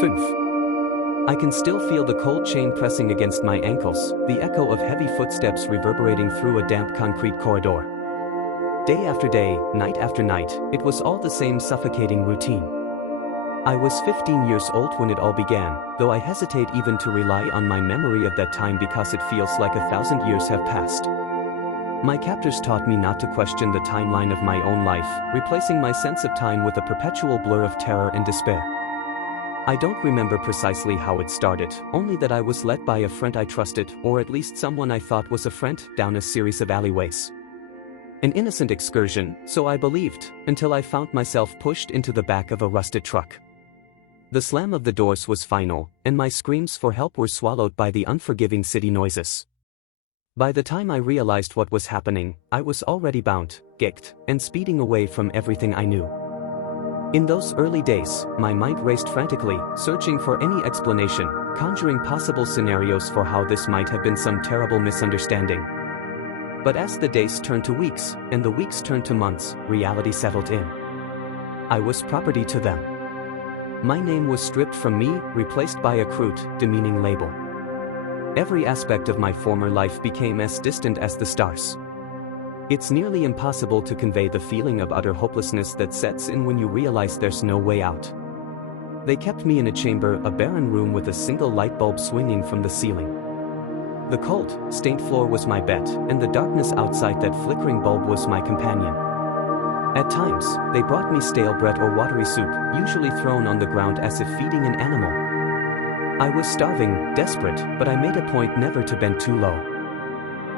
5. I can still feel the cold chain pressing against my ankles, the echo of heavy footsteps reverberating through a damp concrete corridor. Day after day, night after night, it was all the same suffocating routine. I was 15 years old when it all began, though I hesitate even to rely on my memory of that time because it feels like 1,000 years have passed. My captors taught me not to question the timeline of my own life, replacing my sense of time with a perpetual blur of terror and despair. I don't remember precisely how it started, only that I was led by a friend I trusted, or at least someone I thought was a friend, down a series of alleyways. An innocent excursion, so I believed, until I found myself pushed into the back of a rusted truck. The slam of the doors was final, and my screams for help were swallowed by the unforgiving city noises. By the time I realized what was happening, I was already bound, gagged, and speeding away from everything I knew. In those early days, my mind raced frantically, searching for any explanation, conjuring possible scenarios for how this might have been some terrible misunderstanding. But as the days turned to weeks, and the weeks turned to months, reality settled in. I was property to them. My name was stripped from me, replaced by a crude, demeaning label. Every aspect of my former life became as distant as the stars. It's nearly impossible to convey the feeling of utter hopelessness that sets in when you realize there's no way out. They kept me in a chamber, a barren room with a single light bulb swinging from the ceiling. The cold, stained floor was my bed, and the darkness outside that flickering bulb was my companion. At times, they brought me stale bread or watery soup, usually thrown on the ground as if feeding an animal. I was starving, desperate, but I made a point never to bend too low.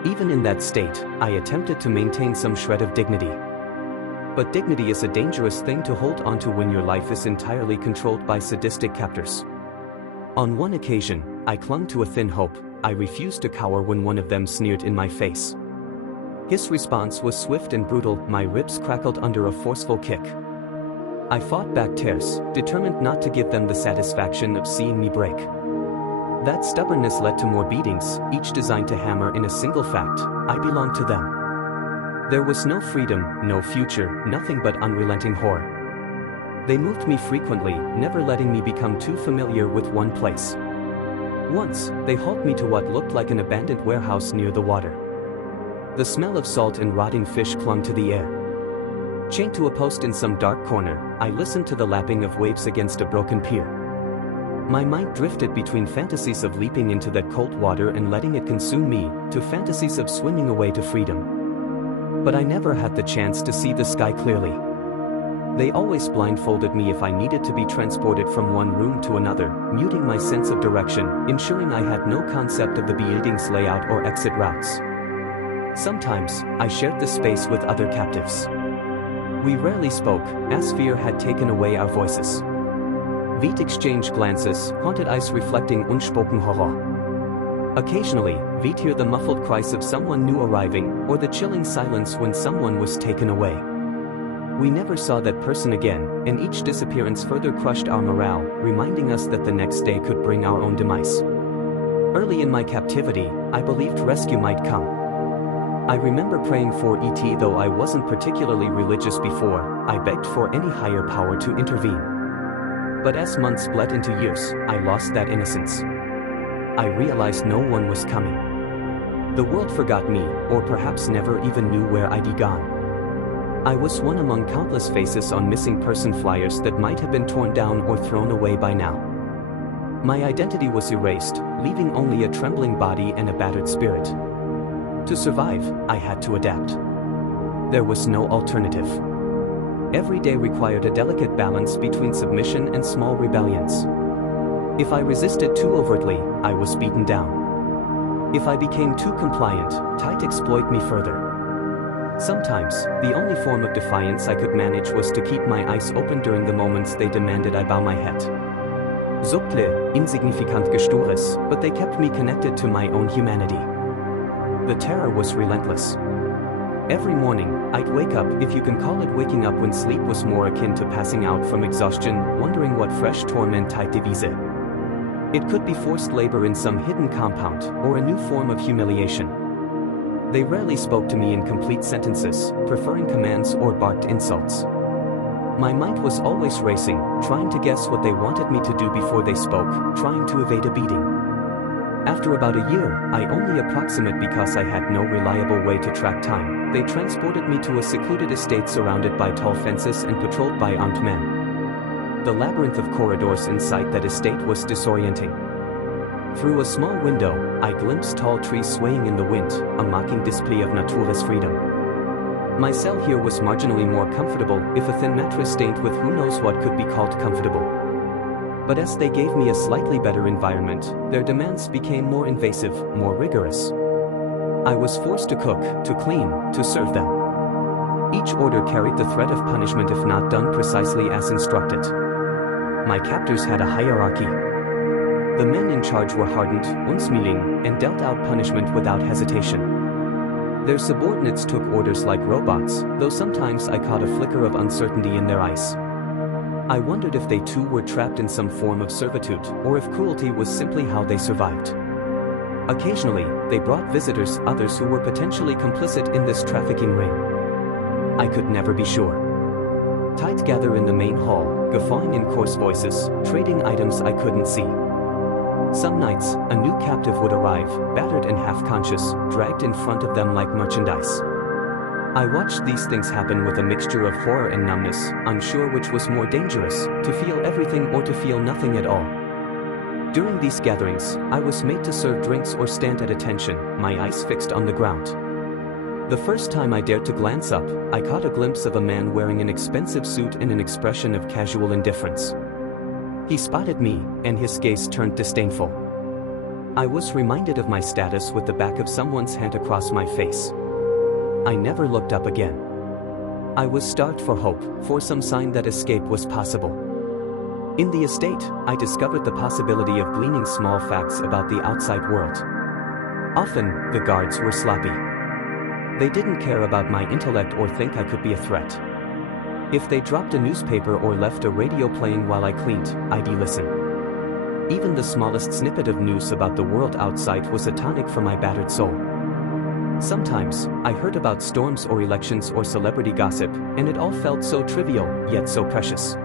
Even in that state, I attempted to maintain some shred of dignity. But dignity is a dangerous thing to hold onto when your life is entirely controlled by sadistic captors. On one occasion, I clung to a thin hope. I refused to cower when one of them sneered in my face. His response was swift and brutal, my ribs crackled under a forceful kick. I fought back tears, determined not to give them the satisfaction of seeing me break. That stubbornness led to more beatings, each designed to hammer in a single fact: I belonged to them. There was no freedom, no future, nothing but unrelenting horror. They moved me frequently, never letting me become too familiar with one place. Once, they hauled me to what looked like an abandoned warehouse near the water. The smell of salt and rotting fish clung to the air. Chained to a post in some dark corner, I listened to the lapping of waves against a broken pier. My mind drifted between fantasies of leaping into that cold water and letting it consume me, to fantasies of swimming away to freedom. But I never had the chance to see the sky clearly. They always blindfolded me if I needed to be transported from one room to another, muting my sense of direction, ensuring I had no concept of the building's layout or exit routes. Sometimes, I shared the space with other captives. We rarely spoke, as fear had taken away our voices. We'd exchange glances, haunted eyes reflecting unspoken horror. Occasionally, we'd hear the muffled cries of someone new arriving, or the chilling silence when someone was taken away. We never saw that person again, and each disappearance further crushed our morale, reminding us that the next day could bring our own demise. Early in my captivity, I believed rescue might come. I remember praying for ET. Though I wasn't particularly religious before, I begged for any higher power to intervene. But as months bled into years, I lost that innocence. I realized no one was coming. The world forgot me, or perhaps never even knew where I'd gone. I was one among countless faces on missing person flyers that might have been torn down or thrown away by now. My identity was erased, leaving only a trembling body and a battered spirit. To survive, I had to adapt. There was no alternative. Every day required a delicate balance between submission and small rebellions. If I resisted too overtly, I was beaten down. If I became too compliant, tight exploit me further. Sometimes, the only form of defiance I could manage was to keep my eyes open during the moments they demanded I bow my head. Subtle, insignificant gestures, but they kept me connected to my own humanity. The terror was relentless. Every morning, I'd wake up, if you can call it waking up, when sleep was more akin to passing out from exhaustion, wondering what fresh torment I'd devise. It could be forced labor in some hidden compound, or a new form of humiliation. They rarely spoke to me in complete sentences, preferring commands or barked insults. My mind was always racing, trying to guess what they wanted me to do before they spoke, trying to evade a beating. After about a year, I only approximate because I had no reliable way to track time, they transported me to a secluded estate surrounded by tall fences and patrolled by armed men. The labyrinth of corridors inside that estate was disorienting. Through a small window, I glimpsed tall trees swaying in the wind, a mocking display of Natura's freedom. My cell here was marginally more comfortable, if a thin mattress stained with who knows what could be called comfortable. But as they gave me a slightly better environment, their demands became more invasive, more rigorous. I was forced to cook, to clean, to serve them. Each order carried the threat of punishment if not done precisely as instructed. My captors had a hierarchy. The men in charge were hardened, unsmiling, and dealt out punishment without hesitation. Their subordinates took orders like robots, though sometimes I caught a flicker of uncertainty in their eyes. I wondered if they too were trapped in some form of servitude, or if cruelty was simply how they survived. Occasionally, they brought visitors, others who were potentially complicit in this trafficking ring. I could never be sure. Tight gather in the main hall, guffawing in coarse voices, trading items I couldn't see. Some nights, a new captive would arrive, battered and half-conscious, dragged in front of them like merchandise. I watched these things happen with a mixture of horror and numbness, unsure which was more dangerous, to feel everything or to feel nothing at all. During these gatherings, I was made to serve drinks or stand at attention, my eyes fixed on the ground. The first time I dared to glance up, I caught a glimpse of a man wearing an expensive suit and an expression of casual indifference. He spotted me, and his gaze turned disdainful. I was reminded of my status with the back of someone's hand across my face. I never looked up again. I was starved for hope, for some sign that escape was possible. In the estate, I discovered the possibility of gleaning small facts about the outside world. Often, the guards were sloppy. They didn't care about my intellect or think I could be a threat. If they dropped a newspaper or left a radio playing while I cleaned, I'd listen. Even the smallest snippet of news about the world outside was a tonic for my battered soul. Sometimes, I heard about storms or elections or celebrity gossip, and it all felt so trivial, yet so precious.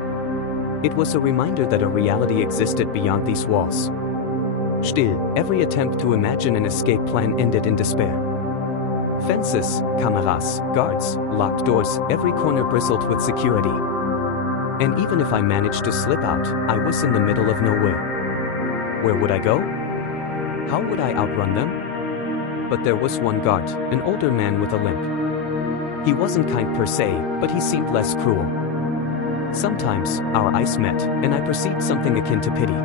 It was a reminder that a reality existed beyond these walls. Still, every attempt to imagine an escape plan ended in despair. Fences, cameras, guards, locked doors, every corner bristled with security. And even if I managed to slip out, I was in the middle of nowhere. Where would I go? How would I outrun them? But there was one guard, an older man with a limp. He wasn't kind per se, but he seemed less cruel. Sometimes, our eyes met, and I perceived something akin to pity.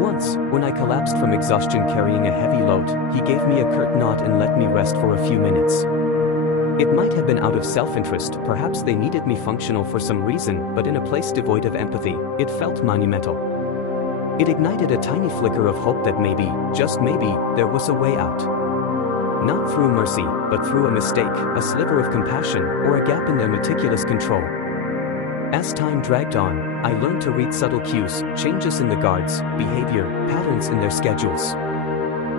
Once, when I collapsed from exhaustion carrying a heavy load, he gave me a curt nod and let me rest for a few minutes. It might have been out of self-interest, perhaps they needed me functional for some reason, but in a place devoid of empathy, it felt monumental. It ignited a tiny flicker of hope that maybe, just maybe, there was a way out. Not through mercy, but through a mistake, a sliver of compassion, or a gap in their meticulous control. As time dragged on, I learned to read subtle cues, changes in the guards' behavior, patterns in their schedules.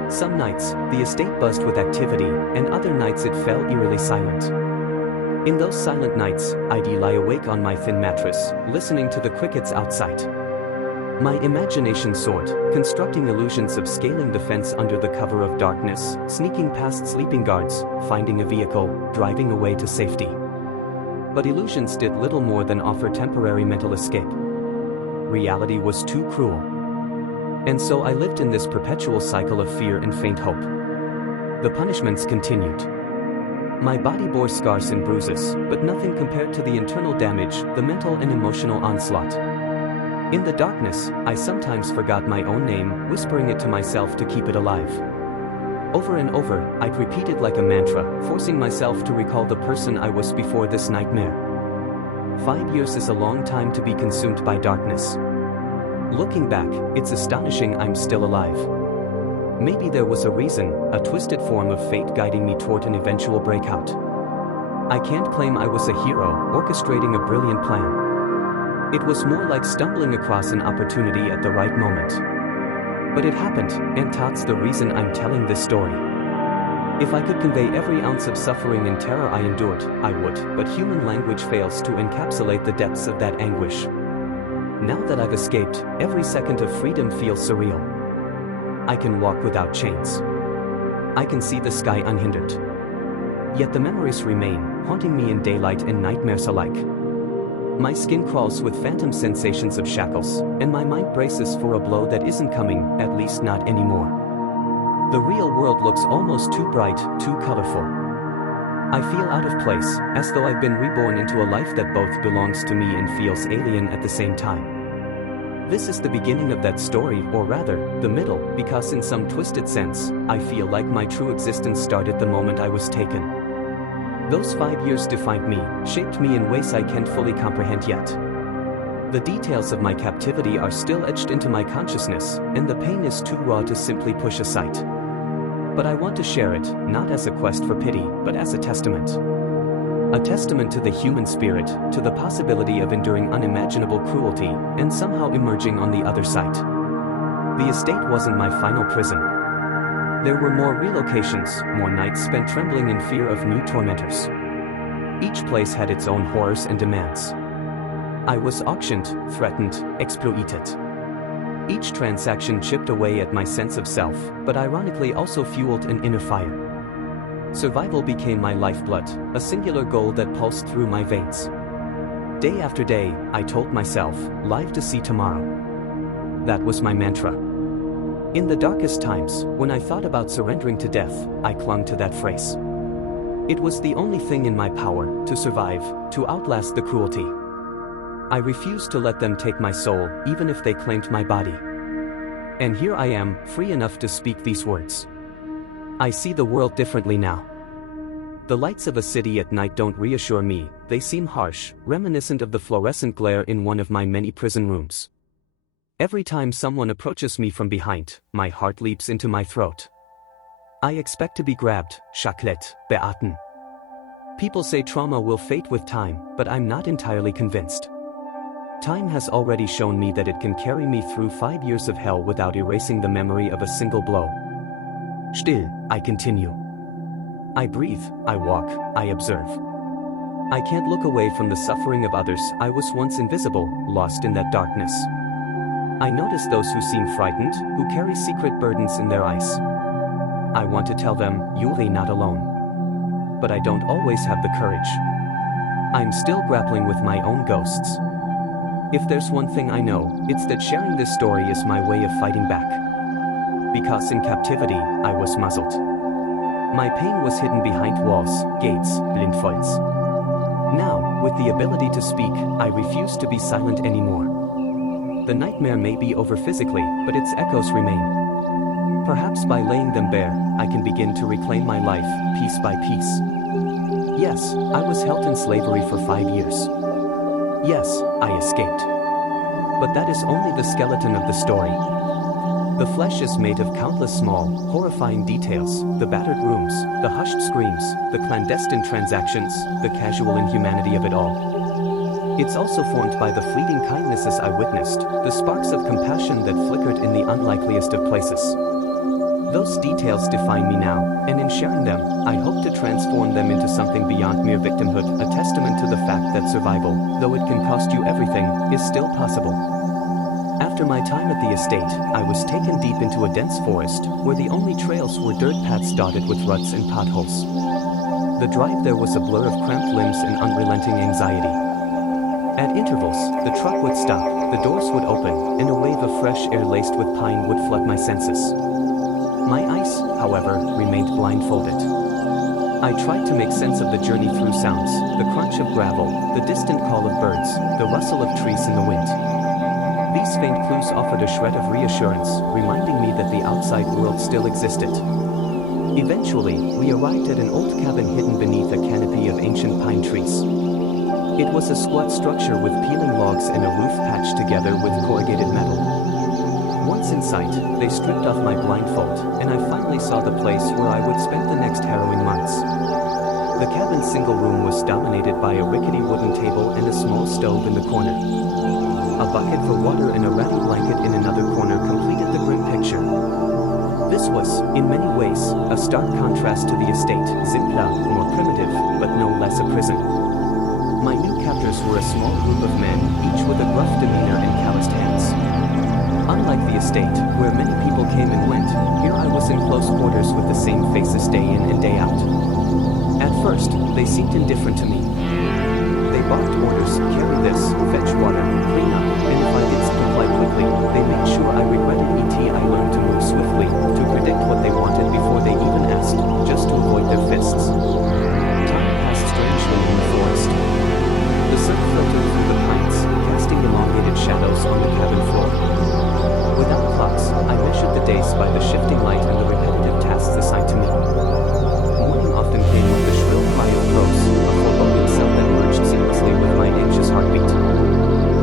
Some nights, the estate buzzed with activity, and other nights it fell eerily silent. In those silent nights, I'd lie awake on my thin mattress, listening to the crickets outside. My imagination soared, constructing illusions of scaling the fence under the cover of darkness, sneaking past sleeping guards, finding a vehicle, driving away to safety. But illusions did little more than offer temporary mental escape. Reality was too cruel. And so I lived in this perpetual cycle of fear and faint hope. The punishments continued. My body bore scars and bruises, but nothing compared to the internal damage, the mental and emotional onslaught. In the darkness, I sometimes forgot my own name, whispering it to myself to keep it alive. Over and over, I'd repeat it like a mantra, forcing myself to recall the person I was before this nightmare. 5 years is a long time to be consumed by darkness. Looking back, it's astonishing I'm still alive. Maybe there was a reason, a twisted form of fate guiding me toward an eventual breakout. I can't claim I was a hero, orchestrating a brilliant plan. It was more like stumbling across an opportunity at the right moment. But it happened, and that's the reason I'm telling this story. If I could convey every ounce of suffering and terror I endured, I would, but human language fails to encapsulate the depths of that anguish. Now that I've escaped, every second of freedom feels surreal. I can walk without chains. I can see the sky unhindered. Yet the memories remain, haunting me in daylight and nightmares alike. My skin crawls with phantom sensations of shackles, and my mind braces for a blow that isn't coming, at least not anymore. The real world looks almost too bright, too colorful. I feel out of place, as though I've been reborn into a life that both belongs to me and feels alien at the same time. This is the beginning of that story, or rather, the middle, because in some twisted sense, I feel like my true existence started the moment I was taken. Those 5 years defined me, shaped me in ways I can't fully comprehend yet. The details of my captivity are still etched into my consciousness, and the pain is too raw to simply push aside. But I want to share it, not as a quest for pity, but as a testament. A testament to the human spirit, to the possibility of enduring unimaginable cruelty, and somehow emerging on the other side. The estate wasn't my final prison. There were more relocations, more nights spent trembling in fear of new tormentors. Each place had its own horrors and demands. I was auctioned, threatened, exploited. Each transaction chipped away at my sense of self, but ironically also fueled an inner fire. Survival became my lifeblood, a singular goal that pulsed through my veins. Day after day, I told myself, live to see tomorrow. That was my mantra. In the darkest times, when I thought about surrendering to death, I clung to that phrase. It was the only thing in my power, to survive, to outlast the cruelty. I refused to let them take my soul, even if they claimed my body. And here I am, free enough to speak these words. I see the world differently now. The lights of a city at night don't reassure me, they seem harsh, reminiscent of the fluorescent glare in one of my many prison rooms. Every time someone approaches me from behind, my heart leaps into my throat. I expect to be grabbed, chaclet, beaten. People say trauma will fade with time, but I'm not entirely convinced. Time has already shown me that it can carry me through 5 years of hell without erasing the memory of a single blow. Still, I continue. I breathe, I walk, I observe. I can't look away from the suffering of others. I was once invisible, lost in that darkness. I notice those who seem frightened, who carry secret burdens in their eyes. I want to tell them, you're not alone. But I don't always have the courage. I'm still grappling with my own ghosts. If there's one thing I know, it's that sharing this story is my way of fighting back. Because in captivity, I was muzzled. My pain was hidden behind walls, gates, blindfolds. Now, with the ability to speak, I refuse to be silent anymore. The nightmare may be over physically, but its echoes remain. Perhaps by laying them bare, I can begin to reclaim my life, piece by piece. Yes, I was held in slavery for 5 years. Yes, I escaped. But that is only the skeleton of the story. The flesh is made of countless small, horrifying details, the battered rooms, the hushed screams, the clandestine transactions, the casual inhumanity of it all. It's also formed by the fleeting kindnesses I witnessed, the sparks of compassion that flickered in the unlikeliest of places. Those details define me now, and in sharing them, I hope to transform them into something beyond mere victimhood, a testament to the fact that survival, though it can cost you everything, is still possible. After my time at the estate, I was taken deep into a dense forest, where the only trails were dirt paths dotted with ruts and potholes. The drive there was a blur of cramped limbs and unrelenting anxiety. At intervals, the truck would stop, the doors would open, and a wave of fresh air laced with pine would flood my senses. My eyes, however, remained blindfolded. I tried to make sense of the journey through sounds, the crunch of gravel, the distant call of birds, the rustle of trees in the wind. These faint clues offered a shred of reassurance, reminding me that the outside world still existed. Eventually, we arrived at an old cabin hidden beneath a canopy of ancient pine trees. It was a squat structure with peeling logs and a roof patched together with corrugated metal. Once inside, they stripped off my blindfold, and I finally saw the place where I would spend the next harrowing months. The cabin's single room was dominated by a rickety wooden table and a small stove in the corner. A bucket for water and a ratty blanket in another corner completed the grim picture. This was, In many ways, a stark contrast to the estate, Zimpla, more primitive, but no less a prison. My new captors were a small group of men, each with a gruff demeanor and calloused hands. Unlike the estate, where many people came and went, here I was in close quarters with the same faces day in and day out. At first, they seemed indifferent to me. They barked orders, carry this, fetch water, clean up, and if I didn't comply quickly, they made sure I regretted it. I learned to move swiftly, to predict what they wanted before they even asked, just to avoid their fists. Time passed strangely in the forest. The sun filtered through the pines, casting elongated shadows on the cabin floor. Without clocks, I measured the days by the shifting light and the repetitive tasks assigned to me. Morning often came with the shrill cry of crows, a foreboding sound that merged seamlessly with my anxious heartbeat.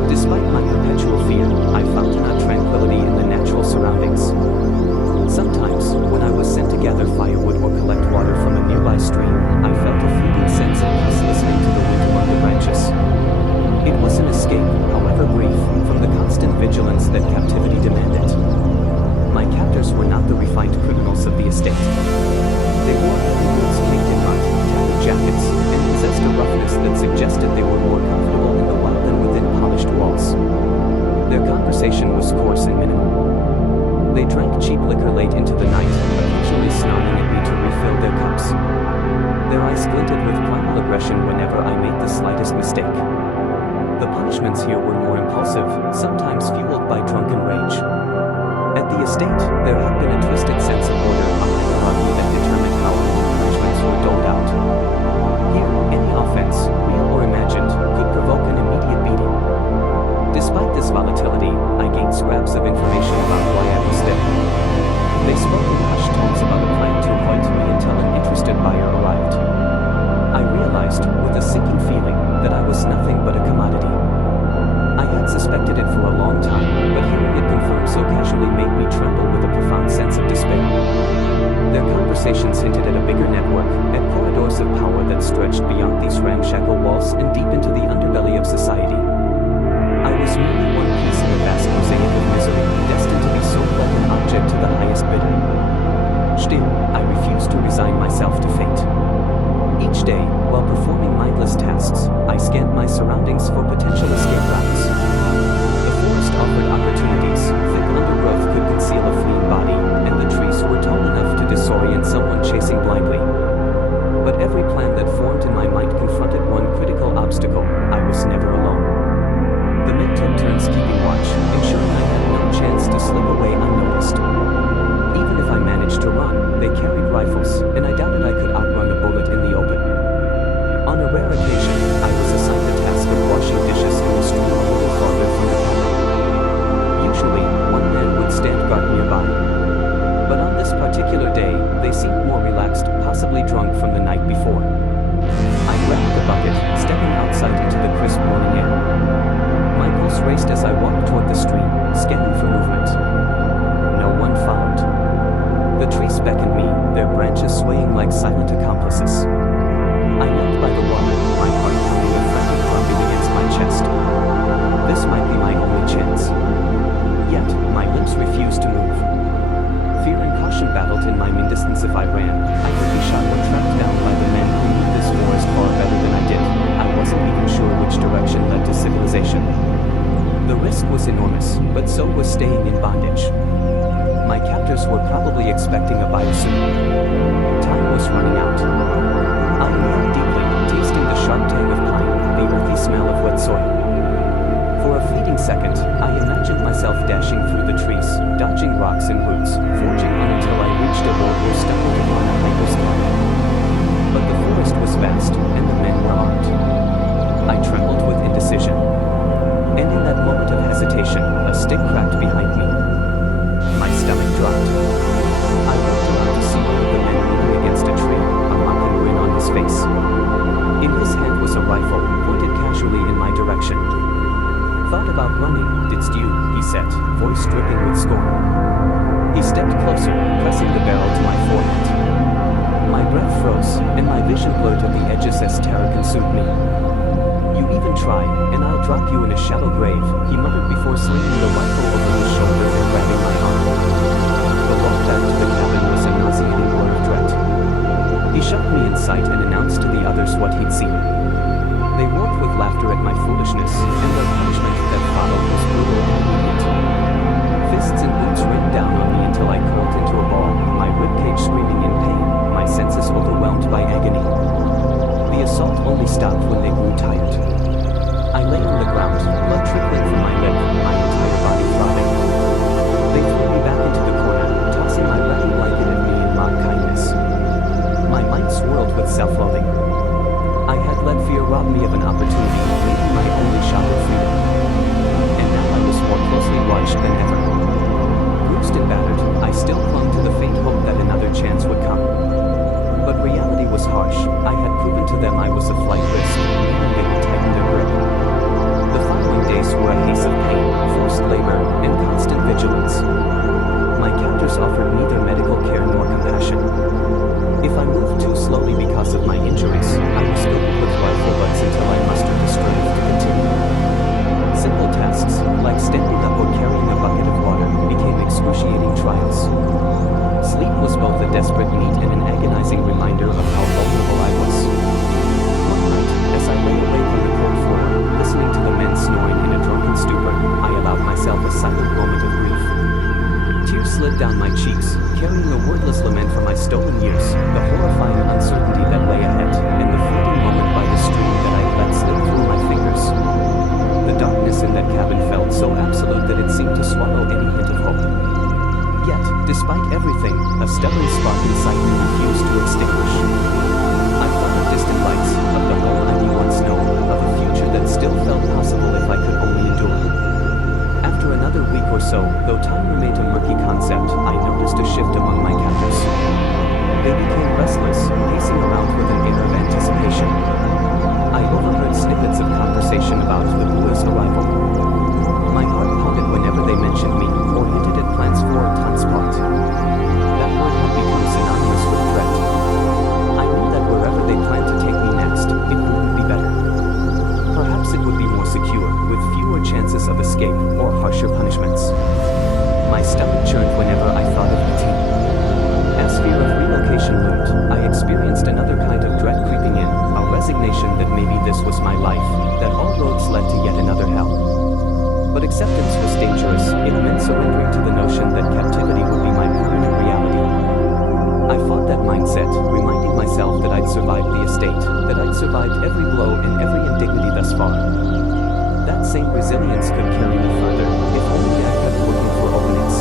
Despite my perpetual fear, I found enough tranquility in the natural surroundings. Sometimes, when I was sent to gather firewood or collect water from a nearby stream, I felt a fleeting sense of peace listening to the wind among the branches. It was an escape, however brief, from the constant vigilance that captivity demanded. My captors were not the refined criminals of the estate. They wore heavy boots caked in mud, tattered jackets, and possessed a roughness that suggested they were more comfortable in the wild than within polished walls. Their conversation was coarse and minimal. They drank cheap liquor late into the night, occasionally snarling at me to refill their cups. Their eyes glinted with primal aggression whenever I made the slightest mistake. The punishments here were more impulsive, sometimes fueled by drunken rage. At the estate, there had been a twisted sense of order, a hierarchy that determined how long punishments were doled out. Here, any offense, real or imagined, could provoke an immediate beating. Despite this volatility, I gained scraps of information about why I was there. They spoke in hushed tones about a plan to appoint me until an interested buyer arrived. I realized, with a sinking feeling, that I was nothing but a commodity. I had suspected it for a long time, but hearing it confirmed so casually made me tremble with a profound sense of despair. Their conversations hinted at a bigger network, at corridors of power that stretched beyond these ramshackle walls and deep into the underbelly of society. I was merely one piece in the vast mosaic of misery, destined to be sold like an object to the highest bidder. Still, I refused to resign myself to fate. Each day, while performing mindless tasks, I scanned my surroundings for potential escape routes. The forest offered opportunities, thick undergrowth could conceal a fleeing body, and the trees were tall enough to disorient someone chasing blindly. But every plan that formed in my mind confronted one critical obstacle: I was never alone. The men took turns keeping watch, ensuring I had no chance to slip away unnoticed. Even if I managed to run, they carried rifles, and I doubted I could outrun a bullet in the open. On a rare occasion, I was assigned the task of washing dishes in the stream a little farther from the cabin. Usually, one man would stand guard nearby. But on this particular day, they seemed more relaxed, possibly drunk from the night before. I grabbed the bucket, stepping outside into the crisp morning air. My pulse raced as I walked toward the stream, scanning for movement. No one followed. The trees beckoned me, their branches swaying like silent accomplices. I knelt by the water, my heart pounding a frantic drumming against my chest. This might be my only chance. Yet, my limbs refused to move. Fear and caution battled in my distance. If I ran, I could be shot or tracked down by the men who knew this forest far better than I did. I wasn't even sure which direction led to civilization. The risk was enormous, but so was staying in bondage. My captors were probably expecting a bite soon. Time was running out. I inhaled deeply, tasting the sharp tang of pine, the earthy smell of wet soil. For a fleeting second, I imagined myself dashing through the trees, dodging rocks and roots, forging on until I reached a board or stumbled upon a hiker's camp. But the forest was vast, and the men were armed. I trembled with indecision. And in that moment of hesitation, a stick cracked behind me. My stomach dropped. I looked around to see one of the men leaning against a tree, a mocking grin on his face. In his hand was a rifle, pointed casually in my direction. Thought about running, didst you? He said, voice dripping with scorn. He stepped closer, pressing the barrel to my forehead. My breath froze, and my vision blurred at the edges as terror consumed me. You even try, and I'll drop you in a shallow grave, he muttered before slinging the rifle over his shoulder and grabbing my arm. The walk back to the cabin was a me of an opportunity, maybe my only shot at freedom. And now I was more closely watched than ever. Bruised and battered, I still clung to the faint hope that another chance would come. But reality was harsh. I had proven to them I was a flight risk, and they would tighten their grip. The following days were a haze of pain, forced labor, and constant vigilance. My captors offered neither medical care nor compassion. If I moved too slowly because of my injuries, I was filled with rifle butts until I mustered the strength to continue. Simple tasks, like standing up or carrying a bucket of water, became excruciating trials. Sleep was both a desperate need and an agonizing reminder of how vulnerable I was. One night, as I lay awake on the cold floor, listening to the men snoring in a drunken stupor, I allowed myself a silent moment of grief. Tears slid down my cheeks, carrying a wordless lament for my stolen years, the horrifying uncertainty that lay ahead, and the fleeting moment by the stream that I had let slip through my fingers. The darkness in that cabin felt so absolute that it seemed to swallow any hint of hope. Yet, despite everything, a stubborn spark inside me refused to extinguish. I thought of distant lights, of the home I knew once known, of a future that still felt possible if I could only endure. After another week or so, though time remained a murky concept, I noticed a shift among my captors. They became restless, pacing around with an air of anticipation. I overheard snippets of conversation about the Buddha's arrival. My heart pounded whenever they mentioned me, or hinted at plans for transport. That word had become synonymous with threat. I knew that wherever they planned to take me next, it wouldn't be better. Perhaps it would be more secure, with fewer chances of escape, or harsher punishments. My stomach churned whenever I thought of eating. As fear of relocation loomed, I experienced another kind of dread creeping in, a resignation that maybe this was my life, that all roads led to yet another hell. But acceptance was dangerous. It meant surrendering to the notion that captivity would be my permanent reality. I fought that mindset, reminding myself that I'd survived the estate, that I'd survived every blow and every indignity thus far. That same resilience could carry me further, if only I kept looking for openings.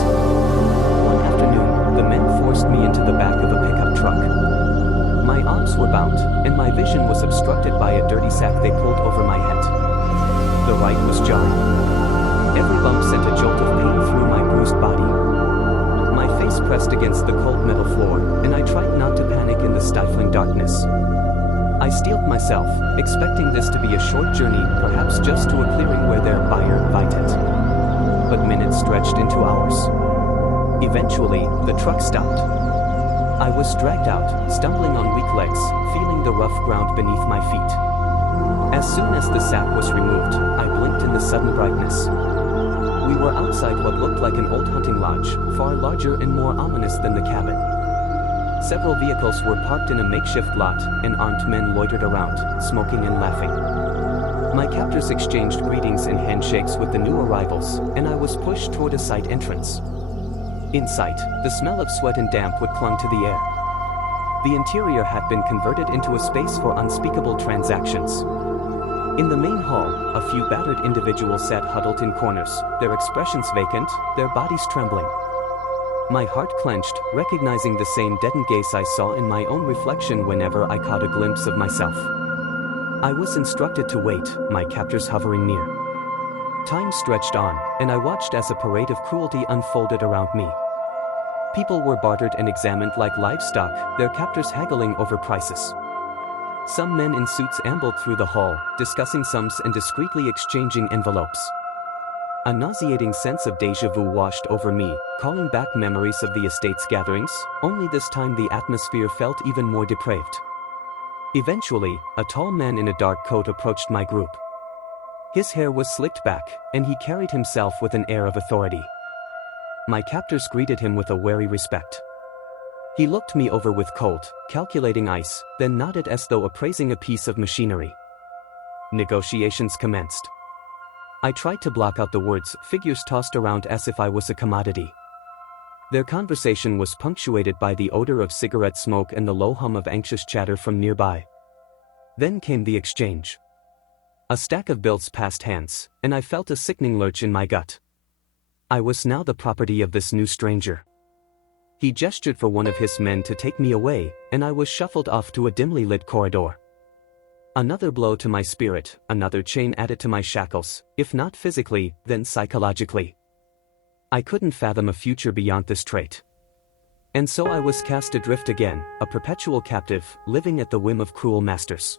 One afternoon, the men forced me into the back of a pickup truck. My arms were bound, and my vision was obstructed by a dirty sack they pulled over my head. The ride was jarring. Every bump sent a jolt of pain through my bruised body. My face pressed against the cold metal floor, and I tried not to panic in the stifling darkness. I steeled myself, expecting this to be a short journey, perhaps just to a clearing where their buyer invited. But minutes stretched into hours. Eventually, the truck stopped. I was dragged out, stumbling on weak legs, feeling the rough ground beneath my feet. As soon as the sack was removed, I blinked in the sudden brightness. We were outside what looked like an old hunting lodge, far larger and more ominous than the cabin. Several vehicles were parked in a makeshift lot, and armed men loitered around, smoking and laughing. My captors exchanged greetings and handshakes with the new arrivals, and I was pushed toward a side entrance. In sight, the smell of sweat and damp would clung to the air. The interior had been converted into a space for unspeakable transactions. In the main hall, a few battered individuals sat huddled in corners, their expressions vacant, their bodies trembling. My heart clenched, recognizing the same deadened gaze I saw in my own reflection whenever I caught a glimpse of myself. I was instructed to wait, my captors hovering near. Time stretched on, and I watched as a parade of cruelty unfolded around me. People were bartered and examined like livestock, their captors haggling over prices. Some men in suits ambled through the hall, discussing sums and discreetly exchanging envelopes. A nauseating sense of déjà vu washed over me, calling back memories of the estate's gatherings, only this time the atmosphere felt even more depraved. Eventually, a tall man in a dark coat approached my group. His hair was slicked back, and he carried himself with an air of authority. My captors greeted him with a wary respect. He looked me over with cold, calculating eyes, then nodded as though appraising a piece of machinery. Negotiations commenced. I tried to block out the words, figures tossed around as if I was a commodity. Their conversation was punctuated by the odor of cigarette smoke and the low hum of anxious chatter from nearby. Then came the exchange. A stack of bills passed hands, and I felt a sickening lurch in my gut. I was now the property of this new stranger. He gestured for one of his men to take me away, and I was shuffled off to a dimly lit corridor. Another blow to my spirit, another chain added to my shackles, if not physically, then psychologically. I couldn't fathom a future beyond this trait. And so I was cast adrift again, a perpetual captive, living at the whim of cruel masters.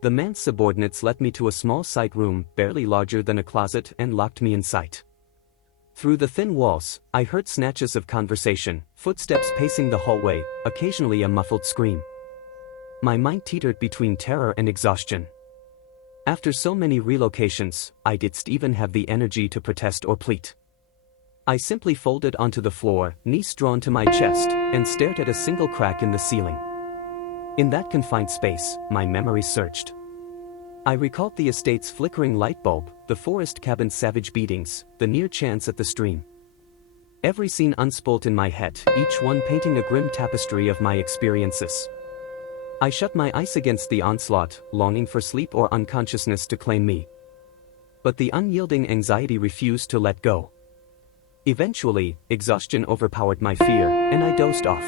The man's subordinates led me to a small side room, barely larger than a closet, and locked me in sight. Through the thin walls, I heard snatches of conversation, footsteps pacing the hallway, occasionally a muffled scream. My mind teetered between terror and exhaustion. After so many relocations, I didn't even have the energy to protest or plead. I simply folded onto the floor, knees drawn to my chest, and stared at a single crack in the ceiling. In that confined space, my memories surged. I recalled the estate's flickering light bulb, the forest cabin's savage beatings, the near chance at the stream. Every scene unspooled in my head, each one painting a grim tapestry of my experiences. I shut my eyes against the onslaught, longing for sleep or unconsciousness to claim me. But the unyielding anxiety refused to let go. Eventually, exhaustion overpowered my fear, and I dozed off.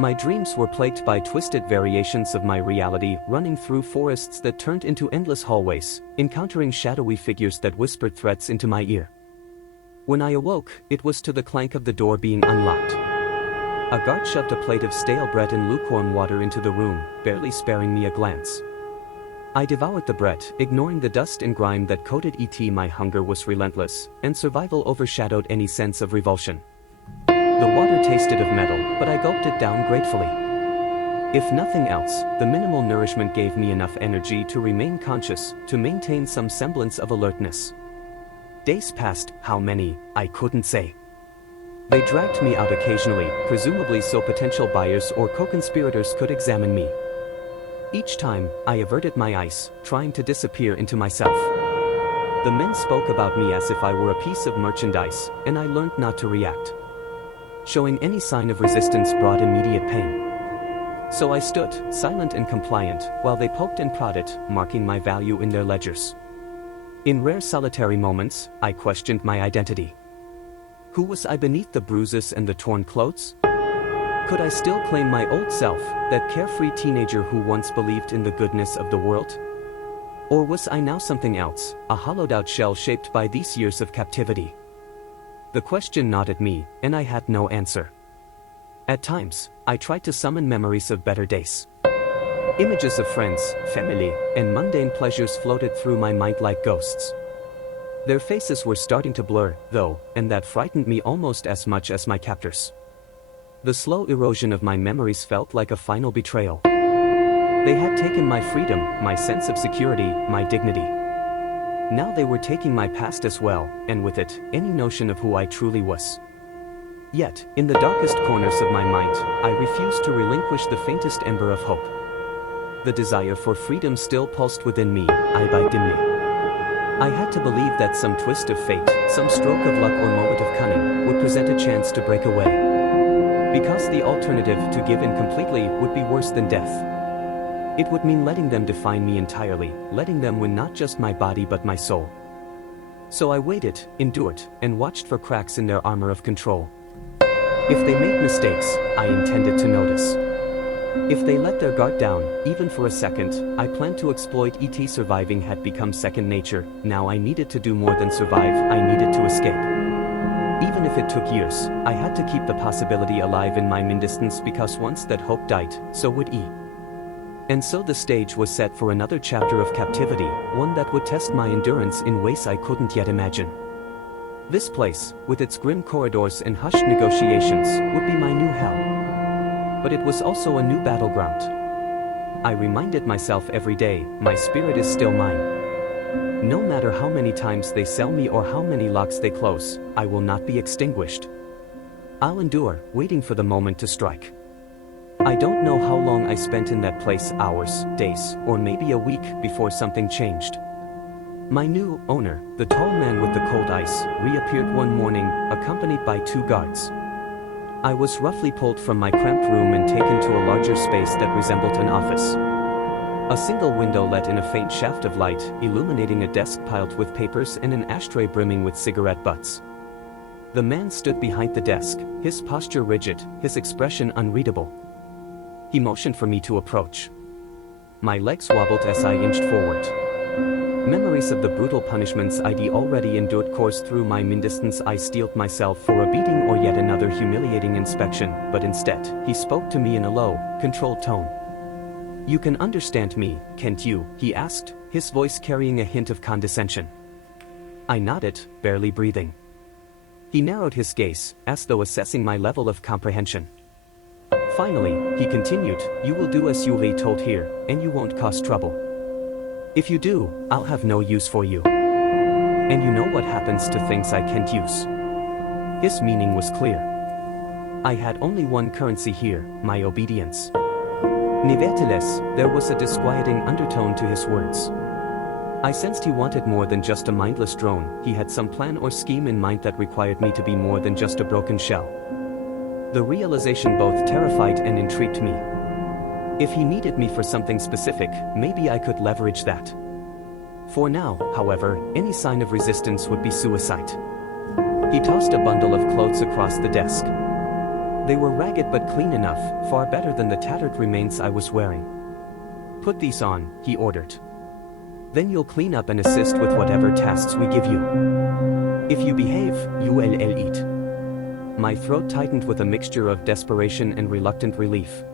My dreams were plagued by twisted variations of my reality, running through forests that turned into endless hallways, encountering shadowy figures that whispered threats into my ear. When I awoke, it was to the clank of the door being unlocked. A guard shoved a plate of stale bread and lukewarm water into the room, barely sparing me a glance. I devoured the bread, ignoring the dust and grime that coated it. My hunger was relentless, and survival overshadowed any sense of revulsion. The water tasted of metal, but I gulped it down gratefully. If nothing else, the minimal nourishment gave me enough energy to remain conscious, to maintain some semblance of alertness. Days passed, how many, I couldn't say. They dragged me out occasionally, presumably so potential buyers or co-conspirators could examine me. Each time, I averted my eyes, trying to disappear into myself. The men spoke about me as if I were a piece of merchandise, and I learned not to react. Showing any sign of resistance brought immediate pain. So I stood, silent and compliant, while they poked and prodded, marking my value in their ledgers. In rare solitary moments, I questioned my identity. Who was I beneath the bruises and the torn clothes? Could I still claim my old self, that carefree teenager who once believed in the goodness of the world? Or was I now something else, a hollowed-out shell shaped by these years of captivity? The question gnawed at me, and I had no answer. At times, I tried to summon memories of better days. Images of friends, family, and mundane pleasures floated through my mind like ghosts. Their faces were starting to blur, though, and that frightened me almost as much as my captors. The slow erosion of my memories felt like a final betrayal. They had taken my freedom, my sense of security, my dignity. Now they were taking my past as well, and with it, any notion of who I truly was. Yet, in the darkest corners of my mind, I refused to relinquish the faintest ember of hope. The desire for freedom still pulsed within me, albeit dimly. I had to believe that some twist of fate, some stroke of luck or moment of cunning, would present a chance to break away. Because the alternative, to give in completely, would be worse than death. It would mean letting them define me entirely, letting them win not just my body but my soul. So I waited, endured, and watched for cracks in their armor of control. If they made mistakes, I intended to notice. If they let their guard down, even for a second, I planned to exploit it. Surviving had become second nature. Now I needed to do more than survive, I needed to escape. Even if it took years, I had to keep the possibility alive in my mindestance, because once that hope died, so would E. And so the stage was set for another chapter of captivity, one that would test my endurance in ways I couldn't yet imagine. This place, with its grim corridors and hushed negotiations, would be my new hell. But it was also a new battleground. I reminded myself every day, my spirit is still mine. No matter how many times they sell me or how many locks they close, I will not be extinguished. I'll endure, waiting for the moment to strike. I don't know how long I spent in that place, hours, days, or maybe a week, before something changed. My new owner, the tall man with the cold ice, reappeared one morning, accompanied by 2 guards. I was roughly pulled from my cramped room and taken to a larger space that resembled an office. A single window let in a faint shaft of light, illuminating a desk piled with papers and an ashtray brimming with cigarette butts. The man stood behind the desk, his posture rigid, his expression unreadable. He motioned for me to approach. My legs wobbled as I inched forward. Memories of the brutal punishments I'd already endured coursed through my mindestens. I steeled myself for a beating or yet another humiliating inspection, but instead, he spoke to me in a low, controlled tone. "You can understand me, can't you?" he asked, his voice carrying a hint of condescension. I nodded, barely breathing. He narrowed his gaze, as though assessing my level of comprehension. Finally, he continued, "You will do as you'll be told here, and you won't cause trouble. If you do, I'll have no use for you. And you know what happens to things I can't use." His meaning was clear. I had only one currency here, my obedience. Nevertheless, there was a disquieting undertone to his words. I sensed he wanted more than just a mindless drone. He had some plan or scheme in mind that required me to be more than just a broken shell. The realization both terrified and intrigued me. If he needed me for something specific, maybe I could leverage that. For now, however, any sign of resistance would be suicide. He tossed a bundle of clothes across the desk. They were ragged but clean enough, far better than the tattered remains I was wearing. "Put these on," he ordered. "Then you'll clean up and assist with whatever tasks we give you. If you behave, you'll eat." My throat tightened with a mixture of desperation and reluctant relief.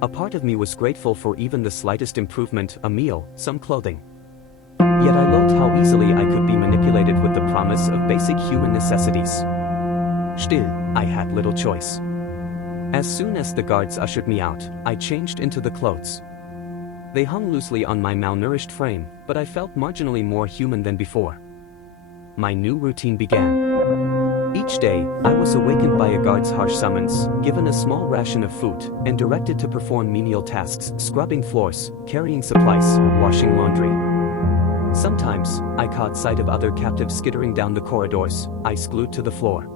A part of me was grateful for even the slightest improvement, a meal, some clothing. Yet I loathed how easily I could be manipulated with the promise of basic human necessities. Still, I had little choice. As soon as the guards ushered me out, I changed into the clothes. They hung loosely on my malnourished frame, but I felt marginally more human than before. My new routine began. Each day, I was awakened by a guard's harsh summons, given a small ration of food, and directed to perform menial tasks, scrubbing floors, carrying supplies, washing laundry. Sometimes, I caught sight of other captives skittering down the corridors, eyes glued to the floor.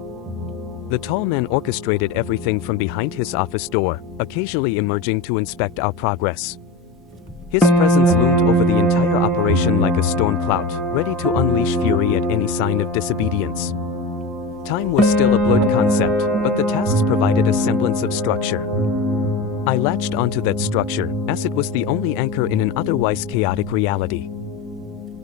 The tall man orchestrated everything from behind his office door, occasionally emerging to inspect our progress. His presence loomed over the entire operation like a storm cloud, ready to unleash fury at any sign of disobedience. Time was still a blurred concept, but the tasks provided a semblance of structure. I latched onto that structure, as it was the only anchor in an otherwise chaotic reality.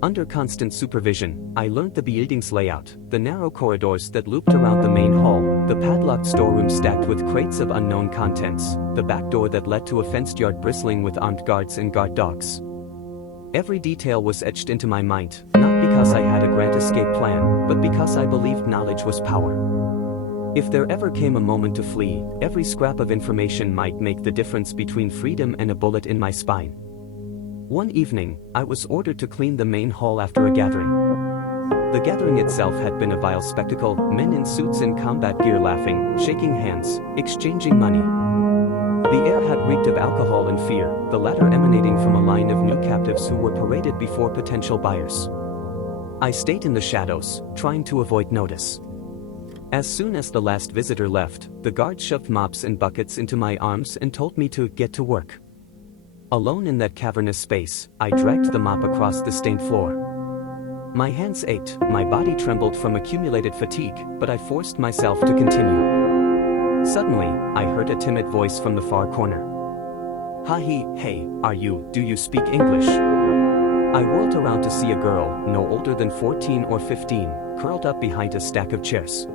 Under constant supervision, I learned the building's layout, the narrow corridors that looped around the main hall, the padlocked storeroom stacked with crates of unknown contents, the back door that led to a fenced yard bristling with armed guards and guard dogs. Every detail was etched into my mind, not because I had a grand escape plan, but because I believed knowledge was power. If there ever came a moment to flee, every scrap of information might make the difference between freedom and a bullet in my spine. One evening, I was ordered to clean the main hall after a gathering. The gathering itself had been a vile spectacle, men in suits and combat gear laughing, shaking hands, exchanging money. The air had reeked of alcohol and fear, the latter emanating from a line of new captives who were paraded before potential buyers. I stayed in the shadows, trying to avoid notice. As soon as the last visitor left, the guards shoved mops and buckets into my arms and told me to get to work. Alone in that cavernous space, I dragged the mop across the stained floor. My hands ached, my body trembled from accumulated fatigue, but I forced myself to continue. Suddenly, I heard a timid voice from the far corner. Hey, do you speak English?" I whirled around to see a girl, no older than 14 or 15, curled up behind a stack of chairs.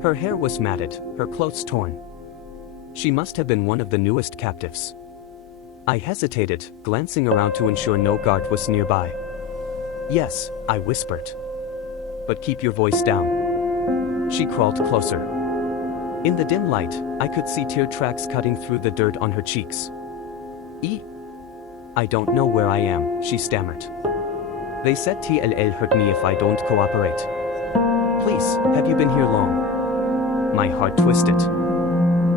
Her hair was matted, her clothes torn. She must have been one of the newest captives. I hesitated, glancing around to ensure no guard was nearby. "Yes," I whispered. "But keep your voice down." She crawled closer. In the dim light, I could see tear tracks cutting through the dirt on her cheeks. "I don't know where I am," she stammered. "They said TLL hurt me if I don't cooperate. Please, have you been here long?" My heart twisted.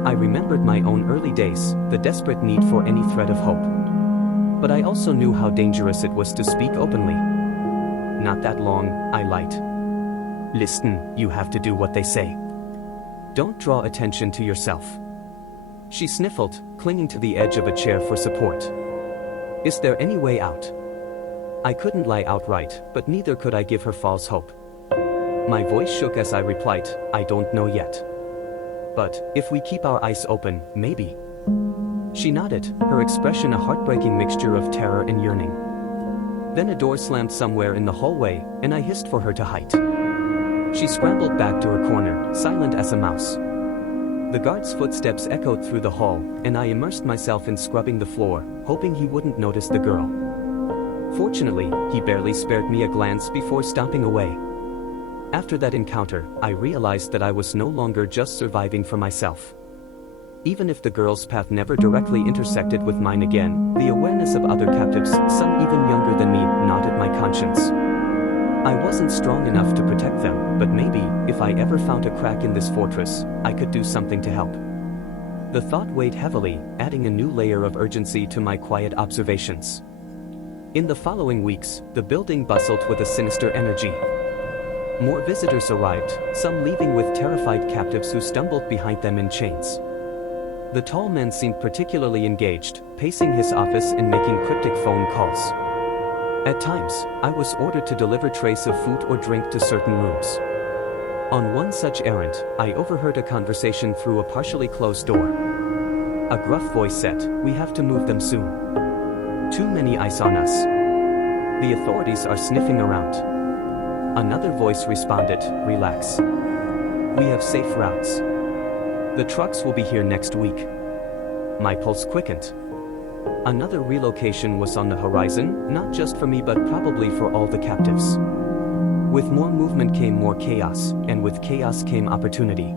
I remembered my own early days, the desperate need for any thread of hope. But I also knew how dangerous it was to speak openly. "Not that long," I lied. "Listen, you have to do what they say. Don't draw attention to yourself." She sniffled, clinging to the edge of a chair for support. "Is there any way out?" I couldn't lie outright, but neither could I give her false hope. My voice shook as I replied, "I don't know yet. But, if we keep our eyes open, maybe." She nodded, her expression a heartbreaking mixture of terror and yearning. Then a door slammed somewhere in the hallway, and I hissed for her to hide. She scrambled back to her corner, silent as a mouse. The guard's footsteps echoed through the hall, and I immersed myself in scrubbing the floor, hoping he wouldn't notice the girl. Fortunately, he barely spared me a glance before stomping away. After that encounter, I realized that I was no longer just surviving for myself. Even if the girl's path never directly intersected with mine again, the awareness of other captives, some even younger than me, gnawed at my conscience. I wasn't strong enough to protect them, but maybe, if I ever found a crack in this fortress, I could do something to help. The thought weighed heavily, adding a new layer of urgency to my quiet observations. In the following weeks, the building bustled with a sinister energy. More visitors arrived, some leaving with terrified captives who stumbled behind them in chains. The tall man seemed particularly engaged, pacing his office and making cryptic phone calls. At times, I was ordered to deliver trays of food or drink to certain rooms. On one such errand, I overheard a conversation through a partially closed door. A gruff voice said, "We have to move them soon. Too many eyes on us. The authorities are sniffing around." Another voice responded, "Relax. We have safe routes. The trucks will be here next week." My pulse quickened. Another relocation was on the horizon, not just for me but probably for all the captives. With more movement came more chaos, and with chaos came opportunity.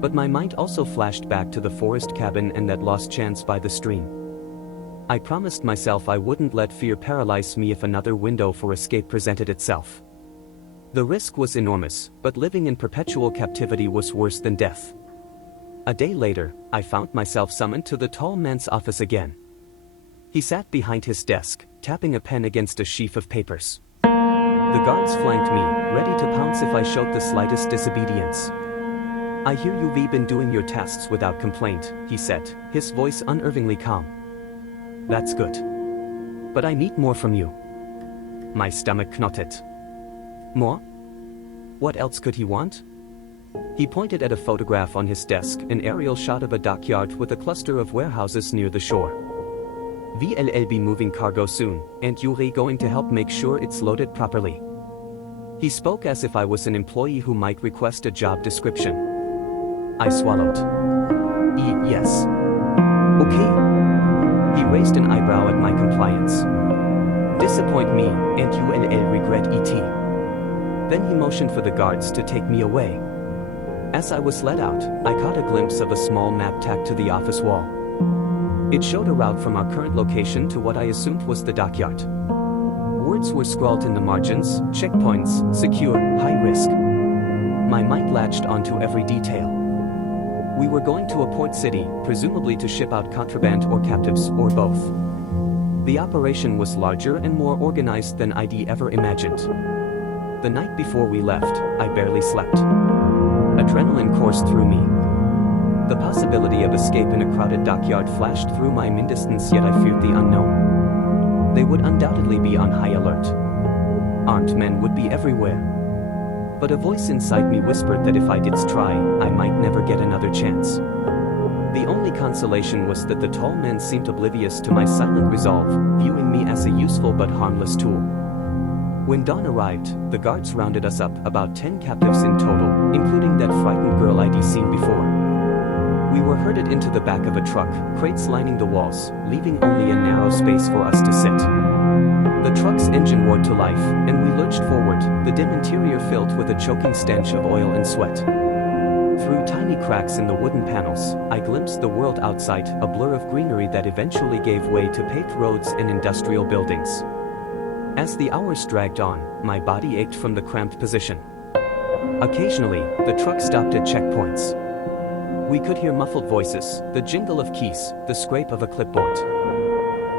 But my mind also flashed back to the forest cabin and that lost chance by the stream. I promised myself I wouldn't let fear paralyze me if another window for escape presented itself. The risk was enormous, but living in perpetual captivity was worse than death. A day later, I found myself summoned to the tall man's office again. He sat behind his desk, tapping a pen against a sheaf of papers. The guards flanked me, ready to pounce if I showed the slightest disobedience. "I hear you've been doing your tasks without complaint," he said, his voice unnervingly calm. "That's good. But I need more from you." My stomach knotted. More? What else could he want? He pointed at a photograph on his desk, an aerial shot of a dockyard with a cluster of warehouses near the shore. "We'll be moving cargo soon, and you're going to help make sure it's loaded properly." He spoke as if I was an employee who might request a job description. I swallowed. Yes. Okay." He raised an eyebrow at my compliance. "Disappoint me, and you'll regret it." Then he motioned for the guards to take me away. As I was led out, I caught a glimpse of a small map tacked to the office wall. It showed a route from our current location to what I assumed was the dockyard. Words were scrawled in the margins: checkpoints, secure, high risk. My mind latched onto every detail. We were going to a port city, presumably to ship out contraband or captives, or both. The operation was larger and more organized than I'd ever imagined. The night before we left, I barely slept. Adrenaline coursed through me. The possibility of escape in a crowded dockyard flashed through my mind-distance, yet I feared the unknown. They would undoubtedly be on high alert. Armed men would be everywhere. But a voice inside me whispered that if I did try, I might never get another chance. The only consolation was that the tall man seemed oblivious to my silent resolve, viewing me as a useful but harmless tool. When dawn arrived, the guards rounded us up, about 10 captives in total, including that frightened girl I'd seen before. We were herded into the back of a truck, crates lining the walls, leaving only a narrow space for us to sit. The truck's engine roared to life, and we lurched forward, the dim interior filled with a choking stench of oil and sweat. Through tiny cracks in the wooden panels, I glimpsed the world outside, a blur of greenery that eventually gave way to paved roads and industrial buildings. As the hours dragged on, my body ached from the cramped position. Occasionally, the truck stopped at checkpoints. We could hear muffled voices, the jingle of keys, the scrape of a clipboard.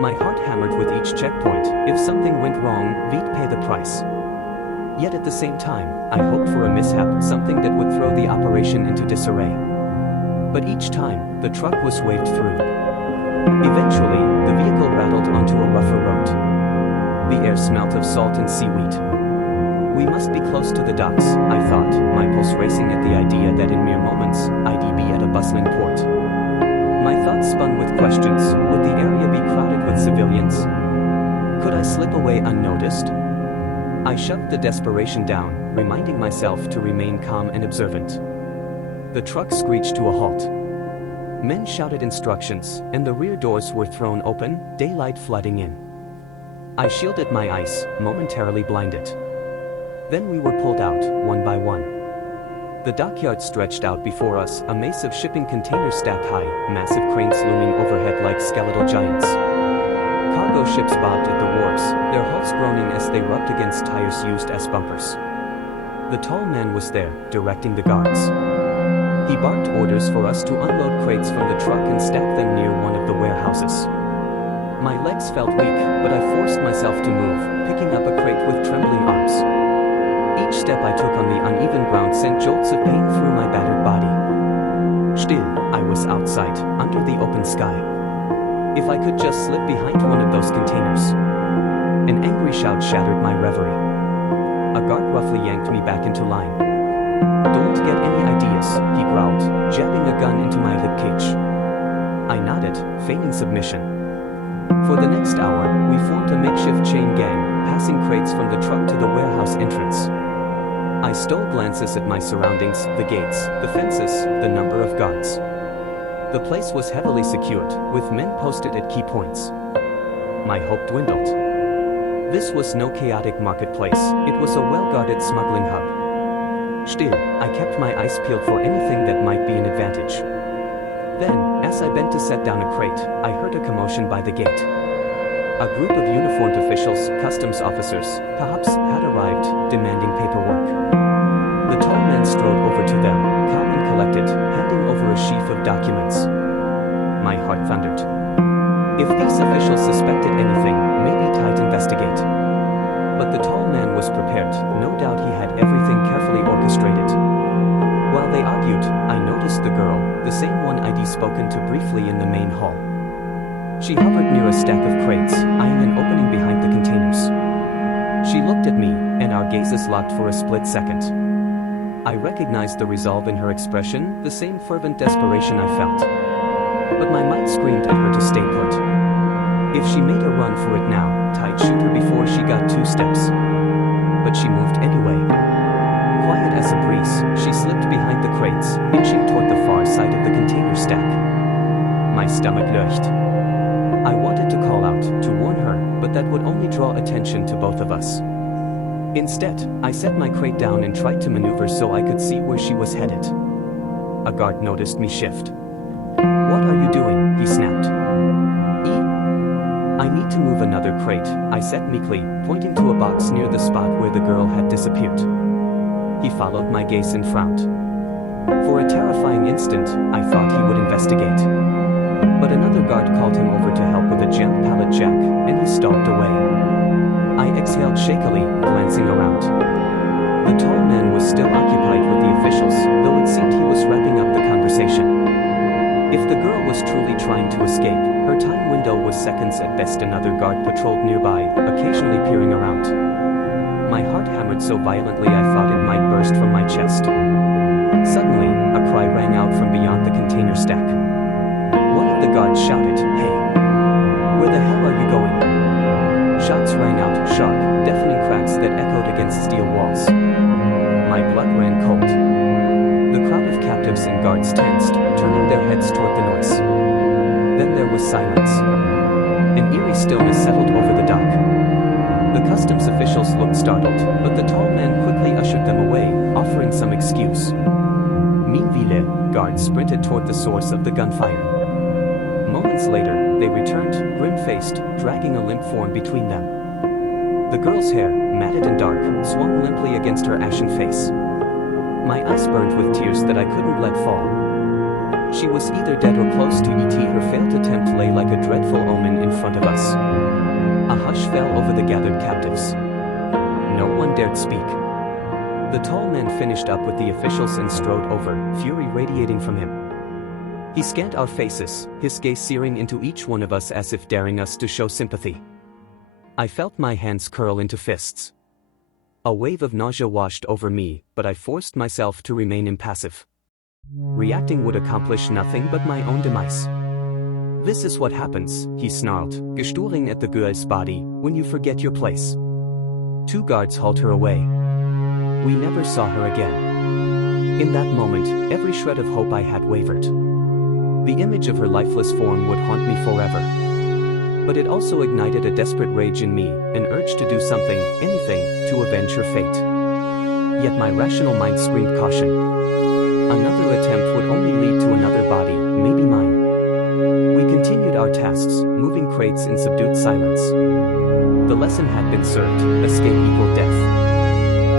My heart hammered with each checkpoint. If something went wrong, we'd pay the price. Yet at the same time, I hoped for a mishap, something that would throw the operation into disarray. But each time, the truck was waved through. Eventually, the vehicle rattled onto a rougher road. The air smelt of salt and seaweed. We must be close to the docks, I thought, my pulse racing at the idea that in mere moments, I'd be at a bustling port. My My thoughts spun with questions. Would the area be crowded with civilians? Could I slip away unnoticed? I shoved the desperation down, reminding myself to remain calm and observant. The truck screeched to a halt. Men shouted instructions, and the rear doors were thrown open, daylight flooding in. I shielded my eyes, momentarily blinded. Then we were pulled out, one by one. The dockyard stretched out before us, a maze of shipping containers stacked high, massive cranes looming overhead like skeletal giants. Cargo ships bobbed at the wharves, their hulls groaning as they rubbed against tires used as bumpers. The tall man was there, directing the guards. He barked orders for us to unload crates from the truck and stack them near one of the warehouses. My legs felt weak, but I forced myself to move, picking up a crate with trembling arms. Each step I took on the uneven ground sent jolts of pain through my battered body. Still, I was outside, under the open sky. If I could just slip behind one of those containers. An angry shout shattered my reverie. A guard roughly yanked me back into line. "Don't get any ideas," he growled, jabbing a gun into my ribcage. I nodded, feigning submission. For the next hour, we formed a makeshift chain gang, passing crates from the truck to the warehouse entrance. I stole glances at my surroundings, the gates, the fences, the number of guards. The place was heavily secured, with men posted at key points. My hope dwindled. This was no chaotic marketplace, it was a well-guarded smuggling hub. Still, I kept my eyes peeled for anything that might be an advantage. Then, as I bent to set down a crate, I heard a commotion by the gate. A group of uniformed officials, customs officers, perhaps, had arrived, demanding paperwork. The tall man strode over to them, calm and collected, handing over a sheaf of documents. My heart thundered. If these officials suspected anything, maybe I'd investigate. But the tall man was prepared, no doubt he had everything carefully orchestrated. While they argued, I noticed the girl, the same one I'd spoken to briefly in the main hall. She hovered near a stack of crates, eyeing an opening behind the containers. She looked at me, and our gazes locked for a split second. I recognized the resolve in her expression, the same fervent desperation I felt. But my mind screamed at her to stay put. If she made a run for it now, I'd shoot her before she got 2 steps. But she moved anyway. Quiet as a breeze, she slipped behind the crates, inching toward the far side of the container stack. My stomach lurched. I wanted to call out, to warn her, but that would only draw attention to both of us. Instead, I set my crate down and tried to maneuver so I could see where she was headed. A guard noticed me shift. "What are you doing?" he snapped. "I need to move another crate," I said meekly, pointing to a box near the spot where the girl had disappeared. He followed my gaze and frowned. For a terrifying instant, I thought he would investigate. But another guard called him over to help with a jammed pallet jack, and he stalked away. I exhaled shakily, glancing around. The tall man was still occupied with the officials, though it seemed he was wrapping up the conversation. If the girl was truly trying to escape, her time window was seconds at best. Another guard patrolled nearby, occasionally peering around. My heart hammered so violently I thought it might burst from my chest. Suddenly, a cry rang out from beyond the container stack. One of the guards shouted, "Hey! Where the hell are you going?" Shots rang out, sharp, deafening cracks that echoed against steel walls. My blood ran cold. The crowd of captives and guards tensed, turning their heads toward the noise. Then there was silence. An eerie stillness settled over the dock. The customs officials looked startled, but the tall man quickly ushered them away, offering some excuse. Meanwhile, guards sprinted toward the source of the gunfire. Moments later, they returned, grim-faced, dragging a limp form between them. The girl's hair, matted and dark, swung limply against her ashen face. My eyes burned with tears that I couldn't let fall. She was either dead or close to it. Her failed attempt lay like a dreadful omen in front of us. A hush fell over the gathered captives. No one dared speak. The tall man finished up with the officials and strode over, fury radiating from him. He scanned our faces, his gaze searing into each one of us as if daring us to show sympathy. I felt my hands curl into fists. A wave of nausea washed over me, but I forced myself to remain impassive. Reacting would accomplish nothing but my own demise. "This is what happens," he snarled, gesturing at the girl's body, "when you forget your place." 2 guards hauled her away. We never saw her again. In that moment, every shred of hope I had wavered. The image of her lifeless form would haunt me forever. But it also ignited a desperate rage in me, an urge to do something, anything, to avenge her fate. Yet my rational mind screamed caution. Another attempt would only lead to another body, maybe mine. We continued our tasks, moving crates in subdued silence. The lesson had been served, escape equaled death.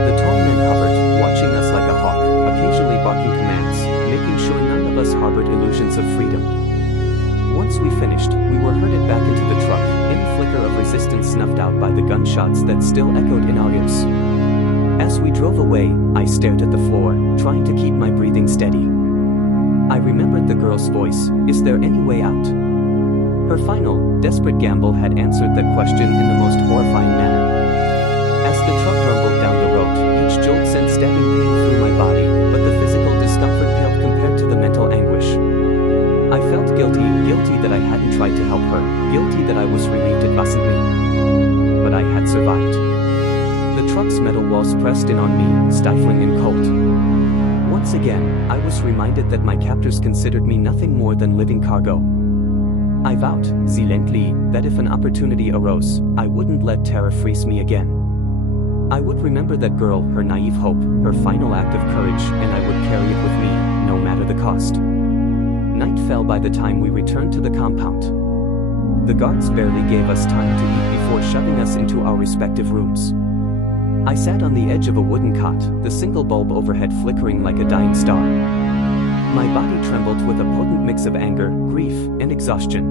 The tall man hovered, watching us like a hawk, occasionally barking commands, making sure none of us harbored illusions of freedom. Once we finished, we were herded back into the truck, any flicker of resistance snuffed out by the gunshots that still echoed in our ears. As we drove away, I stared at the floor, trying to keep my breathing steady. I remembered the girl's voice, "Is there any way out?" Her final, desperate gamble had answered that question in the most horrifying manner. As the truck rumbled down the road, each jolt sent stabbing pain through my body, but the physical discomfort paled compared to the mental anguish. I felt guilty that I hadn't tried to help her, guilty that I was relieved it wasn't me. But I had survived. The truck's metal walls pressed in on me, stifling and cold. Once again, I was reminded that my captors considered me nothing more than living cargo. I vowed, silently, that if an opportunity arose, I wouldn't let terror freeze me again. I would remember that girl, her naive hope, her final act of courage, and I would carry it with me, no matter the cost. Night fell by the time we returned to the compound. The guards barely gave us time to eat before shoving us into our respective rooms. I sat on the edge of a wooden cot, the single bulb overhead flickering like a dying star. My body trembled with a potent mix of anger, grief, and exhaustion.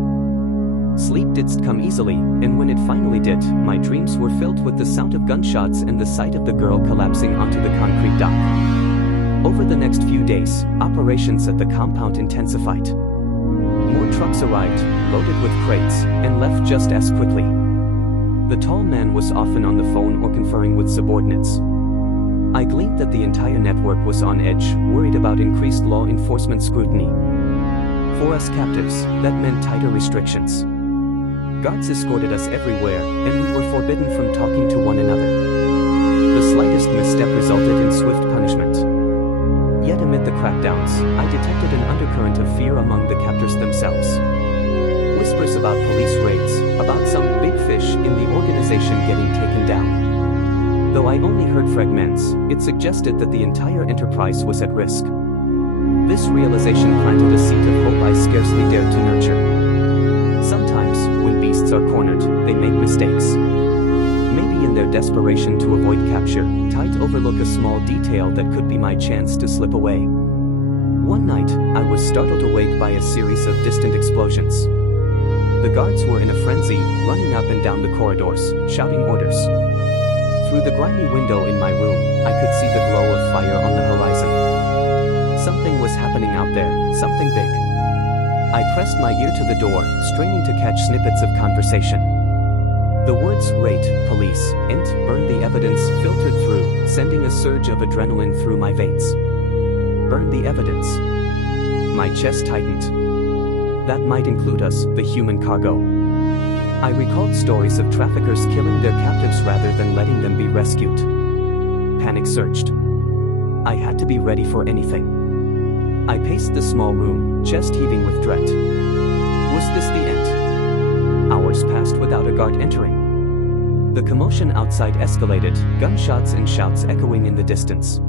Sleep didn't come easily, and when it finally did, my dreams were filled with the sound of gunshots and the sight of the girl collapsing onto the concrete dock. Over the next few days, operations at the compound intensified. More trucks arrived, loaded with crates, and left just as quickly. The tall man was often on the phone or conferring with subordinates. I gleaned that the entire network was on edge, worried about increased law enforcement scrutiny. For us captives, that meant tighter restrictions. Guards escorted us everywhere, and we were forbidden from talking to one another. The slightest misstep resulted in swift punishment. Yet amid the crackdowns, I detected an undercurrent of fear among the captors themselves. Whispers about police raids, about some big fish in the organization getting taken down. Though I only heard fragments, it suggested that the entire enterprise was at risk. This realization planted a seed of hope I scarcely dared to nurture. Sometimes, when beasts are cornered, they make mistakes. Maybe in their desperation to avoid capture, tight overlook a small detail that could be my chance to slip away. One night, I was startled awake by a series of distant explosions. The guards were in a frenzy, running up and down the corridors, shouting orders. Through the grimy window in my room, I could see the glow of fire on the horizon. Something was happening out there, something big. I pressed my ear to the door, straining to catch snippets of conversation. The words "raid, police," and "burn the evidence" filtered through, sending a surge of adrenaline through my veins. Burn the evidence. My chest tightened. That might include us, the human cargo. I recalled stories of traffickers killing their captives rather than letting them be rescued. Panic surged. I had to be ready for anything. I paced the small room, chest heaving with dread. Was this the end? Hours passed without a guard entering. The commotion outside escalated, gunshots and shouts echoing in the distance.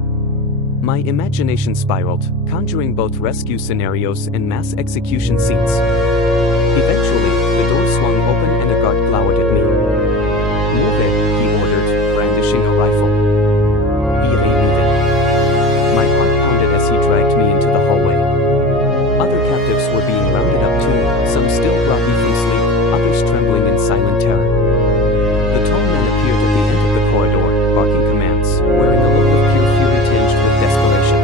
My imagination spiraled, conjuring both rescue scenarios and mass execution scenes. Eventually, the door swung open and a guard glowered at me. "Move it," he ordered, brandishing a rifle. "Vire leaving." My heart pounded as he dragged me into the hallway. Other captives were being rounded up too, some still groggy from sleep, others trembling in silent terror. The tall man appeared at the end of the corridor, barking commands, wearing a look of pure fury tinged with desperation.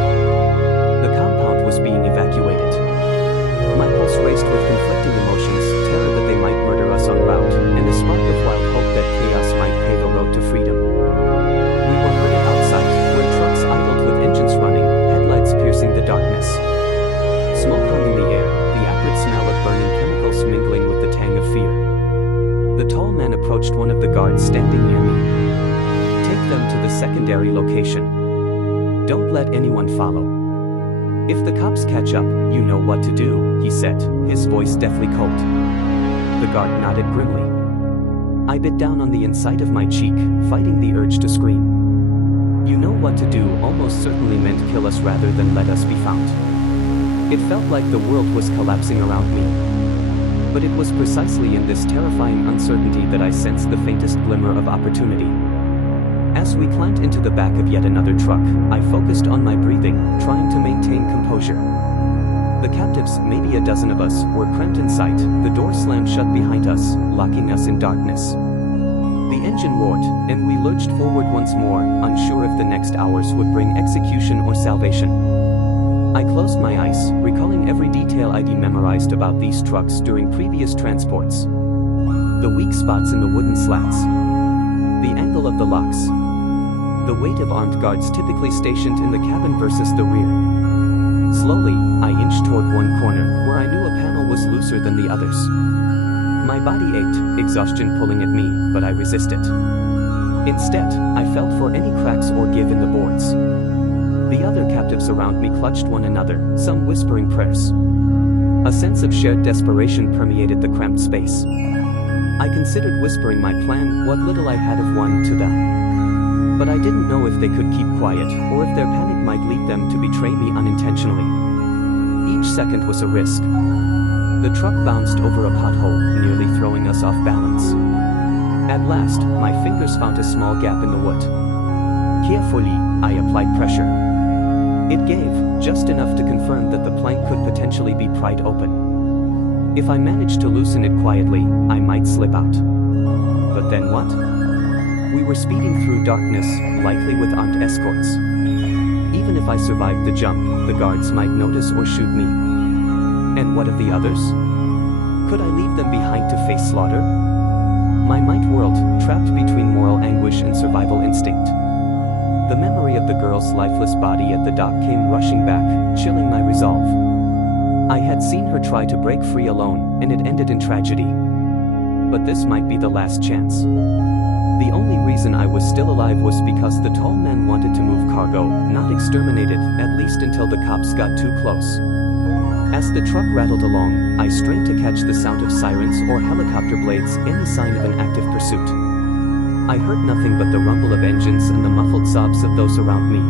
The compound was being evacuated. My pulse raced with conflicting emotions, terror secondary location. Don't let anyone follow. If the cops catch up, you know what to do, he said, his voice deathly cold. The guard nodded grimly. I bit down on the inside of my cheek, fighting the urge to scream. You know what to do almost certainly meant kill us rather than let us be found. It felt like the world was collapsing around me. But it was precisely in this terrifying uncertainty that I sensed the faintest glimmer of opportunity. As we climbed into the back of yet another truck, I focused on my breathing, trying to maintain composure. The captives, maybe a dozen of us, were cramped in sight. The door slammed shut behind us, locking us in darkness. The engine roared, and we lurched forward once more, unsure if the next hours would bring execution or salvation. I closed my eyes, recalling every detail I'd memorized about these trucks during previous transports. The weak spots in the wooden slats. The angle of the locks. The weight of armed guards typically stationed in the cabin versus the rear. Slowly, I inched toward one corner, where I knew a panel was looser than the others. My body ached, exhaustion pulling at me, but I resisted. Instead, I felt for any cracks or give in the boards. The other captives around me clutched one another, some whispering prayers. A sense of shared desperation permeated the cramped space. I considered whispering my plan, what little I had of one, to them. But I didn't know if they could keep quiet, or if their panic might lead them to betray me unintentionally. Each second was a risk. The truck bounced over a pothole, nearly throwing us off balance. At last, my fingers found a small gap in the wood. Carefully, I applied pressure. It gave, just enough to confirm that the plank could potentially be pried open. If I managed to loosen it quietly, I might slip out. But then what? We were speeding through darkness, likely with armed escorts. Even if I survived the jump, the guards might notice or shoot me. And what of the others? Could I leave them behind to face slaughter? My mind whirled, trapped between moral anguish and survival instinct. The memory of the girl's lifeless body at the dock came rushing back, chilling my resolve. I had seen her try to break free alone, and it ended in tragedy. But this might be the last chance. The only reason I was still alive was because the tall man wanted to move cargo, not exterminate it, at least until the cops got too close. As the truck rattled along, I strained to catch the sound of sirens or helicopter blades, any sign of an active pursuit. I heard nothing but the rumble of engines and the muffled sobs of those around me.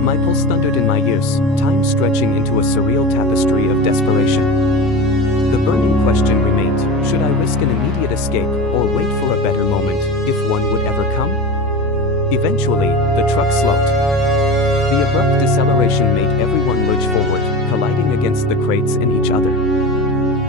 My pulse thundered in my ears, time stretching into a surreal tapestry of desperation. The burning question remained, should I risk an immediate escape, or wait for a better moment, if one would ever come? Eventually, the truck slowed. The abrupt deceleration made everyone lurch forward, colliding against the crates and each other.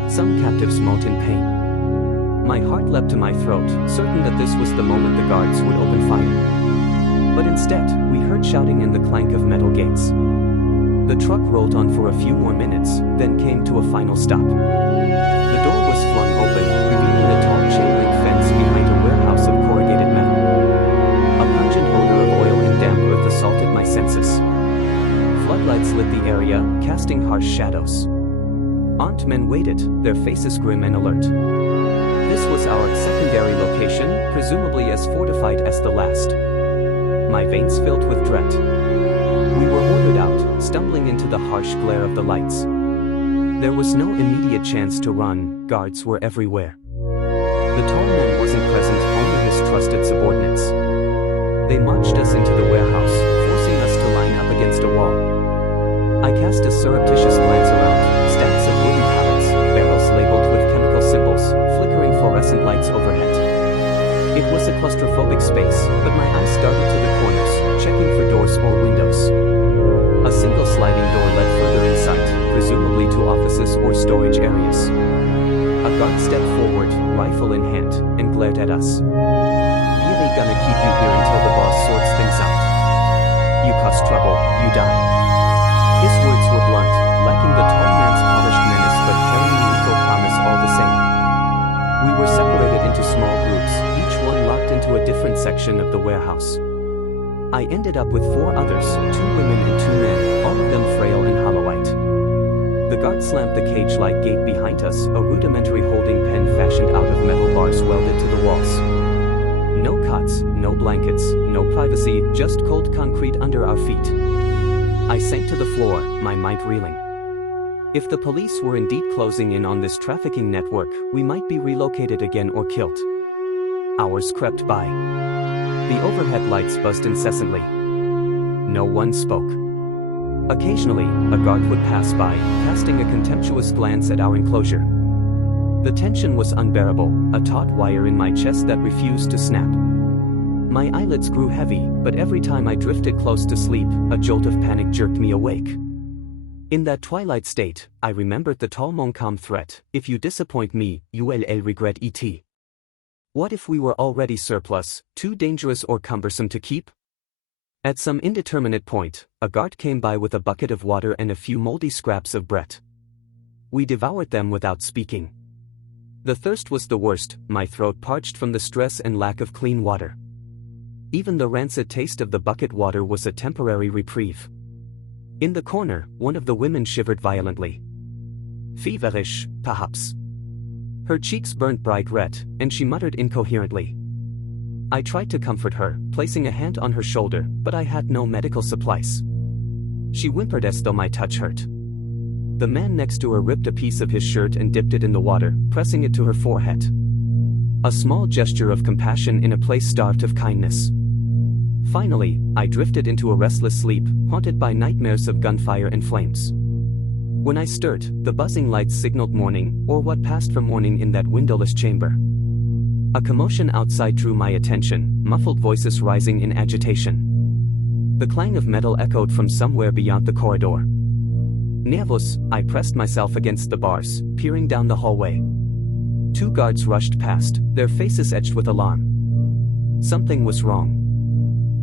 Some captives moaned in pain. My heart leapt to my throat, certain that this was the moment the guards would open fire. But instead, we heard shouting and the clank of metal gates. The truck rolled on for a few more minutes, then came to a final stop. The door was flung open, revealing a tall chain-link fence behind a warehouse of corrugated metal. A pungent odor of oil and damp earth assaulted my senses. Floodlights lit the area, casting harsh shadows. Armed men waited, their faces grim and alert. This was our secondary location, presumably as fortified as the last. My veins filled with dread. We were ordered out, stumbling into the harsh glare of the lights. There was no immediate chance to run, guards were everywhere. The tall man wasn't present, only his trusted subordinates. They marched us into the warehouse, forcing us to line up against a wall. I cast a surreptitious glance around, stacks of wooden pallets, barrels labeled with chemical symbols, flickering fluorescent lights overhead. It was a claustrophobic space, but my eyes darted to the corners, checking for doors or windows. A single sliding door led further inside, presumably to offices or storage areas. A guard stepped forward, rifle in hand, and glared at us. Really gonna keep you here until the boss sorts things out? You cause trouble, you die. His words were blunt, lacking the tall man's polished menace but carrying lethal promise all the same. We were separated into small groups, each one locked into a different section of the warehouse. I ended up with 4 others, 2 women and 2 men, all of them frail and hollow-eyed. The guard slammed the cage-like gate behind us, a rudimentary holding pen fashioned out of metal bars welded to the walls. No cots, no blankets, no privacy, just cold concrete under our feet. I sank to the floor, my mind reeling. If the police were indeed closing in on this trafficking network, we might be relocated again or killed. Hours crept by. The overhead lights buzzed incessantly. No one spoke. Occasionally, a guard would pass by, casting a contemptuous glance at our enclosure. The tension was unbearable, a taut wire in my chest that refused to snap. My eyelids grew heavy, but every time I drifted close to sleep, a jolt of panic jerked me awake. In that twilight state, I remembered the tall Montcalm threat: if you disappoint me, you'll regret it. What if we were already surplus, too dangerous or cumbersome to keep? At some indeterminate point, a guard came by with a bucket of water and a few moldy scraps of bread. We devoured them without speaking. The thirst was the worst, my throat parched from the stress and lack of clean water. Even the rancid taste of the bucket water was a temporary reprieve. In the corner, one of the women shivered violently. Feverish, perhaps. Her cheeks burnt bright red, and she muttered incoherently. I tried to comfort her, placing a hand on her shoulder, but I had no medical supplies. She whimpered as though my touch hurt. The man next to her ripped a piece of his shirt and dipped it in the water, pressing it to her forehead. A small gesture of compassion in a place starved of kindness. Finally, I drifted into a restless sleep, haunted by nightmares of gunfire and flames. When I stirred, the buzzing lights signaled morning, or what passed for morning in that windowless chamber. A commotion outside drew my attention, muffled voices rising in agitation. The clang of metal echoed from somewhere beyond the corridor. Nervous, I pressed myself against the bars, peering down the hallway. 2 guards rushed past, their faces etched with alarm. Something was wrong.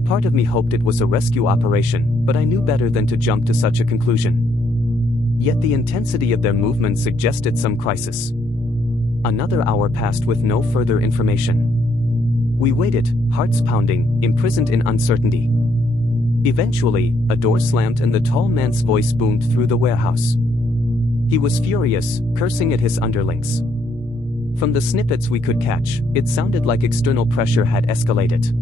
Part of me hoped it was a rescue operation, but I knew better than to jump to such a conclusion. Yet the intensity of their movement suggested some crisis. Another hour passed with no further information. We waited, hearts pounding, imprisoned in uncertainty. Eventually, a door slammed and the tall man's voice boomed through the warehouse. He was furious, cursing at his underlings. From the snippets we could catch, it sounded like external pressure had escalated.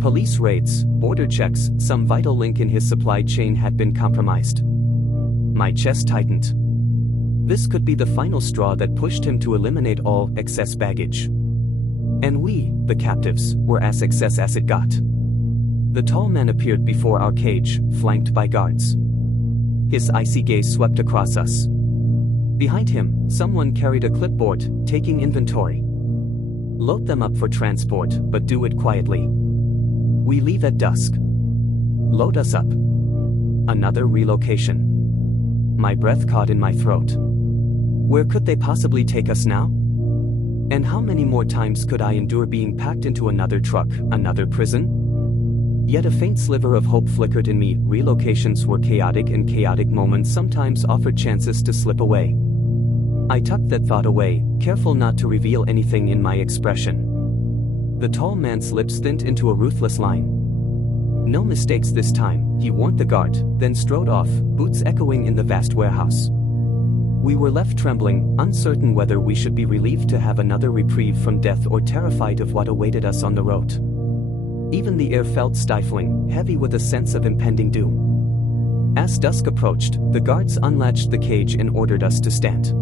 Police raids, border checks, some vital link in his supply chain had been compromised. My chest tightened. This could be the final straw that pushed him to eliminate all excess baggage. And we, the captives, were as excess as it got. The tall man appeared before our cage, flanked by guards. His icy gaze swept across us. Behind him, someone carried a clipboard, taking inventory. Load them up for transport, but do it quietly. We leave at dusk. Load us up. Another relocation. My breath caught in my throat. Where could they possibly take us now? And how many more times could I endure being packed into another truck, another prison? Yet a faint sliver of hope flickered in me. Relocations were chaotic, and chaotic moments sometimes offered chances to slip away. I tucked that thought away, careful not to reveal anything in my expression. The tall man's lips thinned into a ruthless line. No mistakes this time, he warned the guard, then strode off, boots echoing in the vast warehouse. We were left trembling, uncertain whether we should be relieved to have another reprieve from death or terrified of what awaited us on the road. Even the air felt stifling, heavy with a sense of impending doom. As dusk approached, the guards unlatched the cage and ordered us to stand.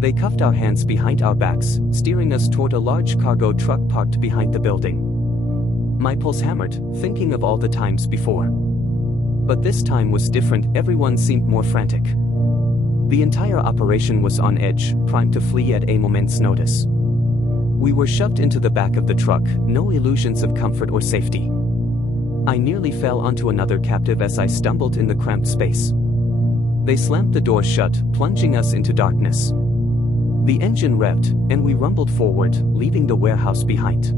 They cuffed our hands behind our backs, steering us toward a large cargo truck parked behind the building. My pulse hammered, thinking of all the times before. But this time was different. Everyone seemed more frantic. The entire operation was on edge, primed to flee at a moment's notice. We were shoved into the back of the truck, no illusions of comfort or safety. I nearly fell onto another captive as I stumbled in the cramped space. They slammed the door shut, plunging us into darkness. The engine revved, and we rumbled forward, leaving the warehouse behind.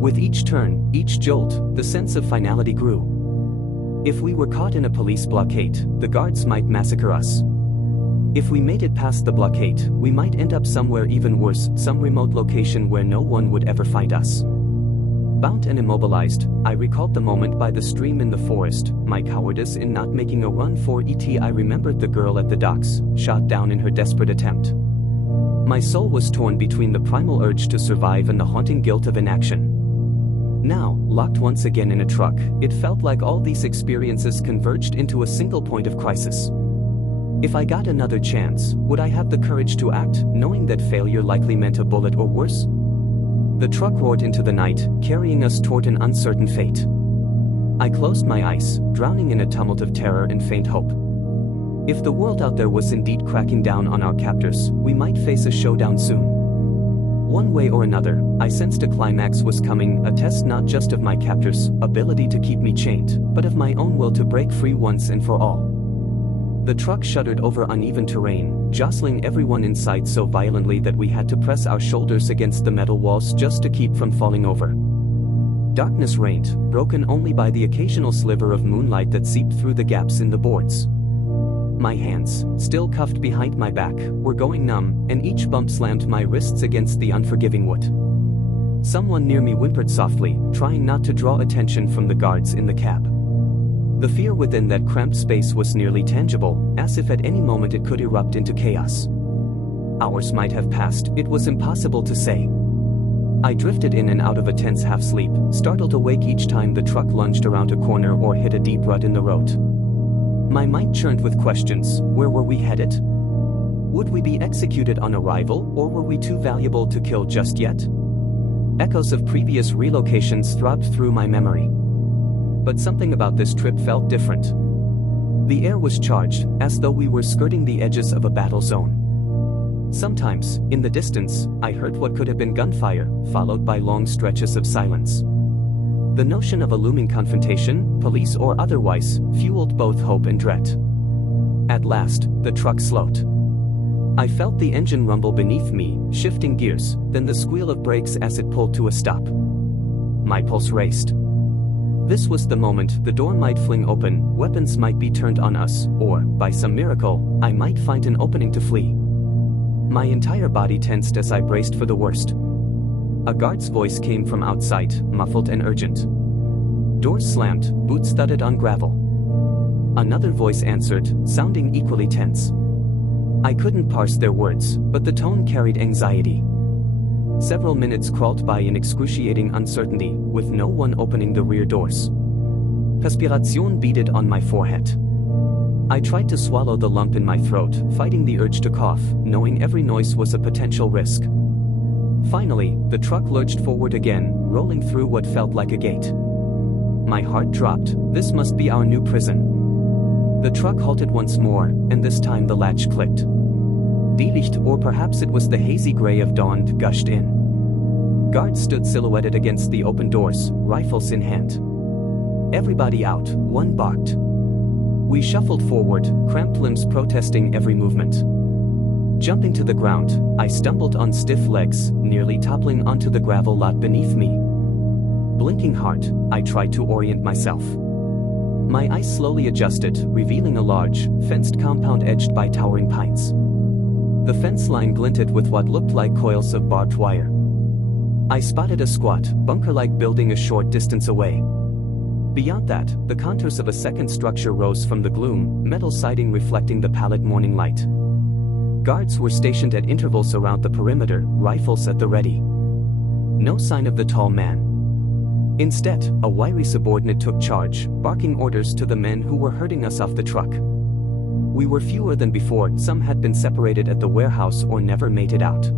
With each turn, each jolt, the sense of finality grew. If we were caught in a police blockade, the guards might massacre us. If we made it past the blockade, we might end up somewhere even worse, some remote location where no one would ever find us. Bound and immobilized, I recalled the moment by the stream in the forest, my cowardice in not making a run for it. I remembered the girl at the docks, shot down in her desperate attempt. My soul was torn between the primal urge to survive and the haunting guilt of inaction. Now, locked once again in a truck, it felt like all these experiences converged into a single point of crisis. If I got another chance, would I have the courage to act, knowing that failure likely meant a bullet or worse? The truck roared into the night, carrying us toward an uncertain fate. I closed my eyes, drowning in a tumult of terror and faint hope. If the world out there was indeed cracking down on our captors, we might face a showdown soon. One way or another, I sensed a climax was coming, a test not just of my captors' ability to keep me chained, but of my own will to break free once and for all. The truck shuddered over uneven terrain, jostling everyone inside so violently that we had to press our shoulders against the metal walls just to keep from falling over. Darkness reigned, broken only by the occasional sliver of moonlight that seeped through the gaps in the boards. My hands, still cuffed behind my back, were going numb, and each bump slammed my wrists against the unforgiving wood. Someone near me whimpered softly, trying not to draw attention from the guards in the cab. The fear within that cramped space was nearly tangible, as if at any moment it could erupt into chaos. Hours might have passed, it was impossible to say. I drifted in and out of a tense half-sleep, startled awake each time the truck lunged around a corner or hit a deep rut in the road. My mind churned with questions. Where were we headed? Would we be executed on arrival, or were we too valuable to kill just yet? Echoes of previous relocations throbbed through my memory. But something about this trip felt different. The air was charged, as though we were skirting the edges of a battle zone. Sometimes, in the distance, I heard what could have been gunfire, followed by long stretches of silence. The notion of a looming confrontation, police or otherwise, fueled both hope and dread. At last, the truck slowed. I felt the engine rumble beneath me, shifting gears, then the squeal of brakes as it pulled to a stop. My pulse raced. This was the moment the door might fling open, weapons might be turned on us, or, by some miracle, I might find an opening to flee. My entire body tensed as I braced for the worst. A guard's voice came from outside, muffled and urgent. Doors slammed, boots thudded on gravel. Another voice answered, sounding equally tense. I couldn't parse their words, but the tone carried anxiety. Several minutes crawled by in excruciating uncertainty, with no one opening the rear doors. Perspiration beaded on my forehead. I tried to swallow the lump in my throat, fighting the urge to cough, knowing every noise was a potential risk. Finally, the truck lurched forward again, rolling through what felt like a gate. My heart dropped. This must be our new prison. The truck halted once more, and this time the latch clicked. Delicht, or perhaps it was the hazy gray of dawn, gushed in. Guards stood silhouetted against the open doors, rifles in hand. Everybody out, one barked. We shuffled forward, cramped limbs protesting every movement. Jumping to the ground, I stumbled on stiff legs, nearly toppling onto the gravel lot beneath me. Blinking hard, I tried to orient myself. My eyes slowly adjusted, revealing a large, fenced compound edged by towering pines. The fence line glinted with what looked like coils of barbed wire. I spotted a squat, bunker-like building a short distance away. Beyond that, the contours of a second structure rose from the gloom, metal siding reflecting the pallid morning light. Guards were stationed at intervals around the perimeter, rifles at the ready. No sign of the tall man. Instead, a wiry subordinate took charge, barking orders to the men who were herding us off the truck. We were fewer than before, some had been separated at the warehouse or never made it out.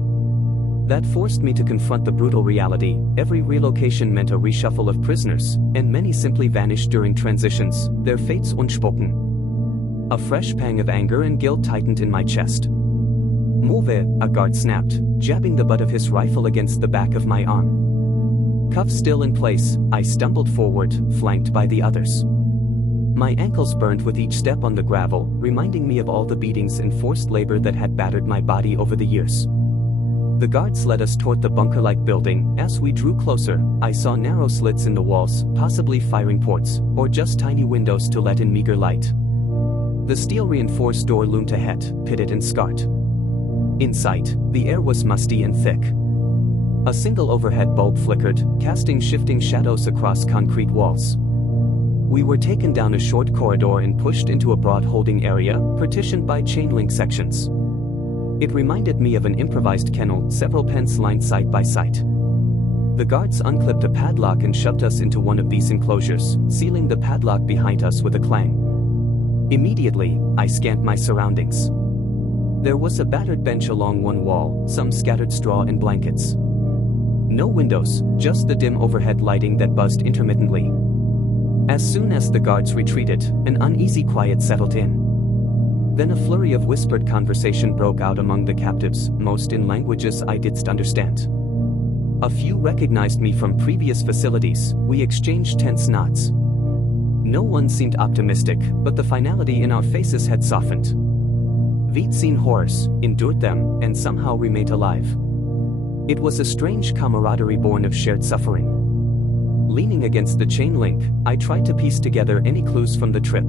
That forced me to confront the brutal reality. Every relocation meant a reshuffle of prisoners, and many simply vanished during transitions, their fates unspoken. A fresh pang of anger and guilt tightened in my chest. Move, a guard snapped, jabbing the butt of his rifle against the back of my arm. Cuffs still in place, I stumbled forward, flanked by the others. My ankles burned with each step on the gravel, reminding me of all the beatings and forced labor that had battered my body over the years. The guards led us toward the bunker-like building. As we drew closer, I saw narrow slits in the walls, possibly firing ports, or just tiny windows to let in meager light. The steel-reinforced door loomed ahead, pitted and scarred. In sight, the air was musty and thick. A single overhead bulb flickered, casting shifting shadows across concrete walls. We were taken down a short corridor and pushed into a broad holding area, partitioned by chain link sections. It reminded me of an improvised kennel, several pens lined side by side. The guards unclipped a padlock and shoved us into one of these enclosures, sealing the padlock behind us with a clang. Immediately, I scanned my surroundings. There was a battered bench along one wall, some scattered straw and blankets. No windows, just the dim overhead lighting that buzzed intermittently. As soon as the guards retreated, an uneasy quiet settled in. Then a flurry of whispered conversation broke out among the captives, most in languages I didn't understand. A few recognized me from previous facilities. We exchanged tense nods. No one seemed optimistic, but the finality in our faces had softened. We'd seen horrors, endured them, and somehow remained alive. It was a strange camaraderie born of shared suffering. Leaning against the chain link, I tried to piece together any clues from the trip.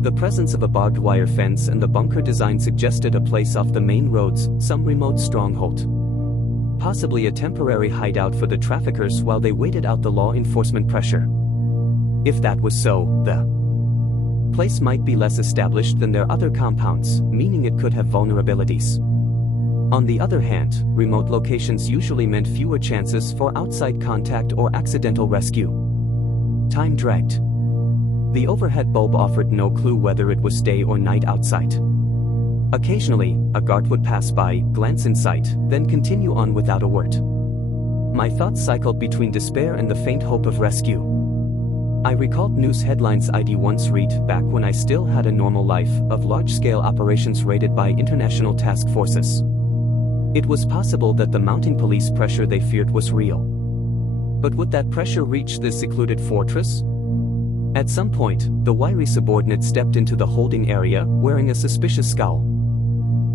The presence of a barbed wire fence and the bunker design suggested a place off the main roads, some remote stronghold. Possibly a temporary hideout for the traffickers while they waited out the law enforcement pressure. If that was so, the place might be less established than their other compounds, meaning it could have vulnerabilities. On the other hand, remote locations usually meant fewer chances for outside contact or accidental rescue. Time dragged. The overhead bulb offered no clue whether it was day or night outside. Occasionally, a guard would pass by, glance in sight, then continue on without a word. My thoughts cycled between despair and the faint hope of rescue. I recalled news headlines I'd once read, back when I still had a normal life, of large-scale operations raided by international task forces. It was possible that the mounting police pressure they feared was real. But would that pressure reach this secluded fortress? At some point, the wiry subordinate stepped into the holding area, wearing a suspicious scowl.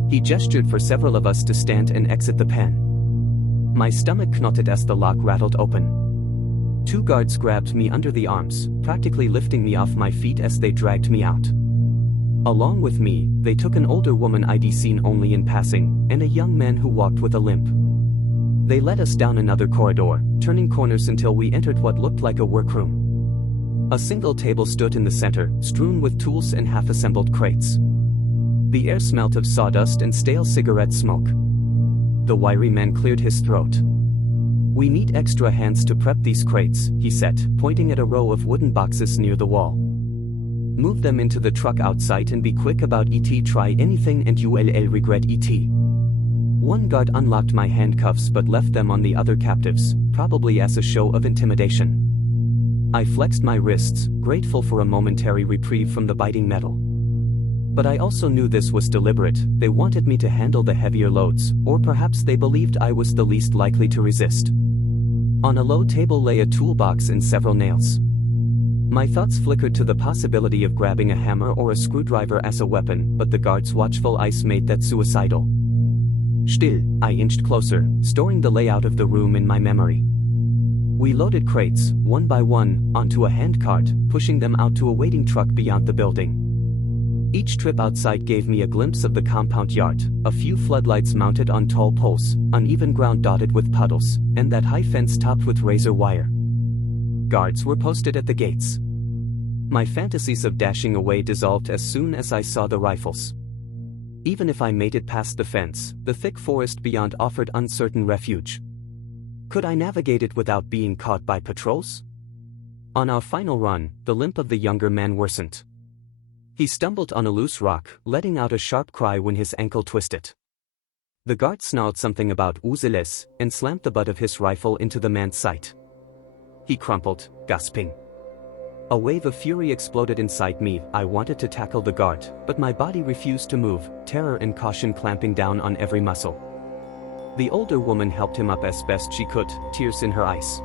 He gestured for several of us to stand and exit the pen. My stomach knotted as the lock rattled open. Two guards grabbed me under the arms, practically lifting me off my feet as they dragged me out. Along with me, they took an older woman I'd seen only in passing, and a young man who walked with a limp. They led us down another corridor, turning corners until we entered what looked like a workroom. A single table stood in the center, strewn with tools and half-assembled crates. The air smelt of sawdust and stale cigarette smoke. The wiry man cleared his throat. "We need extra hands to prep these crates," he said, pointing at a row of wooden boxes near the wall. "Move them into the truck outside and be quick about it. Try anything and you'll regret it." One guard unlocked my handcuffs but left them on the other captives, probably as a show of intimidation. I flexed my wrists, grateful for a momentary reprieve from the biting metal. But I also knew this was deliberate. They wanted me to handle the heavier loads, or perhaps they believed I was the least likely to resist. On a low table lay a toolbox and several nails. My thoughts flickered to the possibility of grabbing a hammer or a screwdriver as a weapon, but the guard's watchful eyes made that suicidal. Still, I inched closer, storing the layout of the room in my memory. We loaded crates, one by one, onto a handcart, pushing them out to a waiting truck beyond the building. Each trip outside gave me a glimpse of the compound yard, a few floodlights mounted on tall poles, uneven ground dotted with puddles, and that high fence topped with razor wire. Guards were posted at the gates. My fantasies of dashing away dissolved as soon as I saw the rifles. Even if I made it past the fence, the thick forest beyond offered uncertain refuge. Could I navigate it without being caught by patrols? On our final run, the limp of the younger man worsened. He stumbled on a loose rock, letting out a sharp cry when his ankle twisted. The guard snarled something about useless and slammed the butt of his rifle into the man's side. He crumpled, gasping. A wave of fury exploded inside me. I wanted to tackle the guard, but my body refused to move, terror and caution clamping down on every muscle. The older woman helped him up as best she could, tears in her eyes.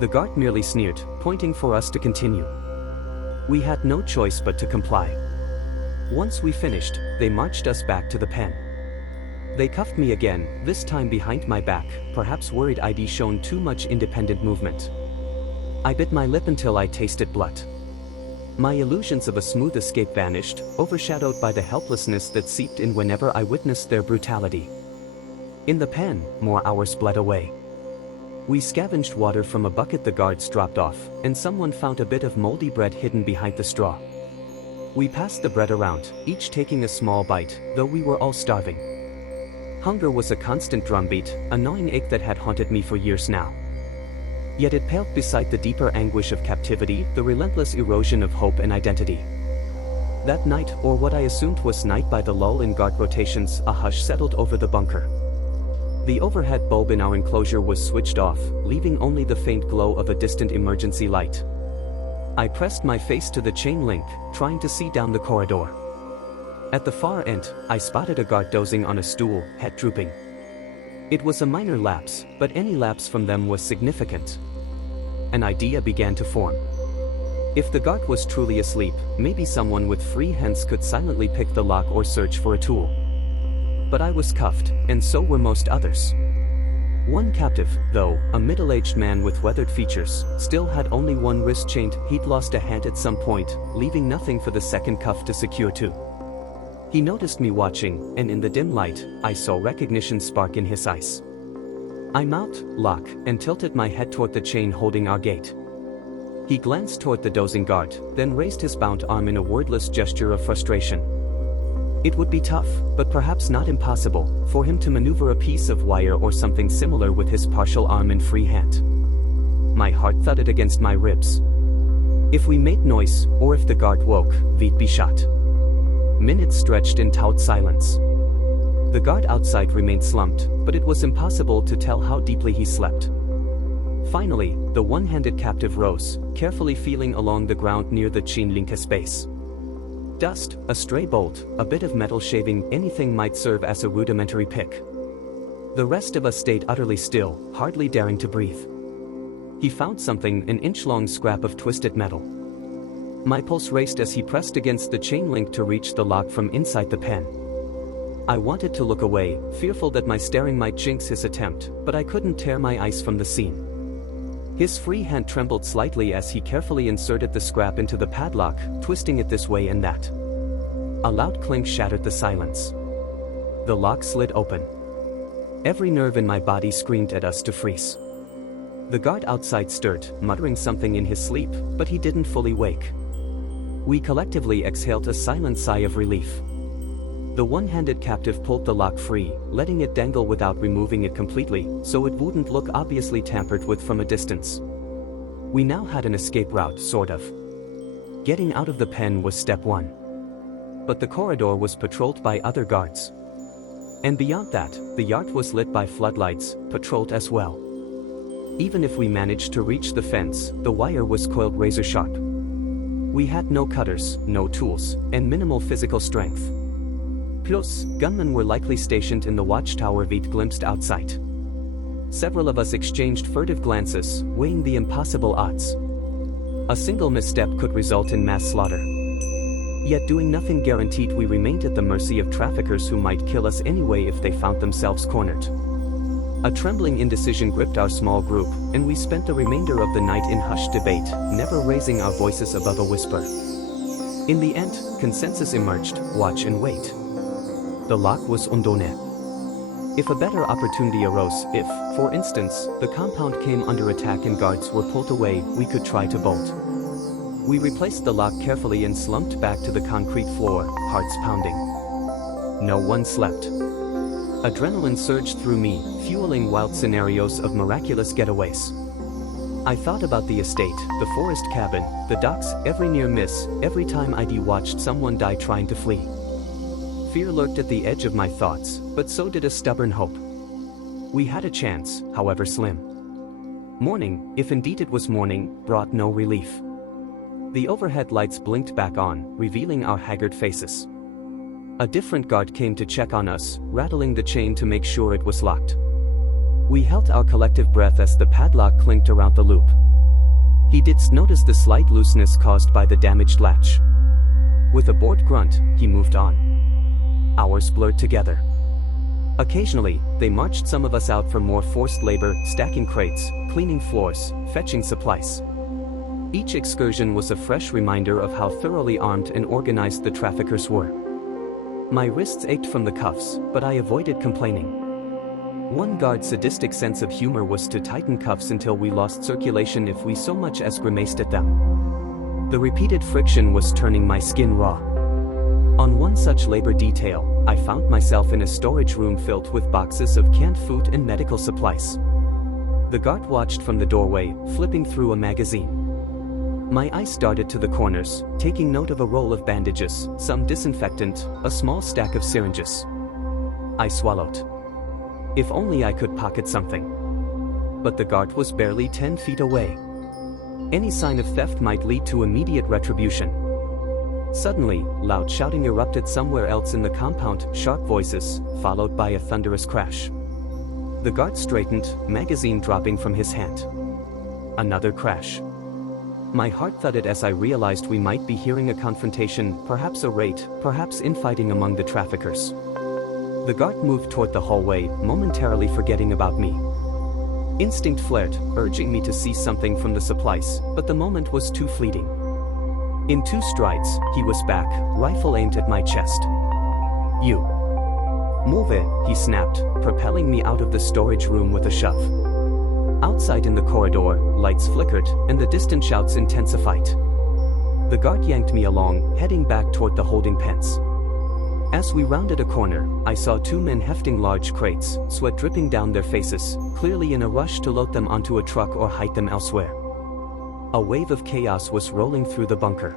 The guard merely sneered, pointing for us to continue. We had no choice but to comply. Once we finished, they marched us back to the pen. They cuffed me again, this time behind my back, perhaps worried I'd shown too much independent movement. I bit my lip until I tasted blood. My illusions of a smooth escape vanished, overshadowed by the helplessness that seeped in whenever I witnessed their brutality. In the pen, more hours bled away. We scavenged water from a bucket the guards dropped off, and someone found a bit of moldy bread hidden behind the straw. We passed the bread around, each taking a small bite, though we were all starving. Hunger was a constant drumbeat, a gnawing ache that had haunted me for years now. Yet it paled beside the deeper anguish of captivity, the relentless erosion of hope and identity. That night, or what I assumed was night by the lull in guard rotations, a hush settled over the bunker. The overhead bulb in our enclosure was switched off, leaving only the faint glow of a distant emergency light. I pressed my face to the chain link, trying to see down the corridor. At the far end, I spotted a guard dozing on a stool, head drooping. It was a minor lapse, but any lapse from them was significant. An idea began to form. If the guard was truly asleep, maybe someone with free hands could silently pick the lock or search for a tool. But I was cuffed, and so were most others. One captive, though, a middle-aged man with weathered features, still had only one wrist chained. He'd lost a hand at some point, leaving nothing for the second cuff to secure to. He noticed me watching, and in the dim light, I saw recognition spark in his eyes. I mouthed, "Lock," and tilted my head toward the chain holding our gate. He glanced toward the dozing guard, then raised his bound arm in a wordless gesture of frustration. It would be tough, but perhaps not impossible, for him to maneuver a piece of wire or something similar with his partial arm and free hand. My heart thudded against my ribs. If we made noise, or if the guard woke, we'd be shot. Minutes stretched in taut silence. The guard outside remained slumped, but it was impossible to tell how deeply he slept. Finally, the one-handed captive rose, carefully feeling along the ground near the chain link's base. Dust, a stray bolt, a bit of metal shaving, anything might serve as a rudimentary pick. The rest of us stayed utterly still, hardly daring to breathe. He found something, an inch-long scrap of twisted metal. My pulse raced as he pressed against the chain link to reach the lock from inside the pen. I wanted to look away, fearful that my staring might jinx his attempt, but I couldn't tear my eyes from the scene. His free hand trembled slightly as he carefully inserted the scrap into the padlock, twisting it this way and that. A loud clink shattered the silence. The lock slid open. Every nerve in my body screamed at us to freeze. The guard outside stirred, muttering something in his sleep, but he didn't fully wake. We collectively exhaled a silent sigh of relief. The one-handed captive pulled the lock free, letting it dangle without removing it completely, so it wouldn't look obviously tampered with from a distance. We now had an escape route, sort of. Getting out of the pen was step one. But the corridor was patrolled by other guards. And beyond that, the yard was lit by floodlights, patrolled as well. Even if we managed to reach the fence, the wire was coiled razor-sharp. We had no cutters, no tools, and minimal physical strength. Plus, gunmen were likely stationed in the watchtower we'd glimpsed outside. Several of us exchanged furtive glances, weighing the impossible odds. A single misstep could result in mass slaughter. Yet doing nothing guaranteed we remained at the mercy of traffickers who might kill us anyway if they found themselves cornered. A trembling indecision gripped our small group, and we spent the remainder of the night in hushed debate, never raising our voices above a whisper. In the end, consensus emerged: watch and wait. The lock was undone. If a better opportunity arose, if, for instance, the compound came under attack and guards were pulled away, we could try to bolt. We replaced the lock carefully and slumped back to the concrete floor, hearts pounding. No one slept. Adrenaline surged through me, fueling wild scenarios of miraculous getaways. I thought about the estate, the forest cabin, the docks, every near miss, every time I'd watched someone die trying to flee. Fear lurked at the edge of my thoughts, but so did a stubborn hope. We had a chance, however slim. Morning, if indeed it was morning, brought no relief. The overhead lights blinked back on, revealing our haggard faces. A different guard came to check on us, rattling the chain to make sure it was locked. We held our collective breath as the padlock clinked around the loop. He did notice the slight looseness caused by the damaged latch. With a bored grunt, he moved on. Hours blurred together. Occasionally, they marched some of us out for more forced labor, stacking crates, cleaning floors, fetching supplies. Each excursion was a fresh reminder of how thoroughly armed and organized the traffickers were. My wrists ached from the cuffs, but I avoided complaining. One guard's sadistic sense of humor was to tighten cuffs until we lost circulation if we so much as grimaced at them. The repeated friction was turning my skin raw. On one such labor detail, I found myself in a storage room filled with boxes of canned food and medical supplies. The guard watched from the doorway, flipping through a magazine. My eyes darted to the corners, taking note of a roll of bandages, some disinfectant, a small stack of syringes. I swallowed. If only I could pocket something. But the guard was barely 10 feet away. Any sign of theft might lead to immediate retribution. Suddenly, loud shouting erupted somewhere else in the compound, sharp voices, followed by a thunderous crash. The guard straightened, magazine dropping from his hand. Another crash. My heart thudded as I realized we might be hearing a confrontation, perhaps a raid, perhaps infighting among the traffickers. The guard moved toward the hallway, momentarily forgetting about me. Instinct flared, urging me to see something from the supplies, but the moment was too fleeting. In 2 strides, he was back, rifle aimed at my chest. "You. Move it," he snapped, propelling me out of the storage room with a shove. Outside in the corridor, lights flickered, and the distant shouts intensified. The guard yanked me along, heading back toward the holding pens. As we rounded a corner, I saw 2 men hefting large crates, sweat dripping down their faces, clearly in a rush to load them onto a truck or hide them elsewhere. A wave of chaos was rolling through the bunker.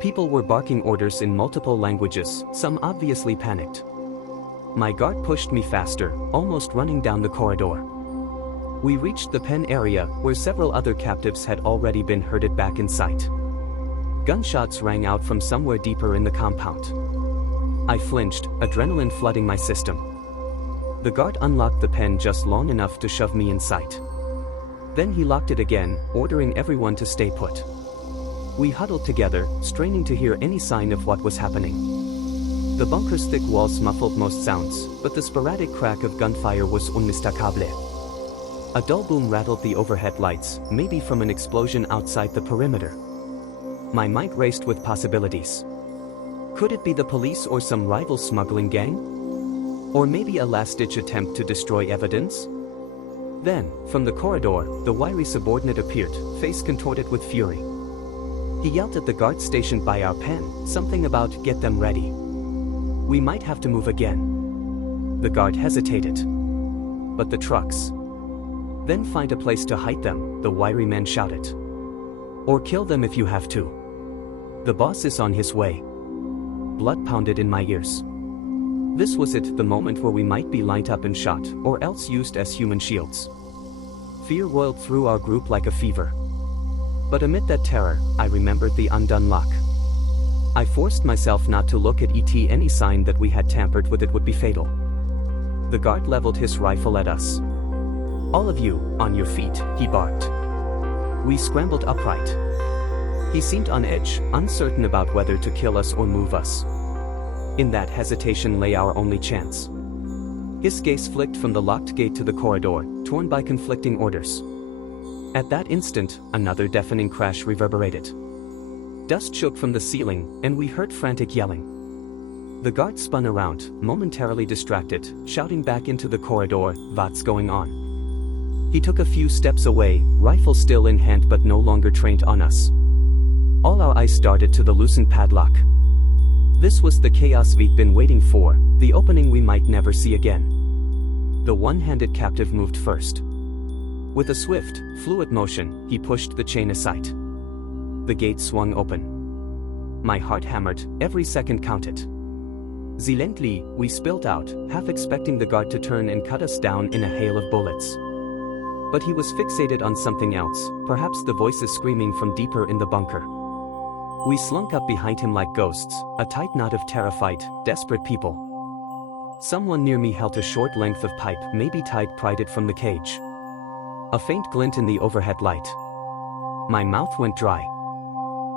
People were barking orders in multiple languages, some obviously panicked. My guard pushed me faster, almost running down the corridor. We reached the pen area, where several other captives had already been herded back in sight. Gunshots rang out from somewhere deeper in the compound. I flinched, adrenaline flooding my system. The guard unlocked the pen just long enough to shove me in sight. Then he locked it again, ordering everyone to stay put. We huddled together, straining to hear any sign of what was happening. The bunker's thick walls muffled most sounds, but the sporadic crack of gunfire was unmistakable. A dull boom rattled the overhead lights, maybe from an explosion outside the perimeter. My mind raced with possibilities. Could it be the police or some rival smuggling gang? Or maybe a last-ditch attempt to destroy evidence? Then, from the corridor, the wiry subordinate appeared, face contorted with fury. He yelled at the guard stationed by our pen, something about "get them ready." We might have to move again. The guard hesitated. But the trucks? Then find a place to hide them, the wiry man shouted. Or kill them if you have to. The boss is on his way. Blood pounded in my ears. This was it, the moment where we might be lined up and shot, or else used as human shields. Fear roiled through our group like a fever. But amid that terror, I remembered the undone lock. I forced myself not to look at it. Any sign that we had tampered with it would be fatal. The guard leveled his rifle at us. "All of you, on your feet," he barked. We scrambled upright. He seemed on edge, uncertain about whether to kill us or move us. In that hesitation lay our only chance. His gaze flicked from the locked gate to the corridor, torn by conflicting orders. At that instant, another deafening crash reverberated. Dust shook from the ceiling, and we heard frantic yelling. The guard spun around, momentarily distracted, shouting back into the corridor, "What's going on?" He took a few steps away, rifle still in hand but no longer trained on us. All our eyes darted to the loosened padlock. This was the chaos we'd been waiting for, the opening we might never see again. The one-handed captive moved first. With a swift, fluid motion, he pushed the chain aside. The gate swung open. My heart hammered, every second counted. Silently, we spilled out, half expecting the guard to turn and cut us down in a hail of bullets. But he was fixated on something else, perhaps the voices screaming from deeper in the bunker. We slunk up behind him like ghosts, a tight knot of terrified, desperate people. Someone near me held a short length of pipe, maybe tied pried it from the cage. A faint glint in the overhead light. My mouth went dry.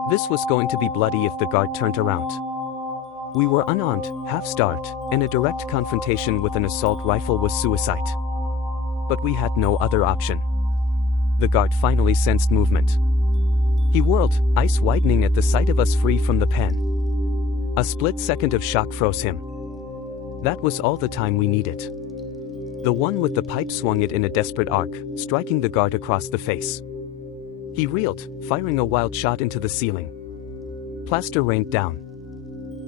This was going to be bloody if the guard turned around. We were unarmed, half-starved, and a direct confrontation with an assault rifle was suicide. But we had no other option. The guard finally sensed movement. He whirled, eyes widening at the sight of us free from the pen. A split second of shock froze him. That was all the time we needed. The one with the pipe swung it in a desperate arc, striking the guard across the face. He reeled, firing a wild shot into the ceiling. Plaster rained down.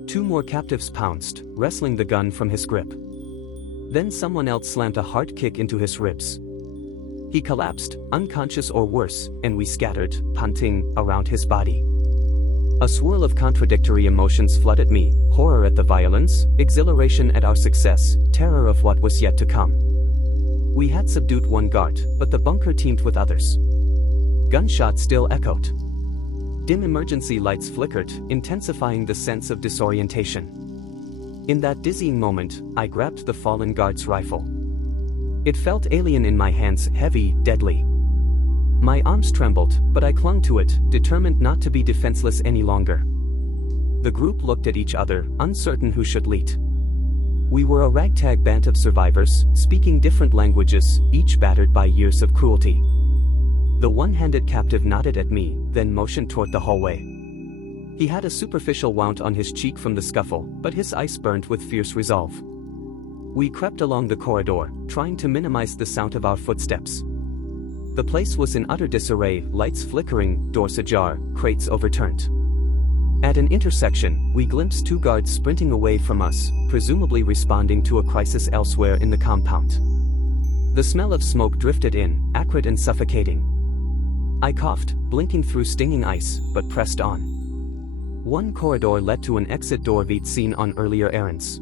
2 more captives pounced, wresting the gun from his grip. Then someone else slammed a hard kick into his ribs. He collapsed, unconscious or worse, and we scattered, punting, around his body. A swirl of contradictory emotions flooded me: horror at the violence, exhilaration at our success, terror of what was yet to come. We had subdued one guard, but the bunker teemed with others. Gunshots still echoed. Dim emergency lights flickered, intensifying the sense of disorientation. In that dizzying moment, I grabbed the fallen guard's rifle. It felt alien in my hands, heavy, deadly. My arms trembled, but I clung to it, determined not to be defenseless any longer. The group looked at each other, uncertain who should lead. We were a ragtag band of survivors, speaking different languages, each battered by years of cruelty. The one-handed captive nodded at me, then motioned toward the hallway. He had a superficial wound on his cheek from the scuffle, but his eyes burned with fierce resolve. We crept along the corridor, trying to minimize the sound of our footsteps. The place was in utter disarray, lights flickering, doors ajar, crates overturned. At an intersection, we glimpsed 2 guards sprinting away from us, presumably responding to a crisis elsewhere in the compound. The smell of smoke drifted in, acrid and suffocating. I coughed, blinking through stinging ice, but pressed on. One corridor led to an exit door we'd seen on earlier errands.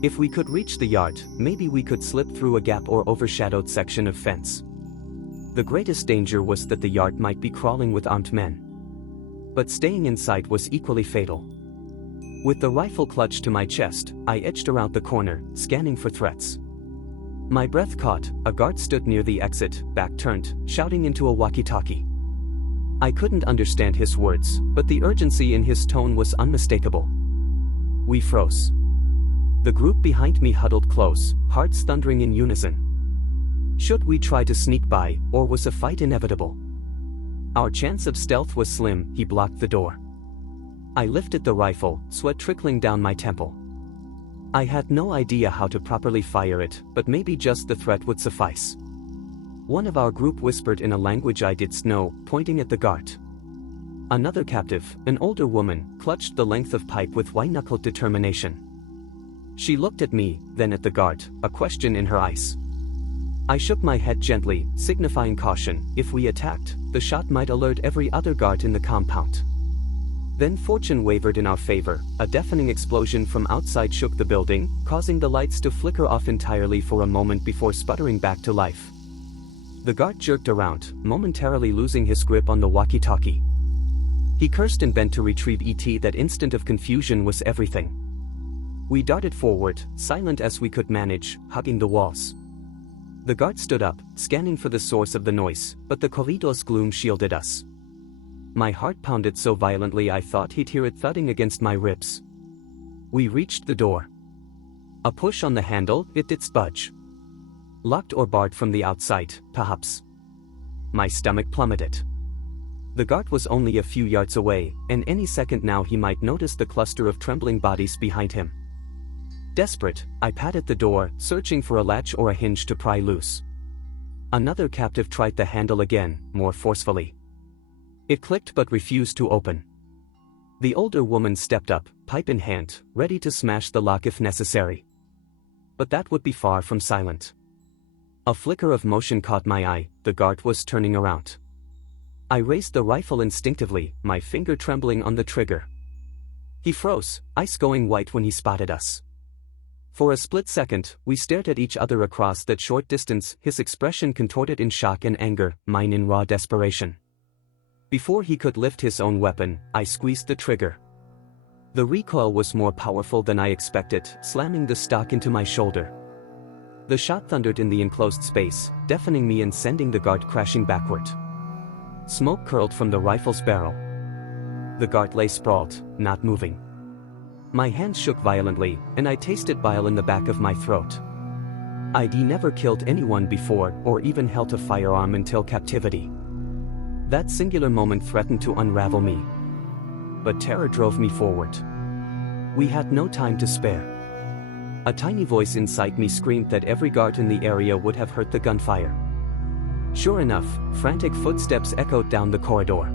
If we could reach the yard, maybe we could slip through a gap or overshadowed section of fence. The greatest danger was that the yard might be crawling with armed men. But staying inside was equally fatal. With the rifle clutched to my chest, I edged around the corner, scanning for threats. My breath caught. A guard stood near the exit, back turned, shouting into a walkie-talkie. I couldn't understand his words, but the urgency in his tone was unmistakable. We froze. The group behind me huddled close, hearts thundering in unison. Should we try to sneak by, or was a fight inevitable? Our chance of stealth was slim. He blocked the door. I lifted the rifle, sweat trickling down my temple. I had no idea how to properly fire it, but maybe just the threat would suffice. One of our group whispered in a language I didn't know, pointing at the guard. Another captive, an older woman, clutched the length of pipe with white-knuckled determination. She looked at me, then at the guard, a question in her eyes. I shook my head gently, signifying caution. If we attacked, the shot might alert every other guard in the compound. Then fortune wavered in our favor. A deafening explosion from outside shook the building, causing the lights to flicker off entirely for a moment before sputtering back to life. The guard jerked around, momentarily losing his grip on the walkie-talkie. He cursed and bent to retrieve it. That instant of confusion was everything. We darted forward, silent as we could manage, hugging the walls. The guard stood up, scanning for the source of the noise, but the corridor's gloom shielded us. My heart pounded so violently I thought he'd hear it thudding against my ribs. We reached the door. A push on the handle, it didn't budge. Locked or barred from the outside, perhaps. My stomach plummeted. The guard was only a few yards away, and any second now he might notice the cluster of trembling bodies behind him. Desperate, I patted the door, searching for a latch or a hinge to pry loose. Another captive tried the handle again, more forcefully. It clicked but refused to open. The older woman stepped up, pipe in hand, ready to smash the lock if necessary. But that would be far from silent. A flicker of motion caught my eye. The guard was turning around. I raised the rifle instinctively, my finger trembling on the trigger. He froze, ice going white when he spotted us. For a split second, we stared at each other across that short distance, his expression contorted in shock and anger, mine in raw desperation. Before he could lift his own weapon, I squeezed the trigger. The recoil was more powerful than I expected, slamming the stock into my shoulder. The shot thundered in the enclosed space, deafening me and sending the guard crashing backward. Smoke curled from the rifle's barrel. The guard lay sprawled, not moving. My hands shook violently, and I tasted bile in the back of my throat. I'd never killed anyone before, or even held a firearm until captivity. That singular moment threatened to unravel me. But terror drove me forward. We had no time to spare. A tiny voice inside me screamed that every guard in the area would have heard the gunfire. Sure enough, frantic footsteps echoed down the corridor.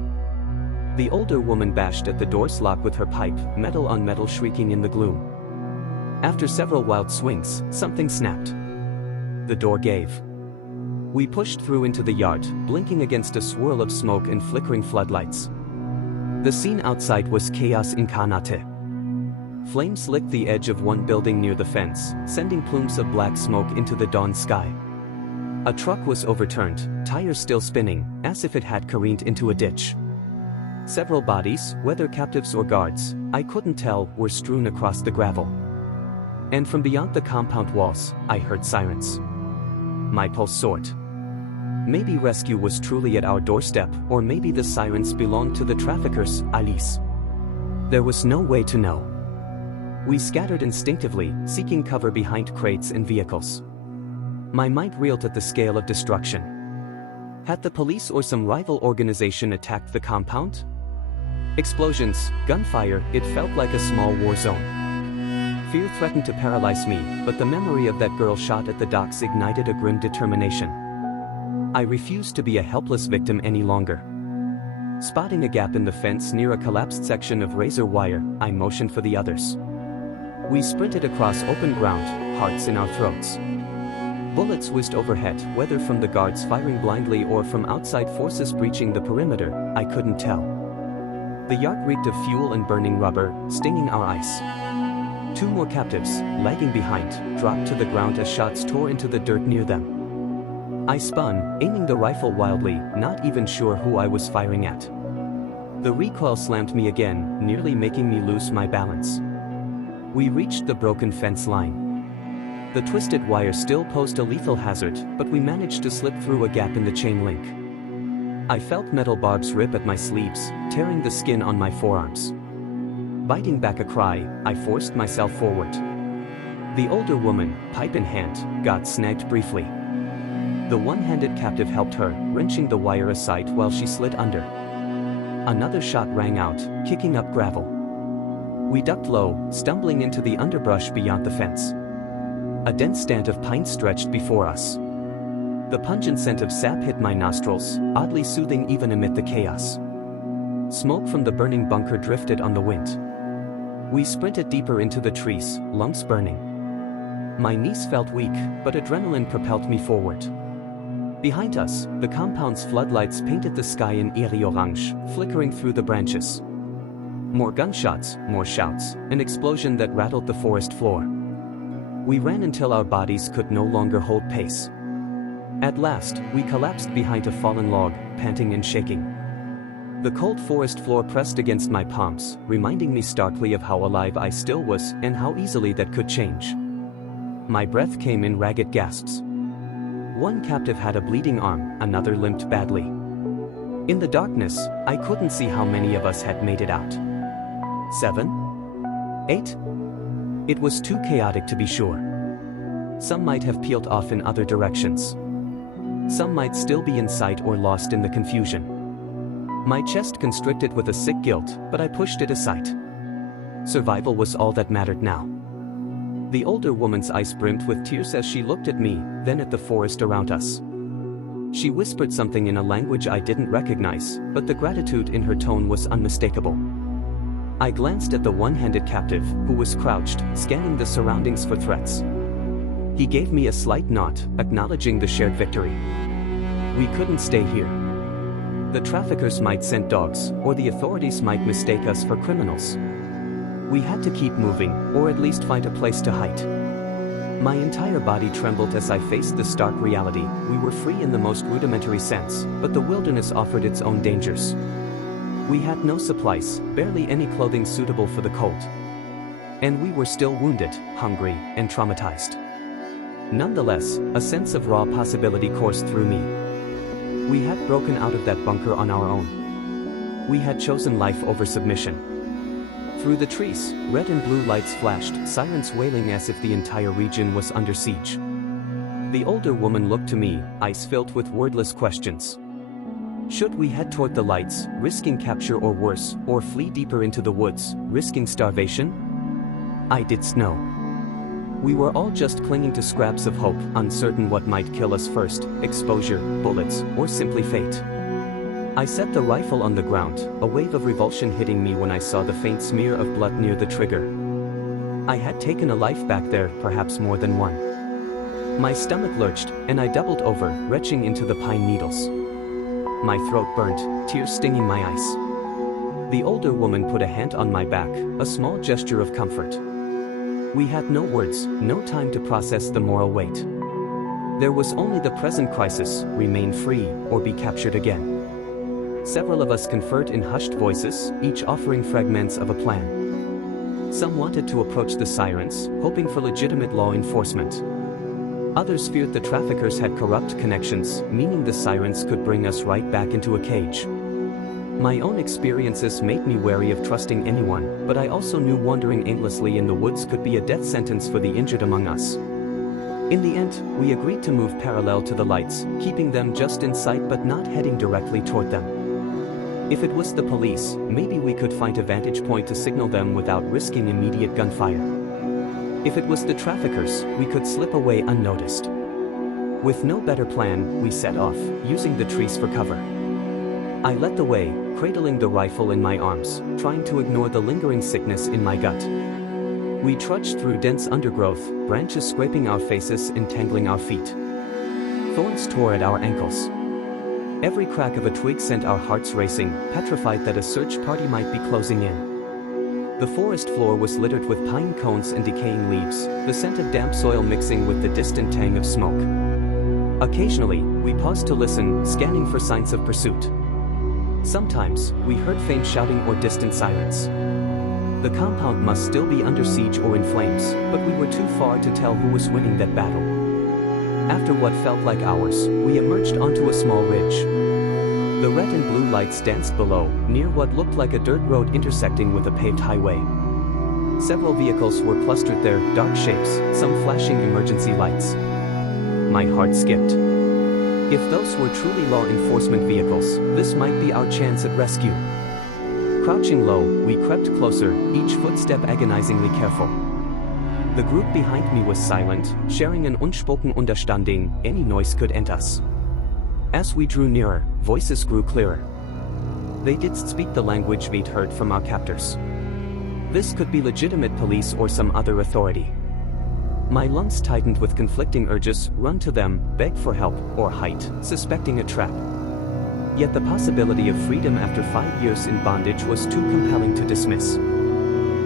The older woman bashed at the door's lock with her pipe, metal on metal shrieking in the gloom. After several wild swings, something snapped. The door gave. We pushed through into the yard, blinking against a swirl of smoke and flickering floodlights. The scene outside was chaos incarnate. Flames licked the edge of one building near the fence, sending plumes of black smoke into the dawn sky. A truck was overturned, tires still spinning, as if it had careened into a ditch. Several bodies, whether captives or guards, I couldn't tell, were strewn across the gravel. And from beyond the compound walls, I heard sirens. My pulse soared. Maybe rescue was truly at our doorstep, or maybe the sirens belonged to the traffickers, Alice. There was no way to know. We scattered instinctively, seeking cover behind crates and vehicles. My mind reeled at the scale of destruction. Had the police or some rival organization attacked the compound? Explosions, gunfire, it felt like a small war zone. Fear threatened to paralyze me, but the memory of that girl shot at the docks ignited a grim determination. I refused to be a helpless victim any longer. Spotting a gap in the fence near a collapsed section of razor wire, I motioned for the others. We sprinted across open ground, hearts in our throats. Bullets whizzed overhead, whether from the guards firing blindly or from outside forces breaching the perimeter, I couldn't tell. The yard reeked of fuel and burning rubber, stinging our eyes. 2 more captives, lagging behind, dropped to the ground as shots tore into the dirt near them. I spun, aiming the rifle wildly, not even sure who I was firing at. The recoil slammed me again, nearly making me lose my balance. We reached the broken fence line. The twisted wire still posed a lethal hazard, but we managed to slip through a gap in the chain link. I felt metal barbs rip at my sleeves, tearing the skin on my forearms. Biting back a cry, I forced myself forward. The older woman, pipe in hand, got snagged briefly. The one-handed captive helped her, wrenching the wire aside while she slid under. Another shot rang out, kicking up gravel. We ducked low, stumbling into the underbrush beyond the fence. A dense stand of pine stretched before us. The pungent scent of sap hit my nostrils, oddly soothing even amid the chaos. Smoke from the burning bunker drifted on the wind. We sprinted deeper into the trees, lungs burning. My knees felt weak, but adrenaline propelled me forward. Behind us, the compound's floodlights painted the sky in eerie orange, flickering through the branches. More gunshots, more shouts, an explosion that rattled the forest floor. We ran until our bodies could no longer hold pace. At last, we collapsed behind a fallen log, panting and shaking. The cold forest floor pressed against my palms, reminding me starkly of how alive I still was and how easily that could change. My breath came in ragged gasps. One captive had a bleeding arm, another limped badly. In the darkness, I couldn't see how many of us had made it out. 7? 8? It was too chaotic to be sure. Some might have peeled off in other directions. Some might still be in sight or lost in the confusion. My chest constricted with a sick guilt, but I pushed it aside. Survival was all that mattered now. The older woman's eyes brimmed with tears as she looked at me, then at the forest around us. She whispered something in a language I didn't recognize, but the gratitude in her tone was unmistakable. I glanced at the one-handed captive, who was crouched, scanning the surroundings for threats. He gave me a slight nod, acknowledging the shared victory. We couldn't stay here. The traffickers might send dogs, or the authorities might mistake us for criminals. We had to keep moving, or at least find a place to hide. My entire body trembled as I faced the stark reality. We were free in the most rudimentary sense, but the wilderness offered its own dangers. We had no supplies, barely any clothing suitable for the cold. And we were still wounded, hungry, and traumatized. Nonetheless, a sense of raw possibility coursed through me. We had broken out of that bunker on our own. We had chosen life over submission. Through the trees, red and blue lights flashed, sirens wailing as if the entire region was under siege. The older woman looked to me, eyes filled with wordless questions. Should we head toward the lights, risking capture or worse, or flee deeper into the woods, risking starvation? I didn't know. We were all just clinging to scraps of hope, uncertain what might kill us first, exposure, bullets, or simply fate. I set the rifle on the ground, a wave of revulsion hitting me when I saw the faint smear of blood near the trigger. I had taken a life back there, perhaps more than one. My stomach lurched, and I doubled over, retching into the pine needles. My throat burnt, tears stinging my eyes. The older woman put a hand on my back, a small gesture of comfort. We had no words, no time to process the moral weight. There was only the present crisis: remain free, or be captured again. Several of us conferred in hushed voices, each offering fragments of a plan. Some wanted to approach the sirens, hoping for legitimate law enforcement. Others feared the traffickers had corrupt connections, meaning the sirens could bring us right back into a cage. My own experiences made me wary of trusting anyone, but I also knew wandering aimlessly in the woods could be a death sentence for the injured among us. In the end, we agreed to move parallel to the lights, keeping them just in sight but not heading directly toward them. If it was the police, maybe we could find a vantage point to signal them without risking immediate gunfire. If it was the traffickers, we could slip away unnoticed. With no better plan, we set off, using the trees for cover. I led the way, cradling the rifle in my arms, trying to ignore the lingering sickness in my gut. We trudged through dense undergrowth, branches scraping our faces, entangling our feet. Thorns tore at our ankles. Every crack of a twig sent our hearts racing, petrified that a search party might be closing in. The forest floor was littered with pine cones and decaying leaves, the scent of damp soil mixing with the distant tang of smoke. Occasionally, we paused to listen, scanning for signs of pursuit. Sometimes, we heard faint shouting or distant sirens. The compound must still be under siege or in flames, but we were too far to tell who was winning that battle. After what felt like hours, we emerged onto a small ridge. The red and blue lights danced below, near what looked like a dirt road intersecting with a paved highway. Several vehicles were clustered there, dark shapes, some flashing emergency lights. My heart skipped. If those were truly law enforcement vehicles, this might be our chance at rescue. Crouching low, we crept closer, each footstep agonizingly careful. The group behind me was silent, sharing an unspoken understanding: any noise could end us. As we drew nearer, voices grew clearer. They did speak the language we'd heard from our captors. This could be legitimate police or some other authority. My lungs tightened with conflicting urges: run to them, beg for help, or hide, suspecting a trap. Yet the possibility of freedom after 5 years in bondage was too compelling to dismiss.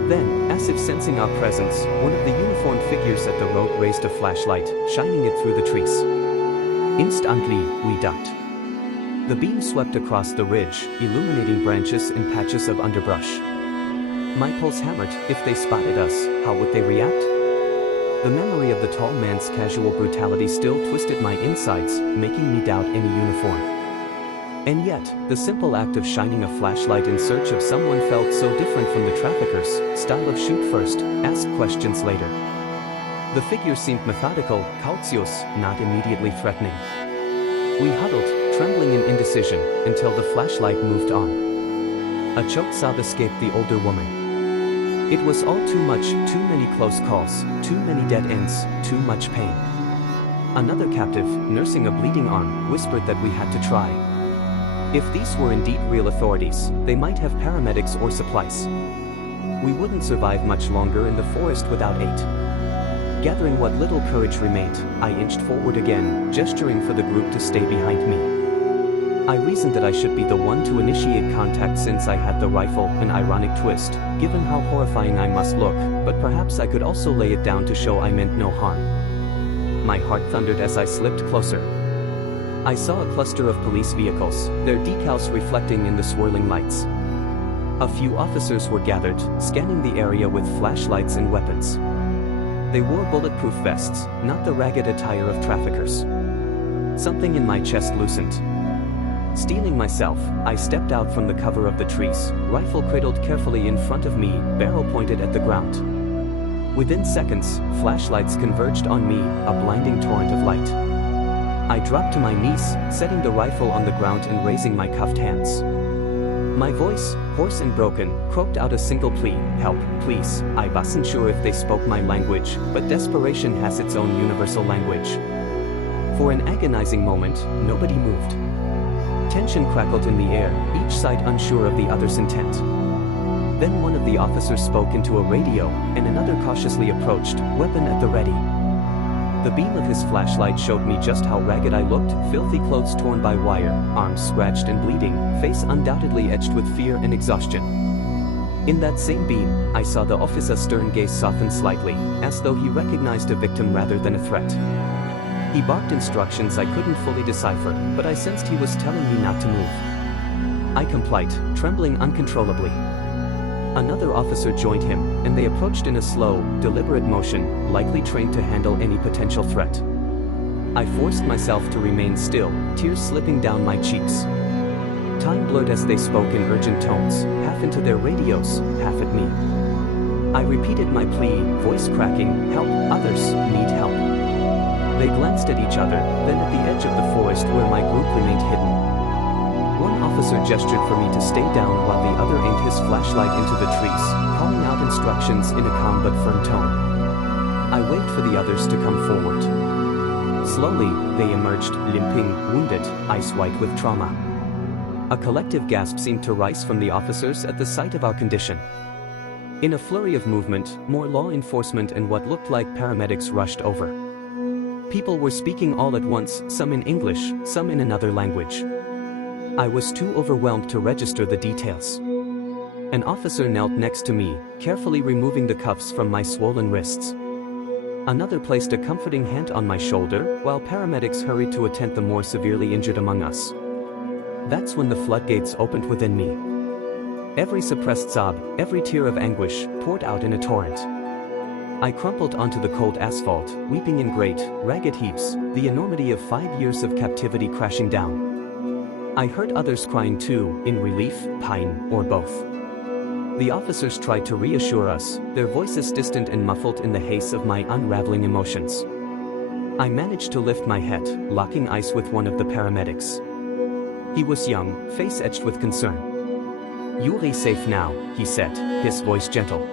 Then, as if sensing our presence, one of the uniformed figures at the road raised a flashlight, shining it through the trees. Instantly, we ducked. The beam swept across the ridge, illuminating branches and patches of underbrush. My pulse hammered. If they spotted us, how would they react? The memory of the tall man's casual brutality still twisted my insides, making me doubt any uniform. And yet, the simple act of shining a flashlight in search of someone felt so different from the traffickers' style of shoot first, ask questions later. The figure seemed methodical, cautious, not immediately threatening. We huddled, trembling in indecision, until the flashlight moved on. A choked sob escaped the older woman. It was all too much, too many close calls, too many dead ends, too much pain. Another captive, nursing a bleeding arm, whispered that we had to try. If these were indeed real authorities, they might have paramedics or supplies. We wouldn't survive much longer in the forest without aid. Gathering what little courage remained, I inched forward again, gesturing for the group to stay behind me. I reasoned that I should be the one to initiate contact since I had the rifle, an ironic twist, given how horrifying I must look, but perhaps I could also lay it down to show I meant no harm. My heart thundered as I slipped closer. I saw a cluster of police vehicles, their decals reflecting in the swirling lights. A few officers were gathered, scanning the area with flashlights and weapons. They wore bulletproof vests, not the ragged attire of traffickers. Something in my chest loosened. Steeling myself, I stepped out from the cover of the trees, rifle cradled carefully in front of me, barrel pointed at the ground. Within seconds, flashlights converged on me, a blinding torrent of light. I dropped to my knees, setting the rifle on the ground and raising my cuffed hands. My voice, hoarse and broken, croaked out a single plea: help, please. I wasn't sure if they spoke my language, but desperation has its own universal language. For an agonizing moment, nobody moved. Tension crackled in the air, each side unsure of the other's intent. Then one of the officers spoke into a radio, and another cautiously approached, weapon at the ready. The beam of his flashlight showed me just how ragged I looked, filthy clothes torn by wire, arms scratched and bleeding, face undoubtedly etched with fear and exhaustion. In that same beam, I saw the officer's stern gaze soften slightly, as though he recognized a victim rather than a threat. He barked instructions I couldn't fully decipher, but I sensed he was telling me not to move. I complied, trembling uncontrollably. Another officer joined him, and they approached in a slow, deliberate motion, likely trained to handle any potential threat. I forced myself to remain still, tears slipping down my cheeks. Time blurred as they spoke in urgent tones, half into their radios, half at me. I repeated my plea, voice cracking, help, others, need help. They glanced at each other, then at the edge of the forest where my group remained hidden. One officer gestured for me to stay down while the other aimed his flashlight into the trees, calling out instructions in a calm but firm tone. I waved for the others to come forward. Slowly, they emerged, limping, wounded, ice-white with trauma. A collective gasp seemed to rise from the officers at the sight of our condition. In a flurry of movement, more law enforcement and what looked like paramedics rushed over. People were speaking all at once, some in English, some in another language. I was too overwhelmed to register the details. An officer knelt next to me, carefully removing the cuffs from my swollen wrists. Another placed a comforting hand on my shoulder, while paramedics hurried to attend the more severely injured among us. That's when the floodgates opened within me. Every suppressed sob, every tear of anguish, poured out in a torrent. I crumpled onto the cold asphalt, weeping in great, ragged heaps, the enormity of 5 years of captivity crashing down. I heard others crying too, in relief, pain, or both. The officers tried to reassure us, their voices distant and muffled in the haze of my unraveling emotions. I managed to lift my head, locking eyes with one of the paramedics. He was young, face etched with concern. "You're safe now," he said, his voice gentle.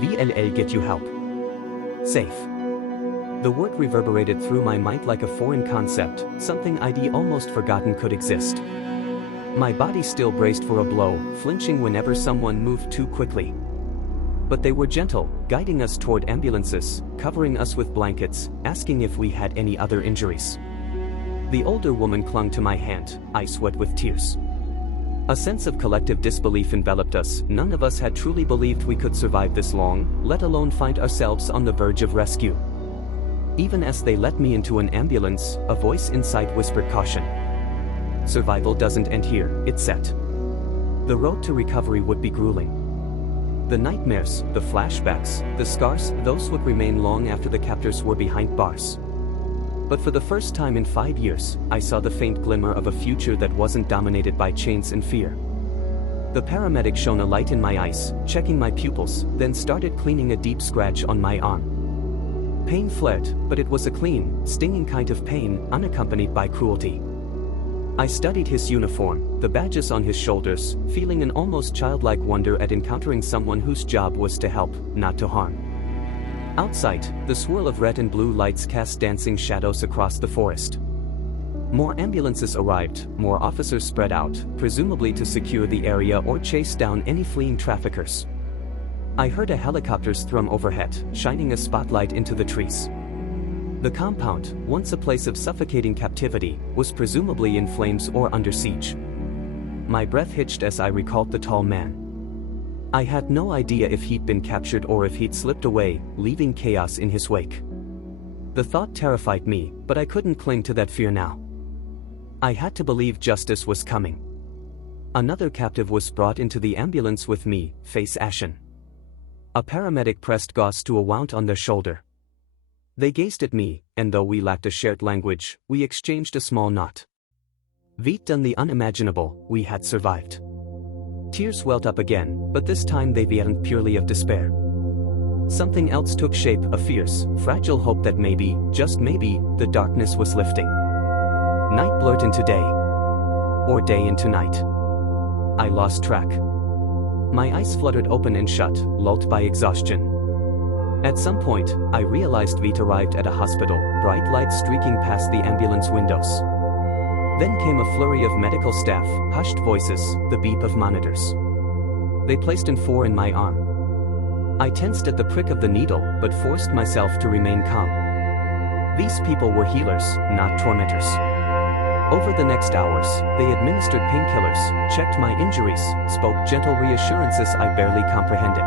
"VLL get you help." Safe. The word reverberated through my mind like a foreign concept, something I'd almost forgotten could exist. My body still braced for a blow, flinching whenever someone moved too quickly. But they were gentle, guiding us toward ambulances, covering us with blankets, asking if we had any other injuries. The older woman clung to my hand, ice wet with tears. A sense of collective disbelief enveloped us. None of us had truly believed we could survive this long, let alone find ourselves on the verge of rescue. Even as they let me into an ambulance, a voice inside whispered caution. "Survival doesn't end here," it said. The road to recovery would be grueling. The nightmares, the flashbacks, the scars, those would remain long after the captors were behind bars. But for the first time in 5 years, I saw the faint glimmer of a future that wasn't dominated by chains and fear. The paramedic shone a light in my eyes, checking my pupils, then started cleaning a deep scratch on my arm. Pain fled, but it was a clean, stinging kind of pain, unaccompanied by cruelty. I studied his uniform, the badges on his shoulders, feeling an almost childlike wonder at encountering someone whose job was to help, not to harm. Outside, the swirl of red and blue lights cast dancing shadows across the forest. More ambulances arrived, more officers spread out, presumably to secure the area or chase down any fleeing traffickers. I heard a helicopter's thrum overhead, shining a spotlight into the trees. The compound, once a place of suffocating captivity, was presumably in flames or under siege. My breath hitched as I recalled the tall man. I had no idea if he'd been captured or if he'd slipped away, leaving chaos in his wake. The thought terrified me, but I couldn't cling to that fear now. I had to believe justice was coming. Another captive was brought into the ambulance with me, face ashen. A paramedic pressed gauze to a wound on their shoulder. They gazed at me, and though we lacked a shared language, we exchanged a small nod. We'd done the unimaginable, we had survived. Tears welled up again, but this time they weren't purely of despair. Something else took shape, a fierce, fragile hope that maybe, just maybe, the darkness was lifting. Night blurred into day. Or day into night. I lost track. My eyes fluttered open and shut, lulled by exhaustion. At some point, I realized we'd arrived at a hospital, bright lights streaking past the ambulance windows. Then came a flurry of medical staff, hushed voices, the beep of monitors. They placed N4 in my arm. I tensed at the prick of the needle, but forced myself to remain calm. These people were healers, not tormentors. Over the next hours, they administered painkillers, checked my injuries, spoke gentle reassurances I barely comprehended.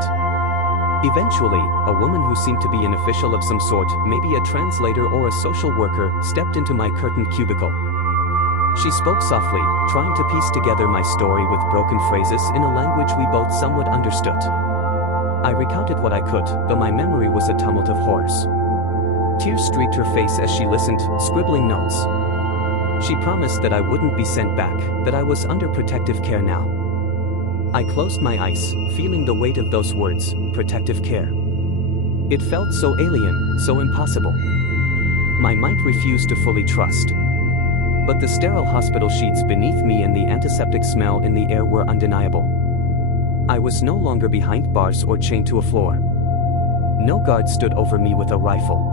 Eventually, a woman who seemed to be an official of some sort, maybe a translator or a social worker, stepped into my curtained cubicle. She spoke softly, trying to piece together my story with broken phrases in a language we both somewhat understood. I recounted what I could, though my memory was a tumult of horrors. Tears streaked her face as she listened, scribbling notes. She promised that I wouldn't be sent back, that I was under protective care now. I closed my eyes, feeling the weight of those words, protective care. It felt so alien, so impossible. My mind refused to fully trust. But the sterile hospital sheets beneath me and the antiseptic smell in the air were undeniable. I was no longer behind bars or chained to a floor. No guard stood over me with a rifle.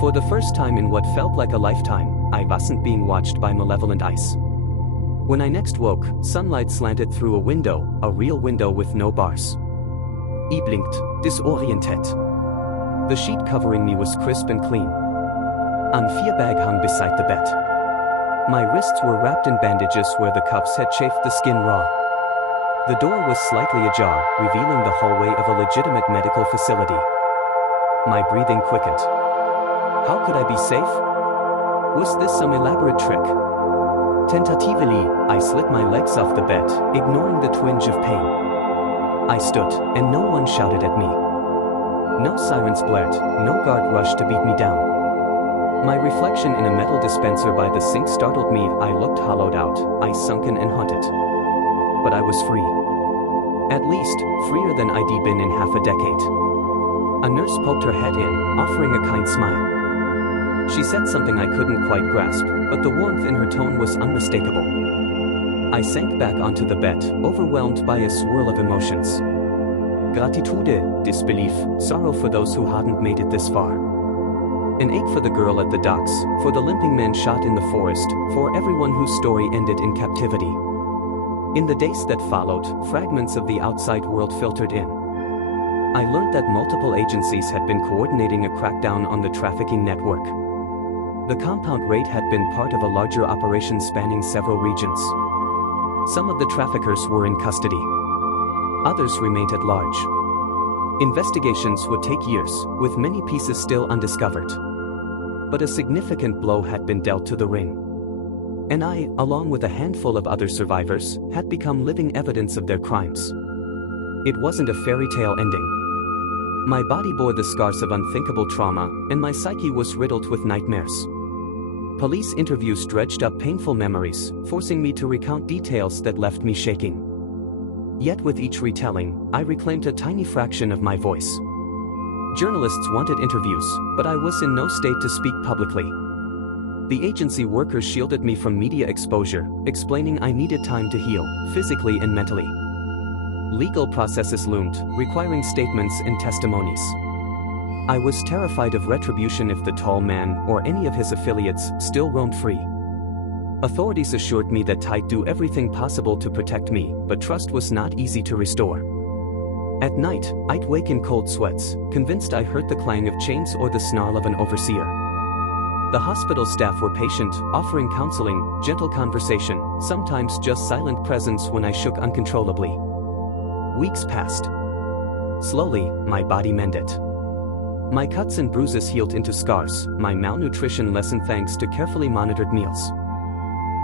For the first time in what felt like a lifetime, I wasn't being watched by malevolent eyes. When I next woke, sunlight slanted through a window, a real window with no bars. I blinked, disoriented. The sheet covering me was crisp and clean. An Vierbag hung beside the bed. My wrists were wrapped in bandages where the cuffs had chafed the skin raw. The door was slightly ajar, revealing the hallway of a legitimate medical facility. My breathing quickened. How could I be safe? Was this some elaborate trick? Tentatively, I slid my legs off the bed, ignoring the twinge of pain. I stood, and no one shouted at me. No sirens blared, no guard rushed to beat me down. My reflection in a metal dispenser by the sink startled me. I looked hollowed out, eyes sunken and haunted. But I was free. At least, freer than I'd been in half a decade. A nurse poked her head in, offering a kind smile. She said something I couldn't quite grasp, but the warmth in her tone was unmistakable. I sank back onto the bed, overwhelmed by a swirl of emotions. Gratitude, disbelief, sorrow for those who hadn't made it this far. An ache for the girl at the docks, for the limping man shot in the forest, for everyone whose story ended in captivity. In the days that followed, fragments of the outside world filtered in. I learned that multiple agencies had been coordinating a crackdown on the trafficking network. The compound raid had been part of a larger operation spanning several regions. Some of the traffickers were in custody. Others remained at large. Investigations would take years, with many pieces still undiscovered. But a significant blow had been dealt to the ring. And I, along with a handful of other survivors, had become living evidence of their crimes. It wasn't a fairy tale ending. My body bore the scars of unthinkable trauma, and my psyche was riddled with nightmares. Police interviews dredged up painful memories, forcing me to recount details that left me shaking. Yet with each retelling, I reclaimed a tiny fraction of my voice. Journalists wanted interviews, but I was in no state to speak publicly. The agency workers shielded me from media exposure, explaining I needed time to heal, physically and mentally. Legal processes loomed, requiring statements and testimonies. I was terrified of retribution if the tall man, or any of his affiliates, still roamed free. Authorities assured me that I'd do everything possible to protect me, but trust was not easy to restore. At night, I'd wake in cold sweats, convinced I heard the clang of chains or the snarl of an overseer. The hospital staff were patient, offering counseling, gentle conversation, sometimes just silent presence when I shook uncontrollably. Weeks passed. Slowly, my body mended. My cuts and bruises healed into scars, my malnutrition lessened thanks to carefully monitored meals.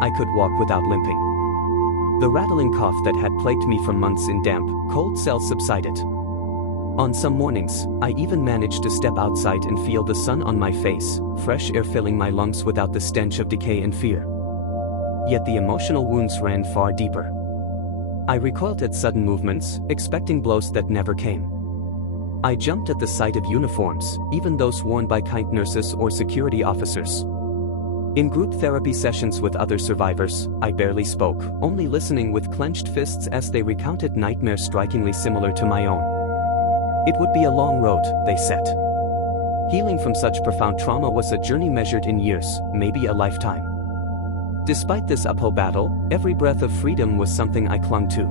I could walk without limping. The rattling cough that had plagued me for months in damp, cold cells subsided. On some mornings, I even managed to step outside and feel the sun on my face, fresh air filling my lungs without the stench of decay and fear. Yet the emotional wounds ran far deeper. I recoiled at sudden movements, expecting blows that never came. I jumped at the sight of uniforms, even those worn by kind nurses or security officers. In group therapy sessions with other survivors, I barely spoke, only listening with clenched fists as they recounted nightmares strikingly similar to my own. It would be a long road, they said. Healing from such profound trauma was a journey measured in years, maybe a lifetime. Despite this uphill battle, every breath of freedom was something I clung to.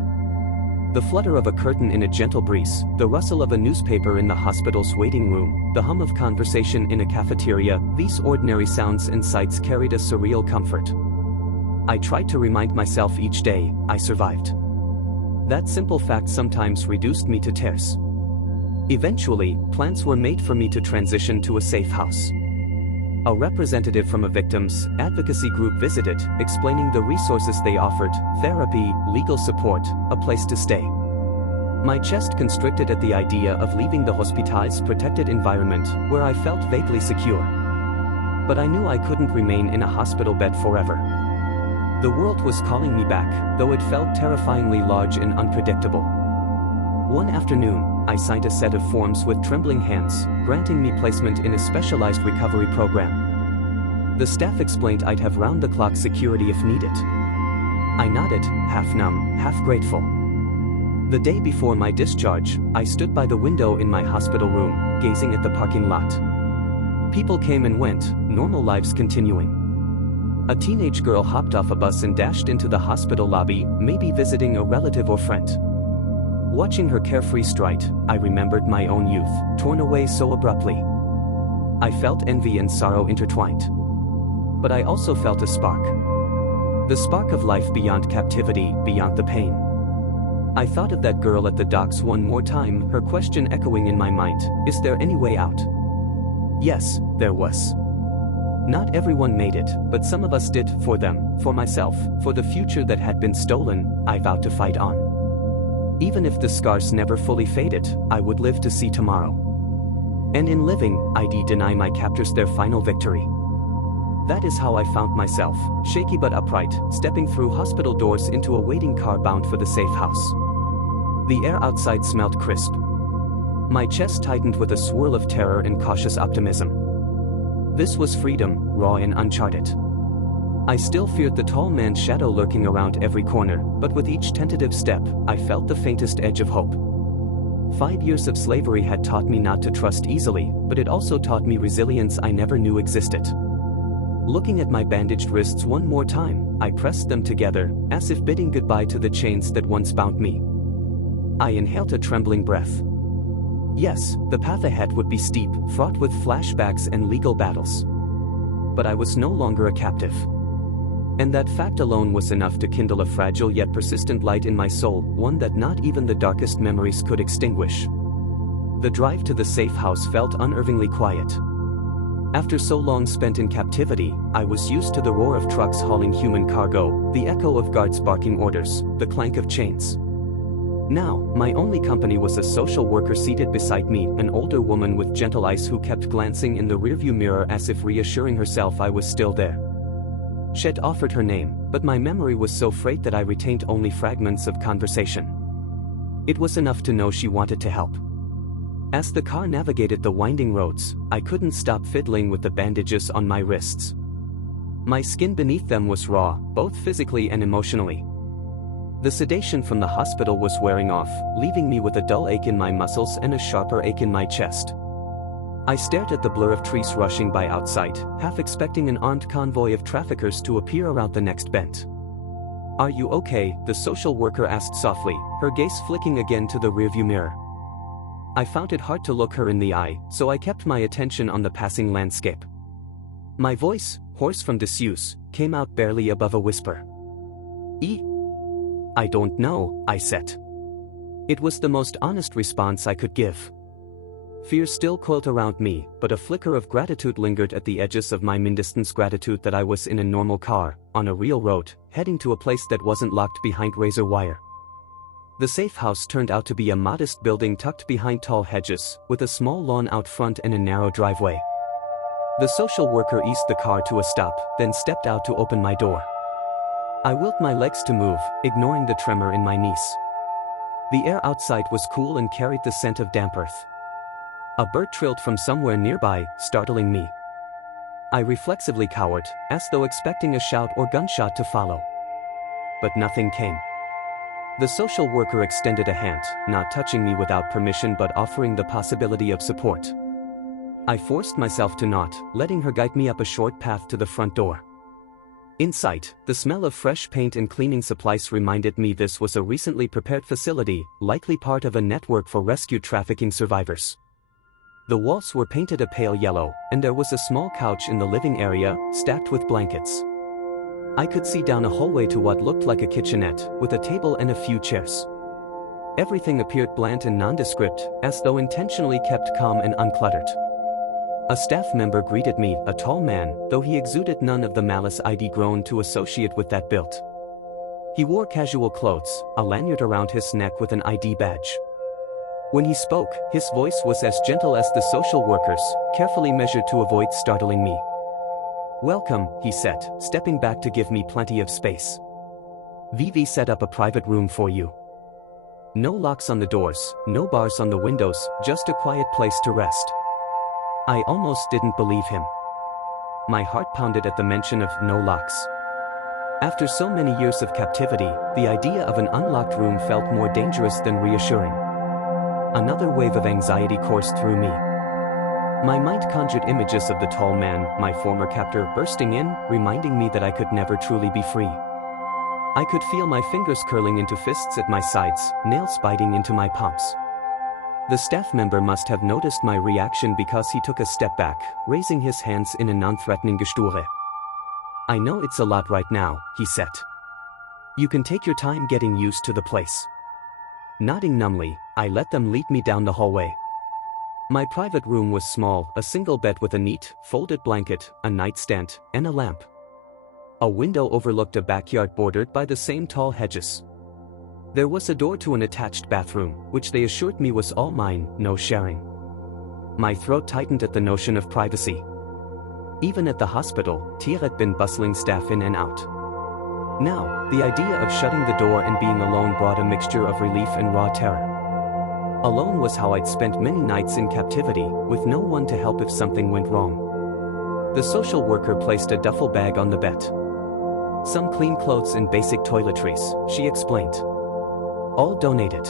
The flutter of a curtain in a gentle breeze, the rustle of a newspaper in the hospital's waiting room, the hum of conversation in a cafeteria, these ordinary sounds and sights carried a surreal comfort. I tried to remind myself each day, I survived. That simple fact sometimes reduced me to tears. Eventually, plans were made for me to transition to a safe house. A representative from a victims' advocacy group visited, explaining the resources they offered: therapy, legal support, a place to stay. My chest constricted at the idea of leaving the hospital's protected environment, where I felt vaguely secure. But I knew I couldn't remain in a hospital bed forever. The world was calling me back, though it felt terrifyingly large and unpredictable. One afternoon, I signed a set of forms with trembling hands, granting me placement in a specialized recovery program. The staff explained I'd have round-the-clock security if needed. I nodded, half numb, half grateful. The day before my discharge, I stood by the window in my hospital room, gazing at the parking lot. People came and went, normal lives continuing. A teenage girl hopped off a bus and dashed into the hospital lobby, maybe visiting a relative or friend. Watching her carefree stride, I remembered my own youth, torn away so abruptly. I felt envy and sorrow intertwined. But I also felt a spark. The spark of life beyond captivity, beyond the pain. I thought of that girl at the docks one more time, her question echoing in my mind: is there any way out? Yes, there was. Not everyone made it, but some of us did, for them, for myself, for the future that had been stolen. I vowed to fight on. Even if the scars never fully faded, I would live to see tomorrow. And in living, I'd deny my captors their final victory. That is how I found myself, shaky but upright, stepping through hospital doors into a waiting car bound for the safe house. The air outside smelled crisp. My chest tightened with a swirl of terror and cautious optimism. This was freedom, raw and uncharted. I still feared the tall man's shadow lurking around every corner, but with each tentative step, I felt the faintest edge of hope. 5 years of slavery had taught me not to trust easily, but it also taught me resilience I never knew existed. Looking at my bandaged wrists one more time, I pressed them together, as if bidding goodbye to the chains that once bound me. I inhaled a trembling breath. Yes, the path ahead would be steep, fraught with flashbacks and legal battles. But I was no longer a captive. And that fact alone was enough to kindle a fragile yet persistent light in my soul, one that not even the darkest memories could extinguish. The drive to the safe house felt unnervingly quiet. After so long spent in captivity, I was used to the roar of trucks hauling human cargo, the echo of guards barking orders, the clank of chains. Now, my only company was a social worker seated beside me, an older woman with gentle eyes who kept glancing in the rearview mirror as if reassuring herself I was still there. She'd offered her name, but my memory was so frayed that I retained only fragments of conversation. It was enough to know she wanted to help. As the car navigated the winding roads, I couldn't stop fiddling with the bandages on my wrists. My skin beneath them was raw, both physically and emotionally. The sedation from the hospital was wearing off, leaving me with a dull ache in my muscles and a sharper ache in my chest. I stared at the blur of trees rushing by outside, half expecting an armed convoy of traffickers to appear around the next bend. "Are you okay?" the social worker asked softly, her gaze flicking again to the rearview mirror. I found it hard to look her in the eye, so I kept my attention on the passing landscape. My voice, hoarse from disuse, came out barely above a whisper. I don't know," I said. It was the most honest response I could give. Fear still coiled around me, but a flicker of gratitude lingered at the edges of my mindestens gratitude that I was in a normal car, on a real road, heading to a place that wasn't locked behind razor wire. The safe house turned out to be a modest building tucked behind tall hedges, with a small lawn out front and a narrow driveway. The social worker eased the car to a stop, then stepped out to open my door. I willed my legs to move, ignoring the tremor in my knees. The air outside was cool and carried the scent of damp earth. A bird trilled from somewhere nearby, startling me. I reflexively cowered, as though expecting a shout or gunshot to follow. But nothing came. The social worker extended a hand, not touching me without permission but offering the possibility of support. I forced myself to nod, letting her guide me up a short path to the front door. Inside, the smell of fresh paint and cleaning supplies reminded me this was a recently prepared facility, likely part of a network for rescued trafficking survivors. The walls were painted a pale yellow, and there was a small couch in the living area, stacked with blankets. I could see down a hallway to what looked like a kitchenette, with a table and a few chairs. Everything appeared bland and nondescript, as though intentionally kept calm and uncluttered. A staff member greeted me, a tall man, though he exuded none of the malice I'd grown to associate with that build. He wore casual clothes, a lanyard around his neck with an ID badge. When he spoke, his voice was as gentle as the social worker's, carefully measured to avoid startling me. "Welcome," he said, stepping back to give me plenty of space. "Vivi set up a private room for you. No locks on the doors, no bars on the windows, just a quiet place to rest." I almost didn't believe him. My heart pounded at the mention of no locks. After so many years of captivity, the idea of an unlocked room felt more dangerous than reassuring. Another wave of anxiety coursed through me. My mind conjured images of the tall man, my former captor, bursting in, reminding me that I could never truly be free. I could feel my fingers curling into fists at my sides, nails biting into my palms. The staff member must have noticed my reaction because he took a step back, raising his hands in a non-threatening gesture. "I know it's a lot right now," he said. "You can take your time getting used to the place." Nodding numbly, I let them lead me down the hallway. My private room was small, a single bed with a neat, folded blanket, a nightstand, and a lamp. A window overlooked a backyard bordered by the same tall hedges. There was a door to an attached bathroom, which they assured me was all mine, no sharing. My throat tightened at the notion of privacy. Even at the hospital, Tyr had been bustling staff in and out. Now, the idea of shutting the door and being alone brought a mixture of relief and raw terror. Alone was how I'd spent many nights in captivity, with no one to help if something went wrong. The social worker placed a duffel bag on the bed. "Some clean clothes and basic toiletries," she explained. "All donated.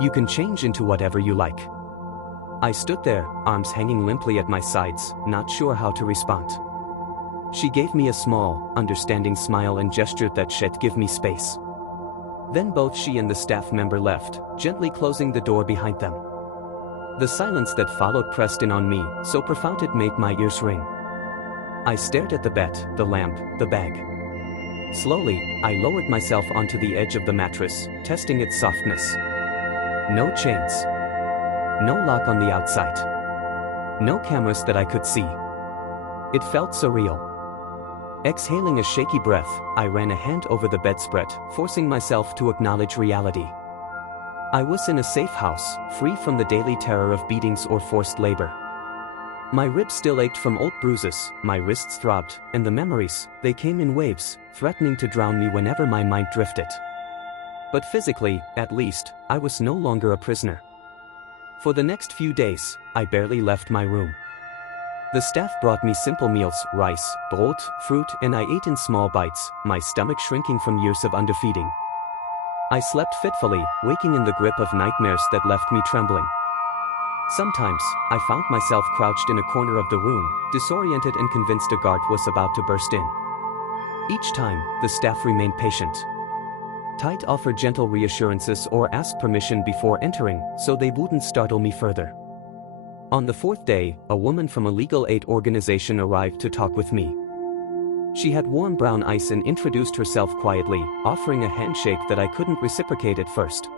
You can change into whatever you like." I stood there, arms hanging limply at my sides, not sure how to respond. She gave me a small, understanding smile and gestured that she'd give me space. Then both she and the staff member left, gently closing the door behind them. The silence that followed pressed in on me, so profound it made my ears ring. I stared at the bed, the lamp, the bag. Slowly, I lowered myself onto the edge of the mattress, testing its softness. No chains. No lock on the outside. No cameras that I could see. It felt surreal. Exhaling a shaky breath, I ran a hand over the bedspread, forcing myself to acknowledge reality. I was in a safe house, free from the daily terror of beatings or forced labor. My ribs still ached from old bruises, my wrists throbbed, and the memories, they came in waves, threatening to drown me whenever my mind drifted. But physically, at least, I was no longer a prisoner. For the next few days, I barely left my room. The staff brought me simple meals, rice, brot, fruit, and I ate in small bites, my stomach shrinking from years of underfeeding. I slept fitfully, waking in the grip of nightmares that left me trembling. Sometimes, I found myself crouched in a corner of the room, disoriented and convinced a guard was about to burst in. Each time, the staff remained patient. Tight offered gentle reassurances or asked permission before entering, so they wouldn't startle me further. On the fourth day, a woman from a legal aid organization arrived to talk with me. She had warm brown eyes and introduced herself quietly, offering a handshake that I couldn't reciprocate at first.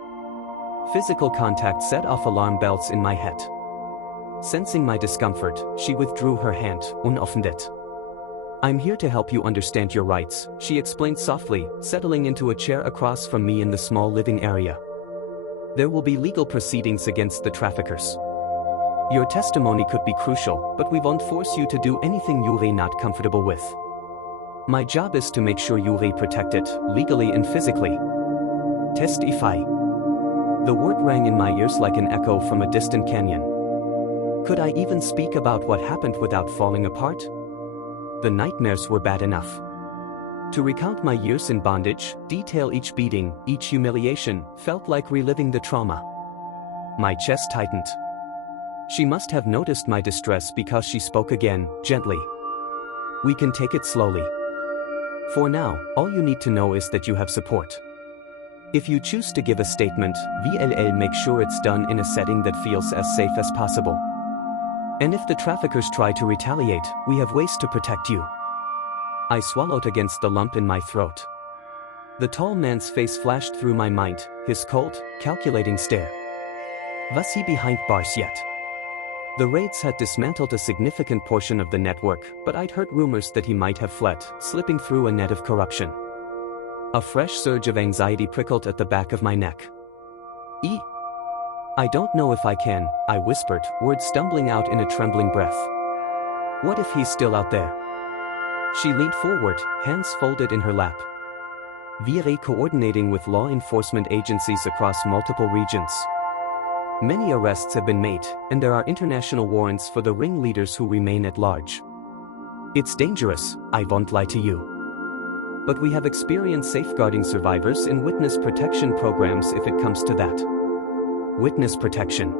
Physical contact set off alarm bells in my head. Sensing my discomfort, she withdrew her hand, unoffended. "I'm here to help you understand your rights," she explained softly, settling into a chair across from me in the small living area. "There will be legal proceedings against the traffickers. Your testimony could be crucial, but we won't force you to do anything you're not comfortable with. My job is to make sure you're protected, legally and physically. Testify." The word rang in my ears like an echo from a distant canyon. Could I even speak about what happened without falling apart? The nightmares were bad enough. To recount my years in bondage, detail each beating, each humiliation, felt like reliving the trauma. My chest tightened. She must have noticed my distress because she spoke again, gently. "We can take it slowly. For now, all you need to know is that you have support. If you choose to give a statement, VLL, make sure it's done in a setting that feels as safe as possible. And if the traffickers try to retaliate, we have ways to protect you. I swallowed against the lump in my throat. The tall man's face flashed through my mind, his cold, calculating stare. Was he behind bars yet? The raids had dismantled a significant portion of the network, but I'd heard rumors that he might have fled, slipping through a net of corruption. A fresh surge of anxiety prickled at the back of my neck. I don't know if I can, I whispered, words stumbling out in a trembling breath. What if he's still out there? She leaned forward, hands folded in her lap. We're coordinating with law enforcement agencies across multiple regions. Many arrests have been made, and there are international warrants for the ringleaders who remain at large. It's dangerous, I won't lie to you. But we have experience safeguarding survivors in witness protection programs if it comes to that. Witness protection.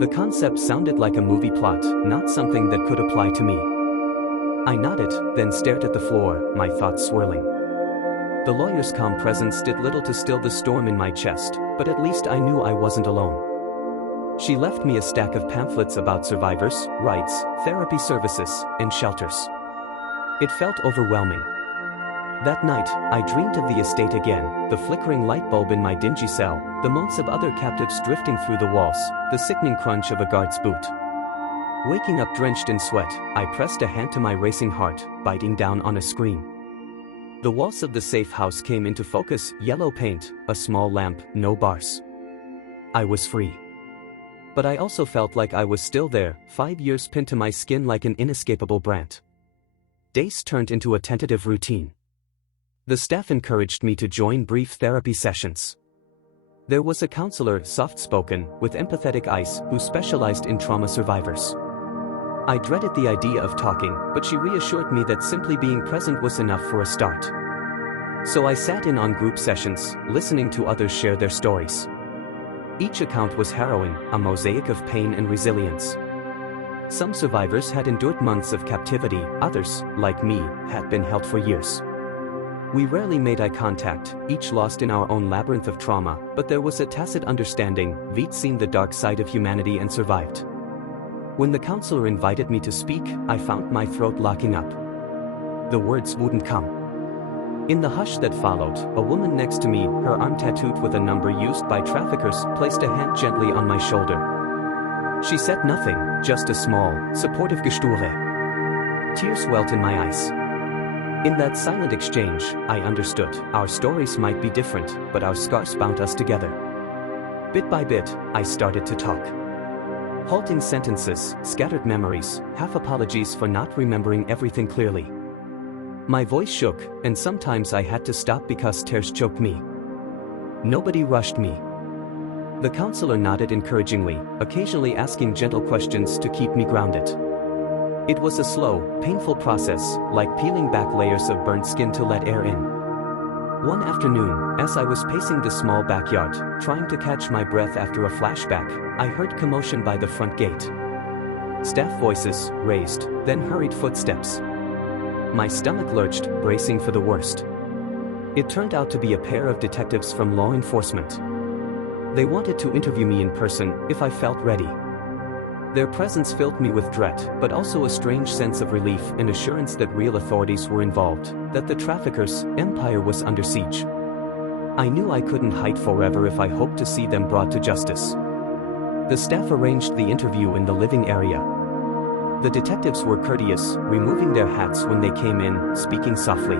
The concept sounded like a movie plot, not something that could apply to me. I nodded, then stared at the floor, my thoughts swirling. The lawyer's calm presence did little to still the storm in my chest, but at least I knew I wasn't alone. She left me a stack of pamphlets about survivors, rights, therapy services, and shelters. It felt overwhelming. That night, I dreamed of the estate again, the flickering light bulb in my dingy cell, the moans of other captives drifting through the walls, the sickening crunch of a guard's boot. Waking up drenched in sweat, I pressed a hand to my racing heart, biting down on a screen. The walls of the safe house came into focus, yellow paint, a small lamp, no bars. I was free. But I also felt like I was still there, 5 years pinned to my skin like an inescapable brand. Days turned into a tentative routine. The staff encouraged me to join brief therapy sessions. There was a counselor, soft-spoken, with empathetic eyes, who specialized in trauma survivors. I dreaded the idea of talking, but she reassured me that simply being present was enough for a start. So I sat in on group sessions, listening to others share their stories. Each account was harrowing, a mosaic of pain and resilience. Some survivors had endured months of captivity, others, like me, had been held for years. We rarely made eye contact, each lost in our own labyrinth of trauma, but there was a tacit understanding, we'd seen the dark side of humanity and survived. When the counselor invited me to speak, I found my throat locking up. The words wouldn't come. In the hush that followed, a woman next to me, her arm tattooed with a number used by traffickers, placed a hand gently on my shoulder. She said nothing, just a small, supportive Gesture. Tears welled in my eyes. In that silent exchange, I understood, our stories might be different, but our scars bound us together. Bit by bit, I started to talk. Halting sentences, scattered memories, half apologies for not remembering everything clearly. My voice shook, and sometimes I had to stop because tears choked me. Nobody rushed me. The counselor nodded encouragingly, occasionally asking gentle questions to keep me grounded. It was a slow, painful process, like peeling back layers of burnt skin to let air in. One afternoon, as I was pacing the small backyard, trying to catch my breath after a flashback, I heard commotion by the front gate. Staff voices, raised, then hurried footsteps. My stomach lurched, bracing for the worst. It turned out to be a pair of detectives from law enforcement. They wanted to interview me in person, if I felt ready. Their presence filled me with dread, but also a strange sense of relief and assurance that real authorities were involved, that the traffickers' empire was under siege. I knew I couldn't hide forever if I hoped to see them brought to justice. The staff arranged the interview in the living area. The detectives were courteous, removing their hats when they came in, speaking softly.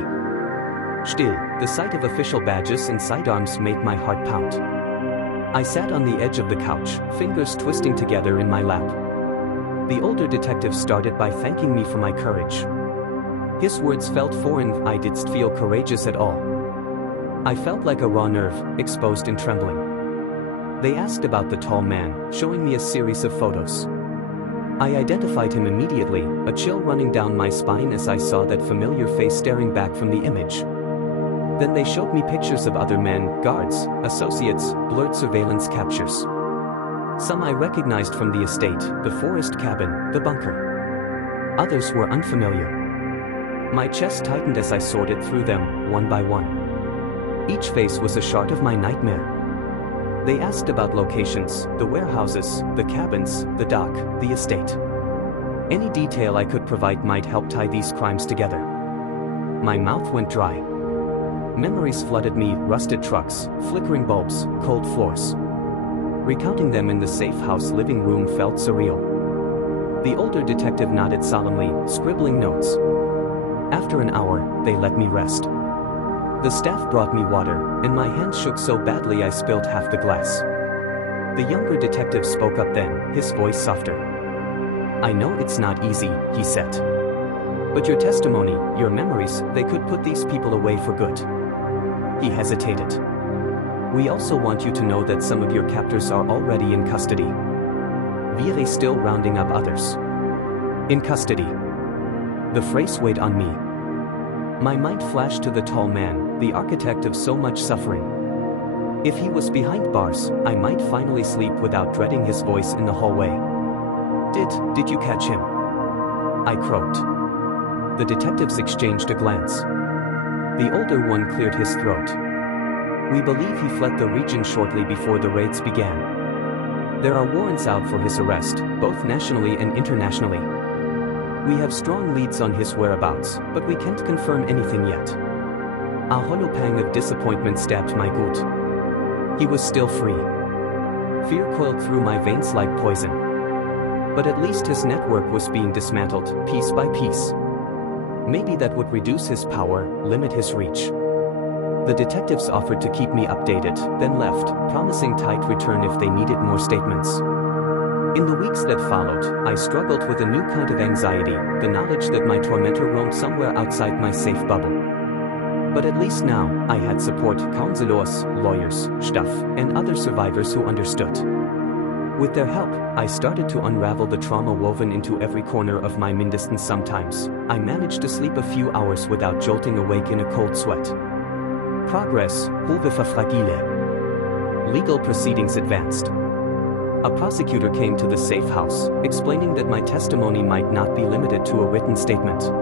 Still, the sight of official badges and sidearms made my heart pound. I sat on the edge of the couch, fingers twisting together in my lap. The older detective started by thanking me for my courage. His words felt foreign, I didn't feel courageous at all. I felt like a raw nerve, exposed and trembling. They asked about the tall man, showing me a series of photos. I identified him immediately, a chill running down my spine as I saw that familiar face staring back from the image. Then they showed me pictures of other men, guards, associates, blurred surveillance captures. Some I recognized from the estate, the forest cabin, the bunker. Others were unfamiliar. My chest tightened as I sorted through them, one by one. Each face was a shard of my nightmare. They asked about locations, the warehouses, the cabins, the dock, the estate. Any detail I could provide might help tie these crimes together. My mouth went dry. Memories flooded me, rusted trucks, flickering bulbs, cold floors. Recounting them in the safe house living room felt surreal. The older detective nodded solemnly, scribbling notes. After an hour, they let me rest. The staff brought me water, and my hands shook so badly I spilled half the glass. The younger detective spoke up then, his voice softer. "I know it's not easy," he said. "But your testimony, your memories, they could put these people away for good." He hesitated. "We also want you to know that some of your captors are already in custody. We're still rounding up others." In custody. The phrase weighed on me. My mind flashed to the tall man, the architect of so much suffering. If he was behind bars, I might finally sleep without dreading his voice in the hallway. Did you catch him?" I croaked. The detectives exchanged a glance. The older one cleared his throat. "We believe he fled the region shortly before the raids began. There are warrants out for his arrest, both nationally and internationally. We have strong leads on his whereabouts, but we can't confirm anything yet." A hollow pang of disappointment stabbed my gut. He was still free. Fear coiled through my veins like poison. But at least his network was being dismantled, piece by piece. Maybe that would reduce his power, limit his reach. The detectives offered to keep me updated, then left, promising tight return if they needed more statements. In the weeks that followed, I struggled with a new kind of anxiety, the knowledge that my tormentor roamed somewhere outside my safe bubble. But at least now, I had support, counselors, lawyers, staff, and other survivors who understood. With their help, I started to unravel the trauma woven into every corner of my mindestens. Sometimes, I managed to sleep a few hours without jolting awake in a cold sweat. Progress, Hovefa fragile. Legal proceedings advanced. A prosecutor came to the safe house, explaining that my testimony might not be limited to a written statement.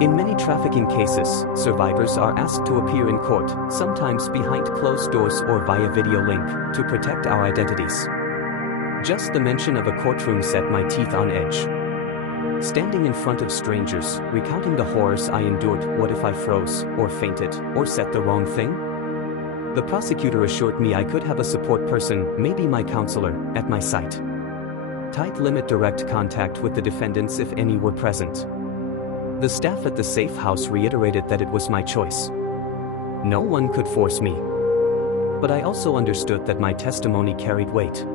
In many trafficking cases, survivors are asked to appear in court, sometimes behind closed doors or via video link, to protect our identities. Just the mention of a courtroom set my teeth on edge. Standing in front of strangers, recounting the horrors I endured, what if I froze, or fainted, or said the wrong thing? The prosecutor assured me I could have a support person, maybe my counselor, at my side. Tight limit direct contact with the defendants if any were present. The staff at the safe house reiterated that it was my choice. No one could force me. But I also understood that my testimony carried weight.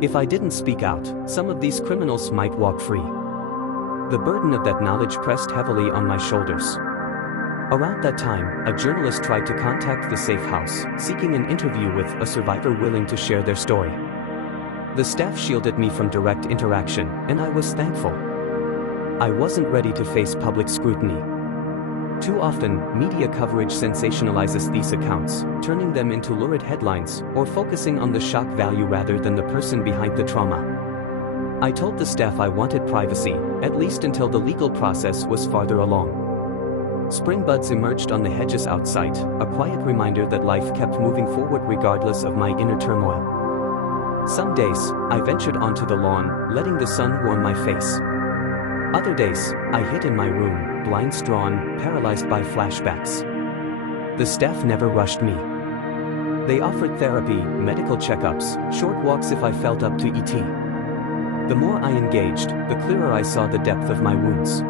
If I didn't speak out, some of these criminals might walk free. The burden of that knowledge pressed heavily on my shoulders. Around that time, a journalist tried to contact the safe house, seeking an interview with a survivor willing to share their story. The staff shielded me from direct interaction, and I was thankful. I wasn't ready to face public scrutiny. Too often, media coverage sensationalizes these accounts, turning them into lurid headlines, or focusing on the shock value rather than the person behind the trauma. I told the staff I wanted privacy, at least until the legal process was farther along. Spring buds emerged on the hedges outside, a quiet reminder that life kept moving forward regardless of my inner turmoil. Some days, I ventured onto the lawn, letting the sun warm my face. Other days, I hid in my room, blinds drawn, paralyzed by flashbacks. The staff never rushed me. They offered therapy, medical checkups, short walks if I felt up to it. The more I engaged, the clearer I saw the depth of my wounds.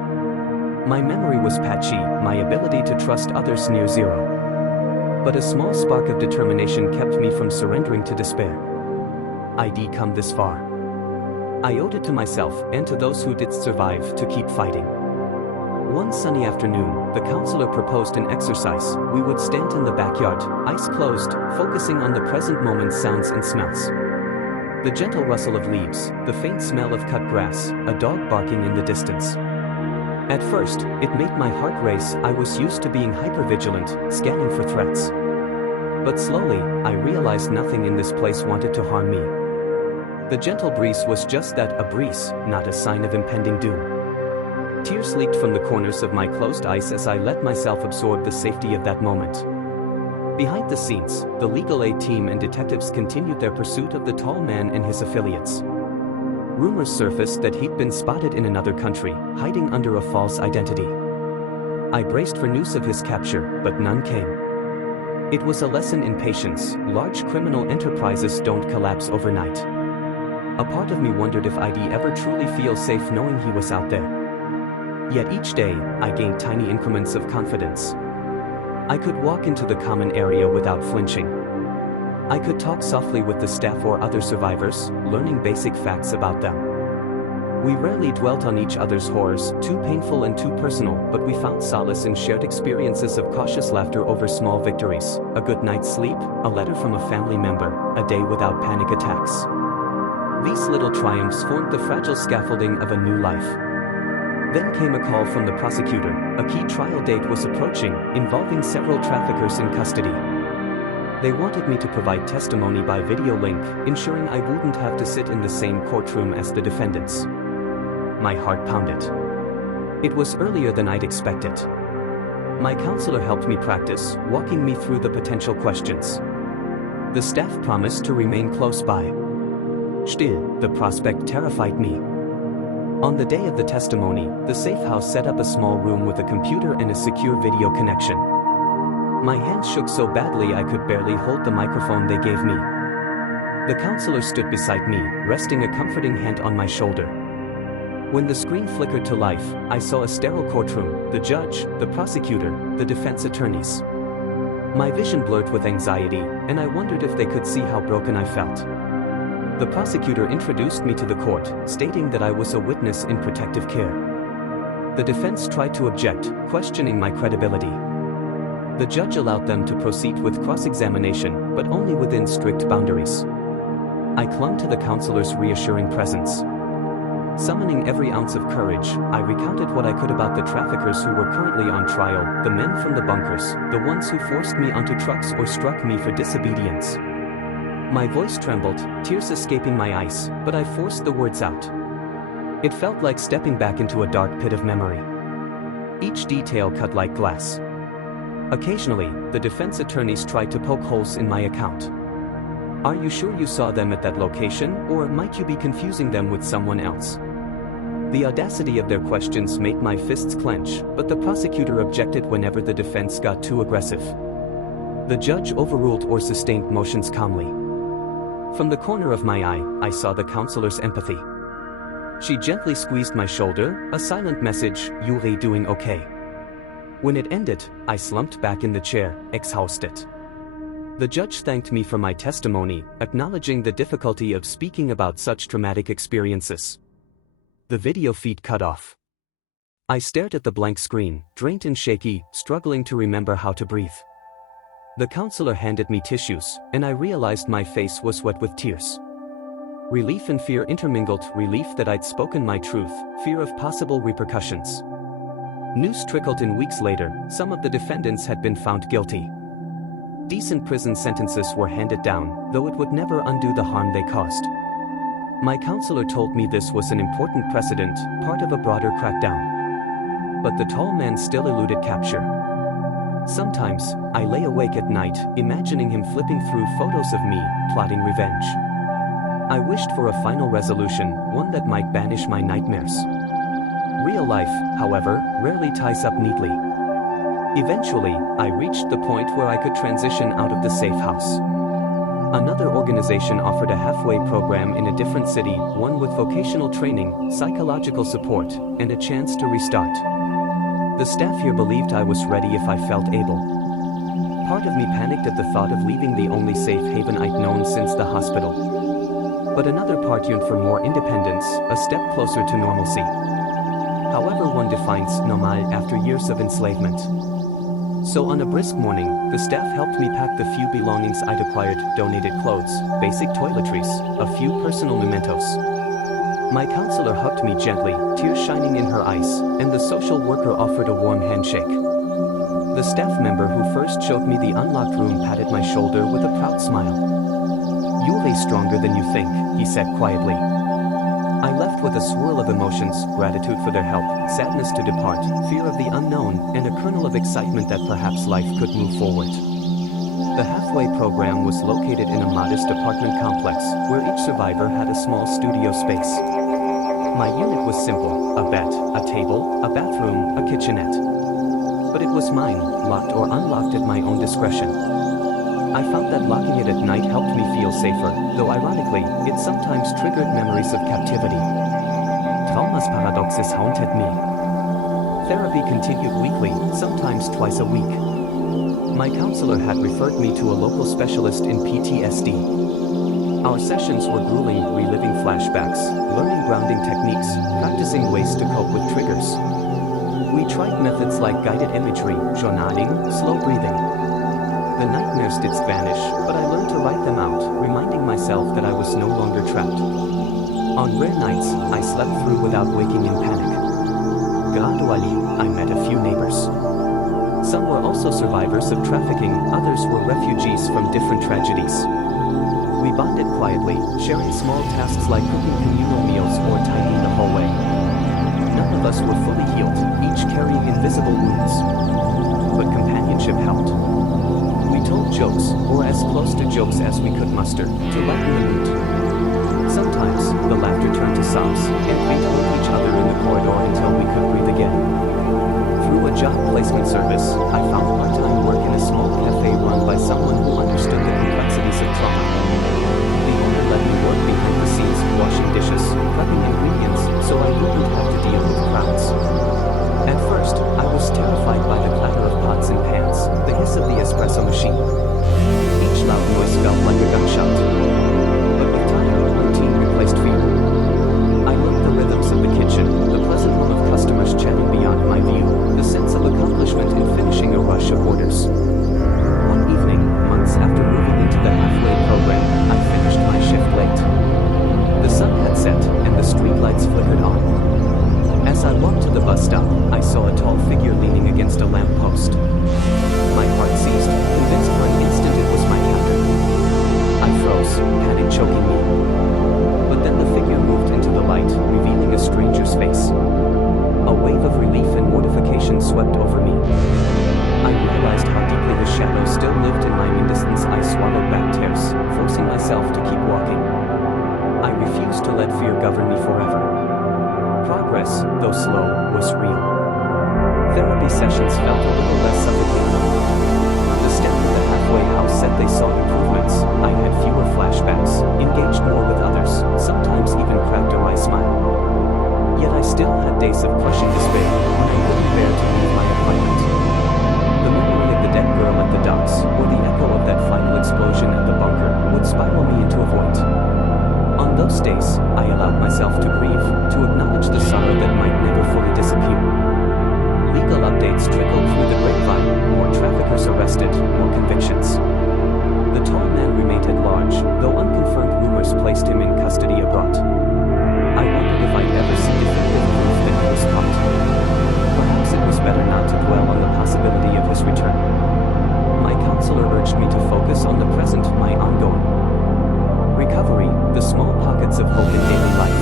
My memory was patchy, my ability to trust others near zero. But a small spark of determination kept me from surrendering to despair. I'd come this far. I owed it to myself and to those who did survive to keep fighting. One sunny afternoon, the counselor proposed an exercise. We would stand in the backyard, eyes closed, focusing on the present moment's sounds and smells. The gentle rustle of leaves, the faint smell of cut grass, a dog barking in the distance. At first, it made my heart race. I was used to being hypervigilant, scanning for threats. But slowly, I realized nothing in this place wanted to harm me. The gentle breeze was just that, a breeze, not a sign of impending doom. Tears leaked from the corners of my closed eyes as I let myself absorb the safety of that moment. Behind the scenes, the legal aid team and detectives continued their pursuit of the tall man and his affiliates. Rumors surfaced that he'd been spotted in another country, hiding under a false identity. I braced for news of his capture, but none came. It was a lesson in patience. Large criminal enterprises don't collapse overnight. A part of me wondered if I'd ever truly feel safe knowing he was out there. Yet each day, I gained tiny increments of confidence. I could walk into the common area without flinching. I could talk softly with the staff or other survivors, learning basic facts about them. We rarely dwelt on each other's horrors, too painful and too personal, but we found solace in shared experiences of cautious laughter over small victories, a good night's sleep, a letter from a family member, a day without panic attacks. These little triumphs formed the fragile scaffolding of a new life. Then came a call from the prosecutor. A key trial date was approaching, involving several traffickers in custody. They wanted me to provide testimony by video link, ensuring I wouldn't have to sit in the same courtroom as the defendants. My heart pounded. It was earlier than I'd expected. My counselor helped me practice, walking me through the potential questions. The staff promised to remain close by. Still, the prospect terrified me. On the day of the testimony, the safe house set up a small room with a computer and a secure video connection. My hands shook so badly I could barely hold the microphone they gave me. The counselor stood beside me, resting a comforting hand on my shoulder. When the screen flickered to life, I saw a sterile courtroom, the judge, the prosecutor, the defense attorneys. My vision blurred with anxiety, and I wondered if they could see how broken I felt. The prosecutor introduced me to the court, stating that I was a witness in protective care. The defense tried to object, questioning my credibility. The judge allowed them to proceed with cross-examination, but only within strict boundaries. I clung to the counselor's reassuring presence. Summoning every ounce of courage, I recounted what I could about the traffickers who were currently on trial, the men from the bunkers, the ones who forced me onto trucks or struck me for disobedience. My voice trembled, tears escaping my eyes, but I forced the words out. It felt like stepping back into a dark pit of memory. Each detail cut like glass. Occasionally, the defense attorneys tried to poke holes in my account. Are you sure you saw them at that location, or might you be confusing them with someone else? The audacity of their questions made my fists clench, but the prosecutor objected whenever the defense got too aggressive. The judge overruled or sustained motions calmly. From the corner of my eye, I saw the counselor's empathy. She gently squeezed my shoulder, a silent message, "You're doing okay." When it ended, I slumped back in the chair, exhausted. The judge thanked me for my testimony, acknowledging the difficulty of speaking about such traumatic experiences. The video feed cut off. I stared at the blank screen, drained and shaky, struggling to remember how to breathe. The counselor handed me tissues, and I realized my face was wet with tears. Relief and fear intermingled, relief that I'd spoken my truth, fear of possible repercussions. News trickled in weeks later, some of the defendants had been found guilty. Decent prison sentences were handed down, though it would never undo the harm they caused. My counselor told me this was an important precedent, part of a broader crackdown. But the tall man still eluded capture. Sometimes, I lay awake at night, imagining him flipping through photos of me, plotting revenge. I wished for a final resolution, one that might banish my nightmares. Real life, however, rarely ties up neatly. Eventually, I reached the point where I could transition out of the safe house. Another organization offered a halfway program in a different city, one with vocational training, psychological support, and a chance to restart. The staff here believed I was ready if I felt able. Part of me panicked at the thought of leaving the only safe haven I'd known since the hospital. But another part yearned for more independence, a step closer to normalcy. However one defines normal after years of enslavement. So on a brisk morning, the staff helped me pack the few belongings I'd acquired, donated clothes, basic toiletries, a few personal mementos. My counselor hugged me gently, tears shining in her eyes, and the social worker offered a warm handshake. The staff member who first showed me the unlocked room patted my shoulder with a proud smile. "You're stronger than you think," he said quietly. I left left with a swirl of emotions: gratitude for their help, sadness to depart, fear of the unknown, and a kernel of excitement that perhaps life could move forward. The halfway program was located in a modest apartment complex, where each survivor had a small studio space. My unit was simple: a bed, a table, a bathroom, a kitchenette. But it was mine, locked or unlocked at my own discretion. I found that locking it at night helped me feel safer, though ironically, it sometimes triggered memories of captivity. Traumas paradoxes haunted me. Therapy continued weekly, sometimes twice a week. My counselor had referred me to a local specialist in PTSD. Our sessions were grueling, reliving flashbacks, learning grounding techniques, practicing ways to cope with triggers. We tried methods like guided imagery, journaling, slow breathing. The nightmares did vanish, but I learned to write them out, reminding myself that I was no longer trapped. On rare nights, I slept through without waking in panic. Gradually, I met a few neighbors. Some were also survivors of trafficking, others were refugees from different tragedies. We bonded quietly, sharing small tasks like cooking communal meals or tidying the hallway. None of us were fully healed, each carrying invisible wounds. But companionship helped. We told jokes, or as close to jokes as we could muster, to lighten the mood. Sometimes, the laughter turned to sobs, and we told each other in the corridor until we could breathe again. Through a job placement service, I found part-time work in a small cafe run by someone who understood the complexities of trauma. The owner let me work behind the scenes, washing dishes, prepping ingredients, so I wouldn't have to deal with crowds. At first, I was terrified by the clatter of pots and pans, the hiss of the espresso machine. Each loud noise felt like a gunshot. But with time, routine replaced fear. I loved the rhythms of the kitchen, the pleasant hum of customers chatting beyond my view, the sense of accomplishment in finishing a rush of orders. One evening, months after moving into the halfway program, I finished my shift late. The sun had set, and the streetlights flickered on. As I walked to the bus stop, I saw a tall figure leaning against a lamppost. My heart seized, convinced for an instant it was my captor. I froze, panic choking me. But then the figure moved into the light, revealing a stranger's face. A wave of relief and mortification swept over me. I realized how deeply the shadow still lived in my distance. I swallowed back tears, forcing myself to keep walking. I refused to let fear govern me forever. Progress, though slow, was real. Therapy sessions felt a little less suffocating. The staff at the halfway house said they saw improvements. I had fewer flashbacks, engaged more with others, sometimes even cracked a wry smile. Yet I still had days of crushing despair when I couldn't bear to leave my apartment. The memory of the dead girl at the docks, or the echo of that final explosion at the bunker, would spiral me into a void. On those days, I allowed myself to grieve, to acknowledge the sorrow that might never fully disappear. Legal updates trickled through the grapevine: more traffickers arrested, more convictions. The tall man remained at large, though unconfirmed rumors placed him in custody abroad. I wondered if I'd ever see definitive proof that he was caught. Perhaps it was better not to dwell on the possibility of his return. My counselor urged me to focus on the present, my ongoing recovery, the small pockets of hope in daily life.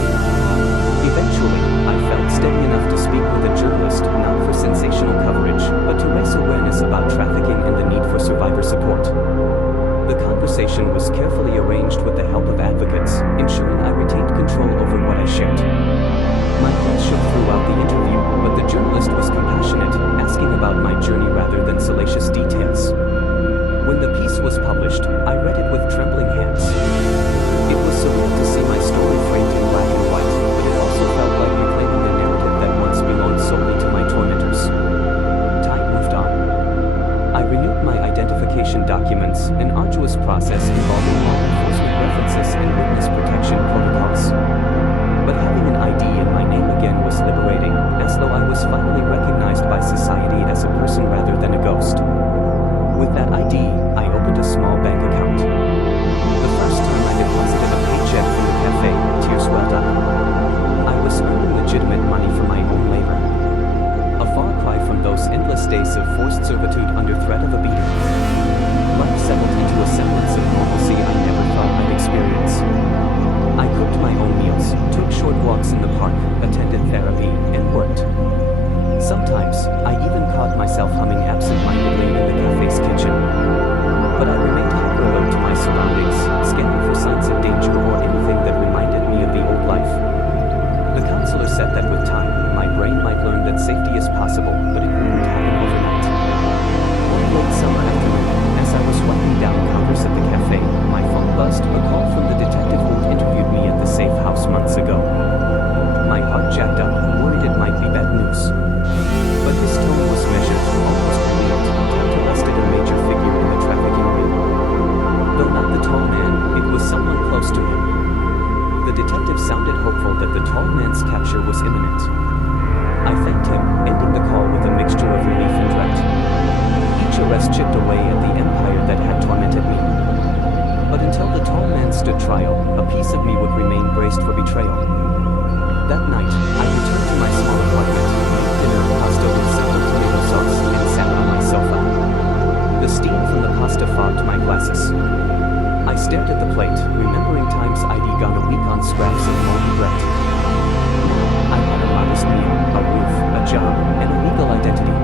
Eventually, I felt steady enough to speak with a journalist, not for sensational coverage, but to raise awareness about trafficking and the need for survivor support. The conversation was carefully arranged with the help of advocates, ensuring I retained control over what I shared. My voice shook throughout the interview, but the journalist was compassionate, asking about my journey rather than salacious details. When the piece was published, I read it with trembling hands. It was surreal to see my story framed in black and white, but it also felt like reclaiming the narrative that once belonged solely to my tormentors. Time moved on. I renewed my identification documents, an arduous process involving law enforcement references and witness protection protocols. But having an ID in my name again was liberating, as though I was finally recognized by society as a person rather than a ghost. With that ID, I opened a small bank account. The first time I deposited a paycheck from the cafe, tears welled up. I was earning legitimate money from my own labor. A far cry from those endless days of forced servitude under threat of a beating. Life settled into a semblance of normalcy I never thought I'd experience. I cooked my own meals, took short walks in the piece of me would remain braced for betrayal. That night, I returned to my small apartment, made dinner pasta with simple tomato sauce, and sat on my sofa. The steam from the pasta fogged my glasses. I stared at the plate, remembering times I'd gone a week on scraps of moldy bread. Now, I had a modest meal, a roof, a job, and a legal identity.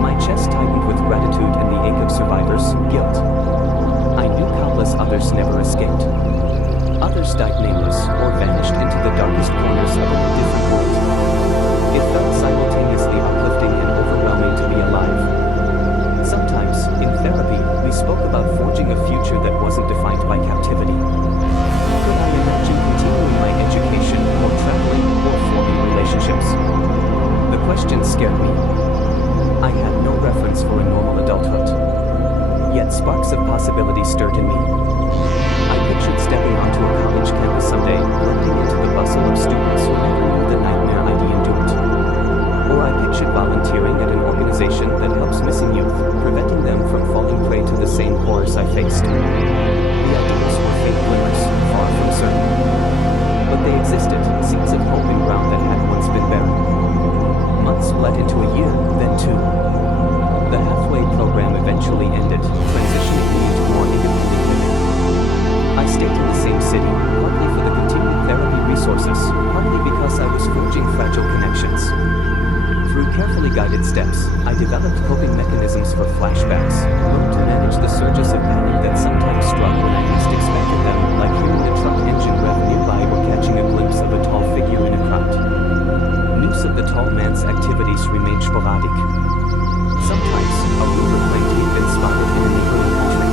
My chest tightened with gratitude and the ache of survivor's guilt. I knew countless others never escaped. Others died nameless or vanished into the darkest corners of a different world. It felt simultaneously uplifting and overwhelming to be alive. Sometimes, in therapy, we spoke about forging a future that wasn't defined by captivity. Could I imagine continuing my education, or traveling, or forming relationships? The question scared me. I had no reference for a normal adulthood. Yet sparks of possibility stirred in me. I pictured stepping onto a college campus someday, blending into the bustle of students who never knew the nightmare I'd endured. Or I pictured volunteering at an organization that helps missing youth, preventing them from falling prey to the same horrors I faced. The ideas were faint glimmers, far from certain. But they existed, seeds of hope in ground that had once been barren. Months bled into a year, then two. The halfway program eventually ended, transitioning me into more independent living. I stayed in the same city, partly for the continued therapy resources, partly because I was forging fragile connections. Through carefully guided steps, I developed coping mechanisms for flashbacks, learned to manage the surges of panic that sometimes struck when I least expected them, like hearing a truck engine rev nearby or catching a glimpse of a tall figure in a crowd. News of the tall man's activities remained sporadic. Sometimes, a rumor claimed he'd been spotted in a neighboring country.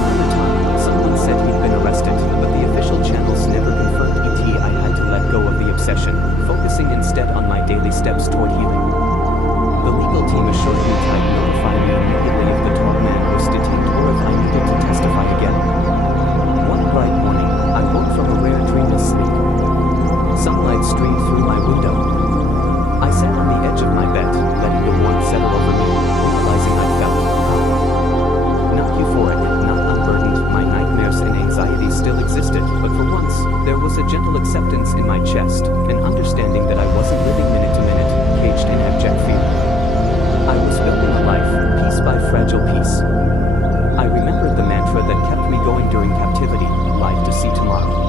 Another time, someone said he'd been arrested, but the official channels never confirmed it. I had to let go of the obsession, focusing instead on my daily steps toward healing. The legal team assured me I'd notify me immediately if the tall man was detained or if I needed to testify again. One bright morning, I woke from a rare dreamless sleep. Sunlight streamed through my window. I sat on the edge of my bed, letting the warmth settle over me, realizing I felt calm. Not euphoric, not unburdened, my nightmares and anxieties still existed, but for once, there was a gentle acceptance in my chest, an understanding that I wasn't living minute to minute, caged in abject fear. I was building a life, piece by fragile piece. I remembered the mantra that kept me going during captivity, life to see tomorrow.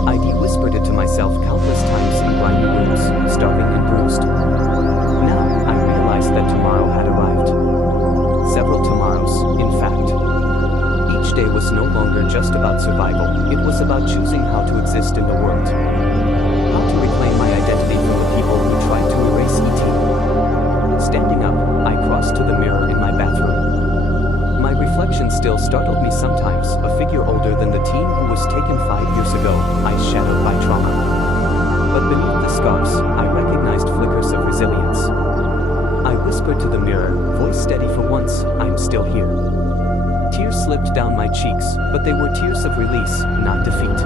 I'd whispered it to myself countless times in grimy rooms, starving and bruised. Now, I realized that tomorrow had arrived. Several tomorrows, in fact. Each day was no longer just about survival, it was about choosing how to exist in the world. How to reclaim my identity from the people who tried to erase it. Standing up, I crossed to the mirror in my bathroom. My reflection still startled me sometimes, a figure older than the teen who was taken 5 years ago, eyes shadowed by trauma. But beneath the scars, I recognized flickers of resilience. I whispered to the mirror, voice steady for once, I'm still here. Tears slipped down my cheeks, but they were tears of release, not defeat.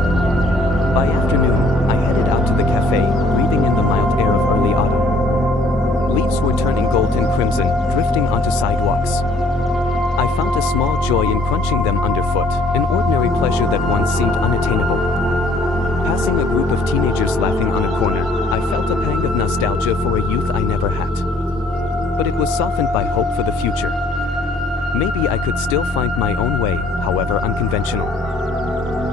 By afternoon, I headed out to the cafe, breathing in the mild air of early autumn. Leaves were turning gold and crimson, drifting onto sidewalks. I found a small joy in crunching them underfoot, an ordinary pleasure that once seemed unattainable. Passing a group of teenagers laughing on a corner, I felt a pang of nostalgia for a youth I never had. But it was softened by hope for the future. Maybe I could still find my own way, however unconventional.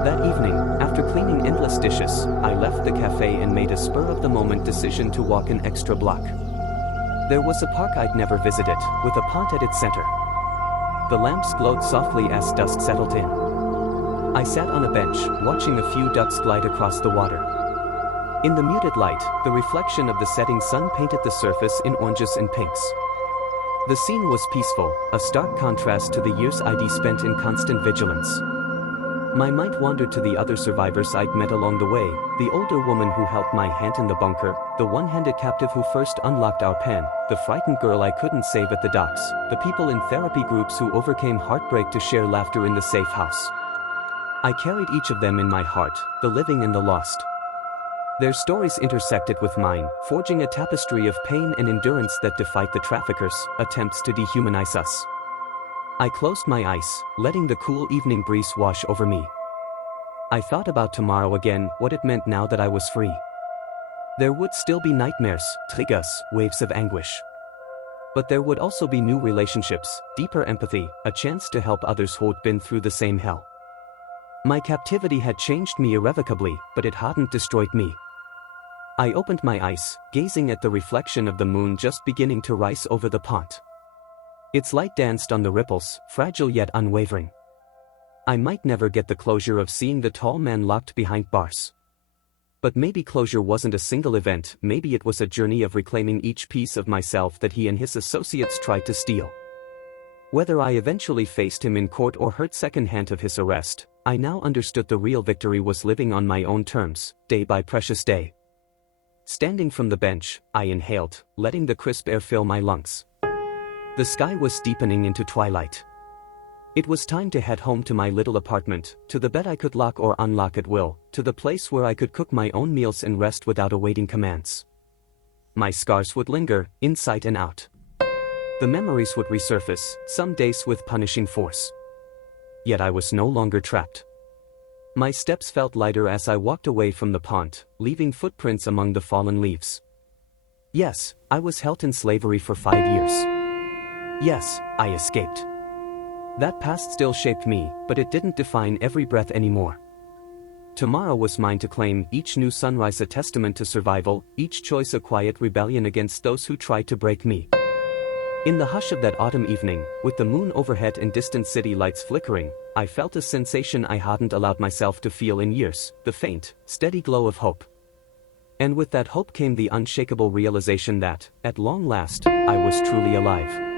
That evening, after cleaning endless dishes, I left the cafe and made a spur-of-the-moment decision to walk an extra block. There was a park I'd never visited, with a pond at its center. The lamps glowed softly as dusk settled in. I sat on a bench, watching a few ducks glide across the water. In the muted light, the reflection of the setting sun painted the surface in oranges and pinks. The scene was peaceful, a stark contrast to the years I'd spent in constant vigilance. My mind wandered to the other survivors I'd met along the way, the older woman who held my hand in the bunker, the one-handed captive who first unlocked our pen, the frightened girl I couldn't save at the docks, the people in therapy groups who overcame heartbreak to share laughter in the safe house. I carried each of them in my heart, the living and the lost. Their stories intersected with mine, forging a tapestry of pain and endurance that defied the traffickers' attempts to dehumanize us. I closed my eyes, letting the cool evening breeze wash over me. I thought about tomorrow again, what it meant now that I was free. There would still be nightmares, triggers, waves of anguish. But there would also be new relationships, deeper empathy, a chance to help others who'd been through the same hell. My captivity had changed me irrevocably, but it hadn't destroyed me. I opened my eyes, gazing at the reflection of the moon just beginning to rise over the pond. Its light danced on the ripples, fragile yet unwavering. I might never get the closure of seeing the tall man locked behind bars. But maybe closure wasn't a single event, maybe it was a journey of reclaiming each piece of myself that he and his associates tried to steal. Whether I eventually faced him in court or heard secondhand of his arrest, I now understood the real victory was living on my own terms, day by precious day. Standing from the bench, I inhaled, letting the crisp air fill my lungs. The sky was deepening into twilight. It was time to head home to my little apartment, to the bed I could lock or unlock at will, to the place where I could cook my own meals and rest without awaiting commands. My scars would linger, inside and out. The memories would resurface, some days with punishing force. Yet I was no longer trapped. My steps felt lighter as I walked away from the pond, leaving footprints among the fallen leaves. Yes, I was held in slavery for 5 years. Yes, I escaped. That past still shaped me, but it didn't define every breath anymore. Tomorrow was mine to claim, each new sunrise a testament to survival, each choice a quiet rebellion against those who tried to break me. In the hush of that autumn evening, with the moon overhead and distant city lights flickering, I felt a sensation I hadn't allowed myself to feel in years, the faint, steady glow of hope. And with that hope came the unshakable realization that, at long last, I was truly alive.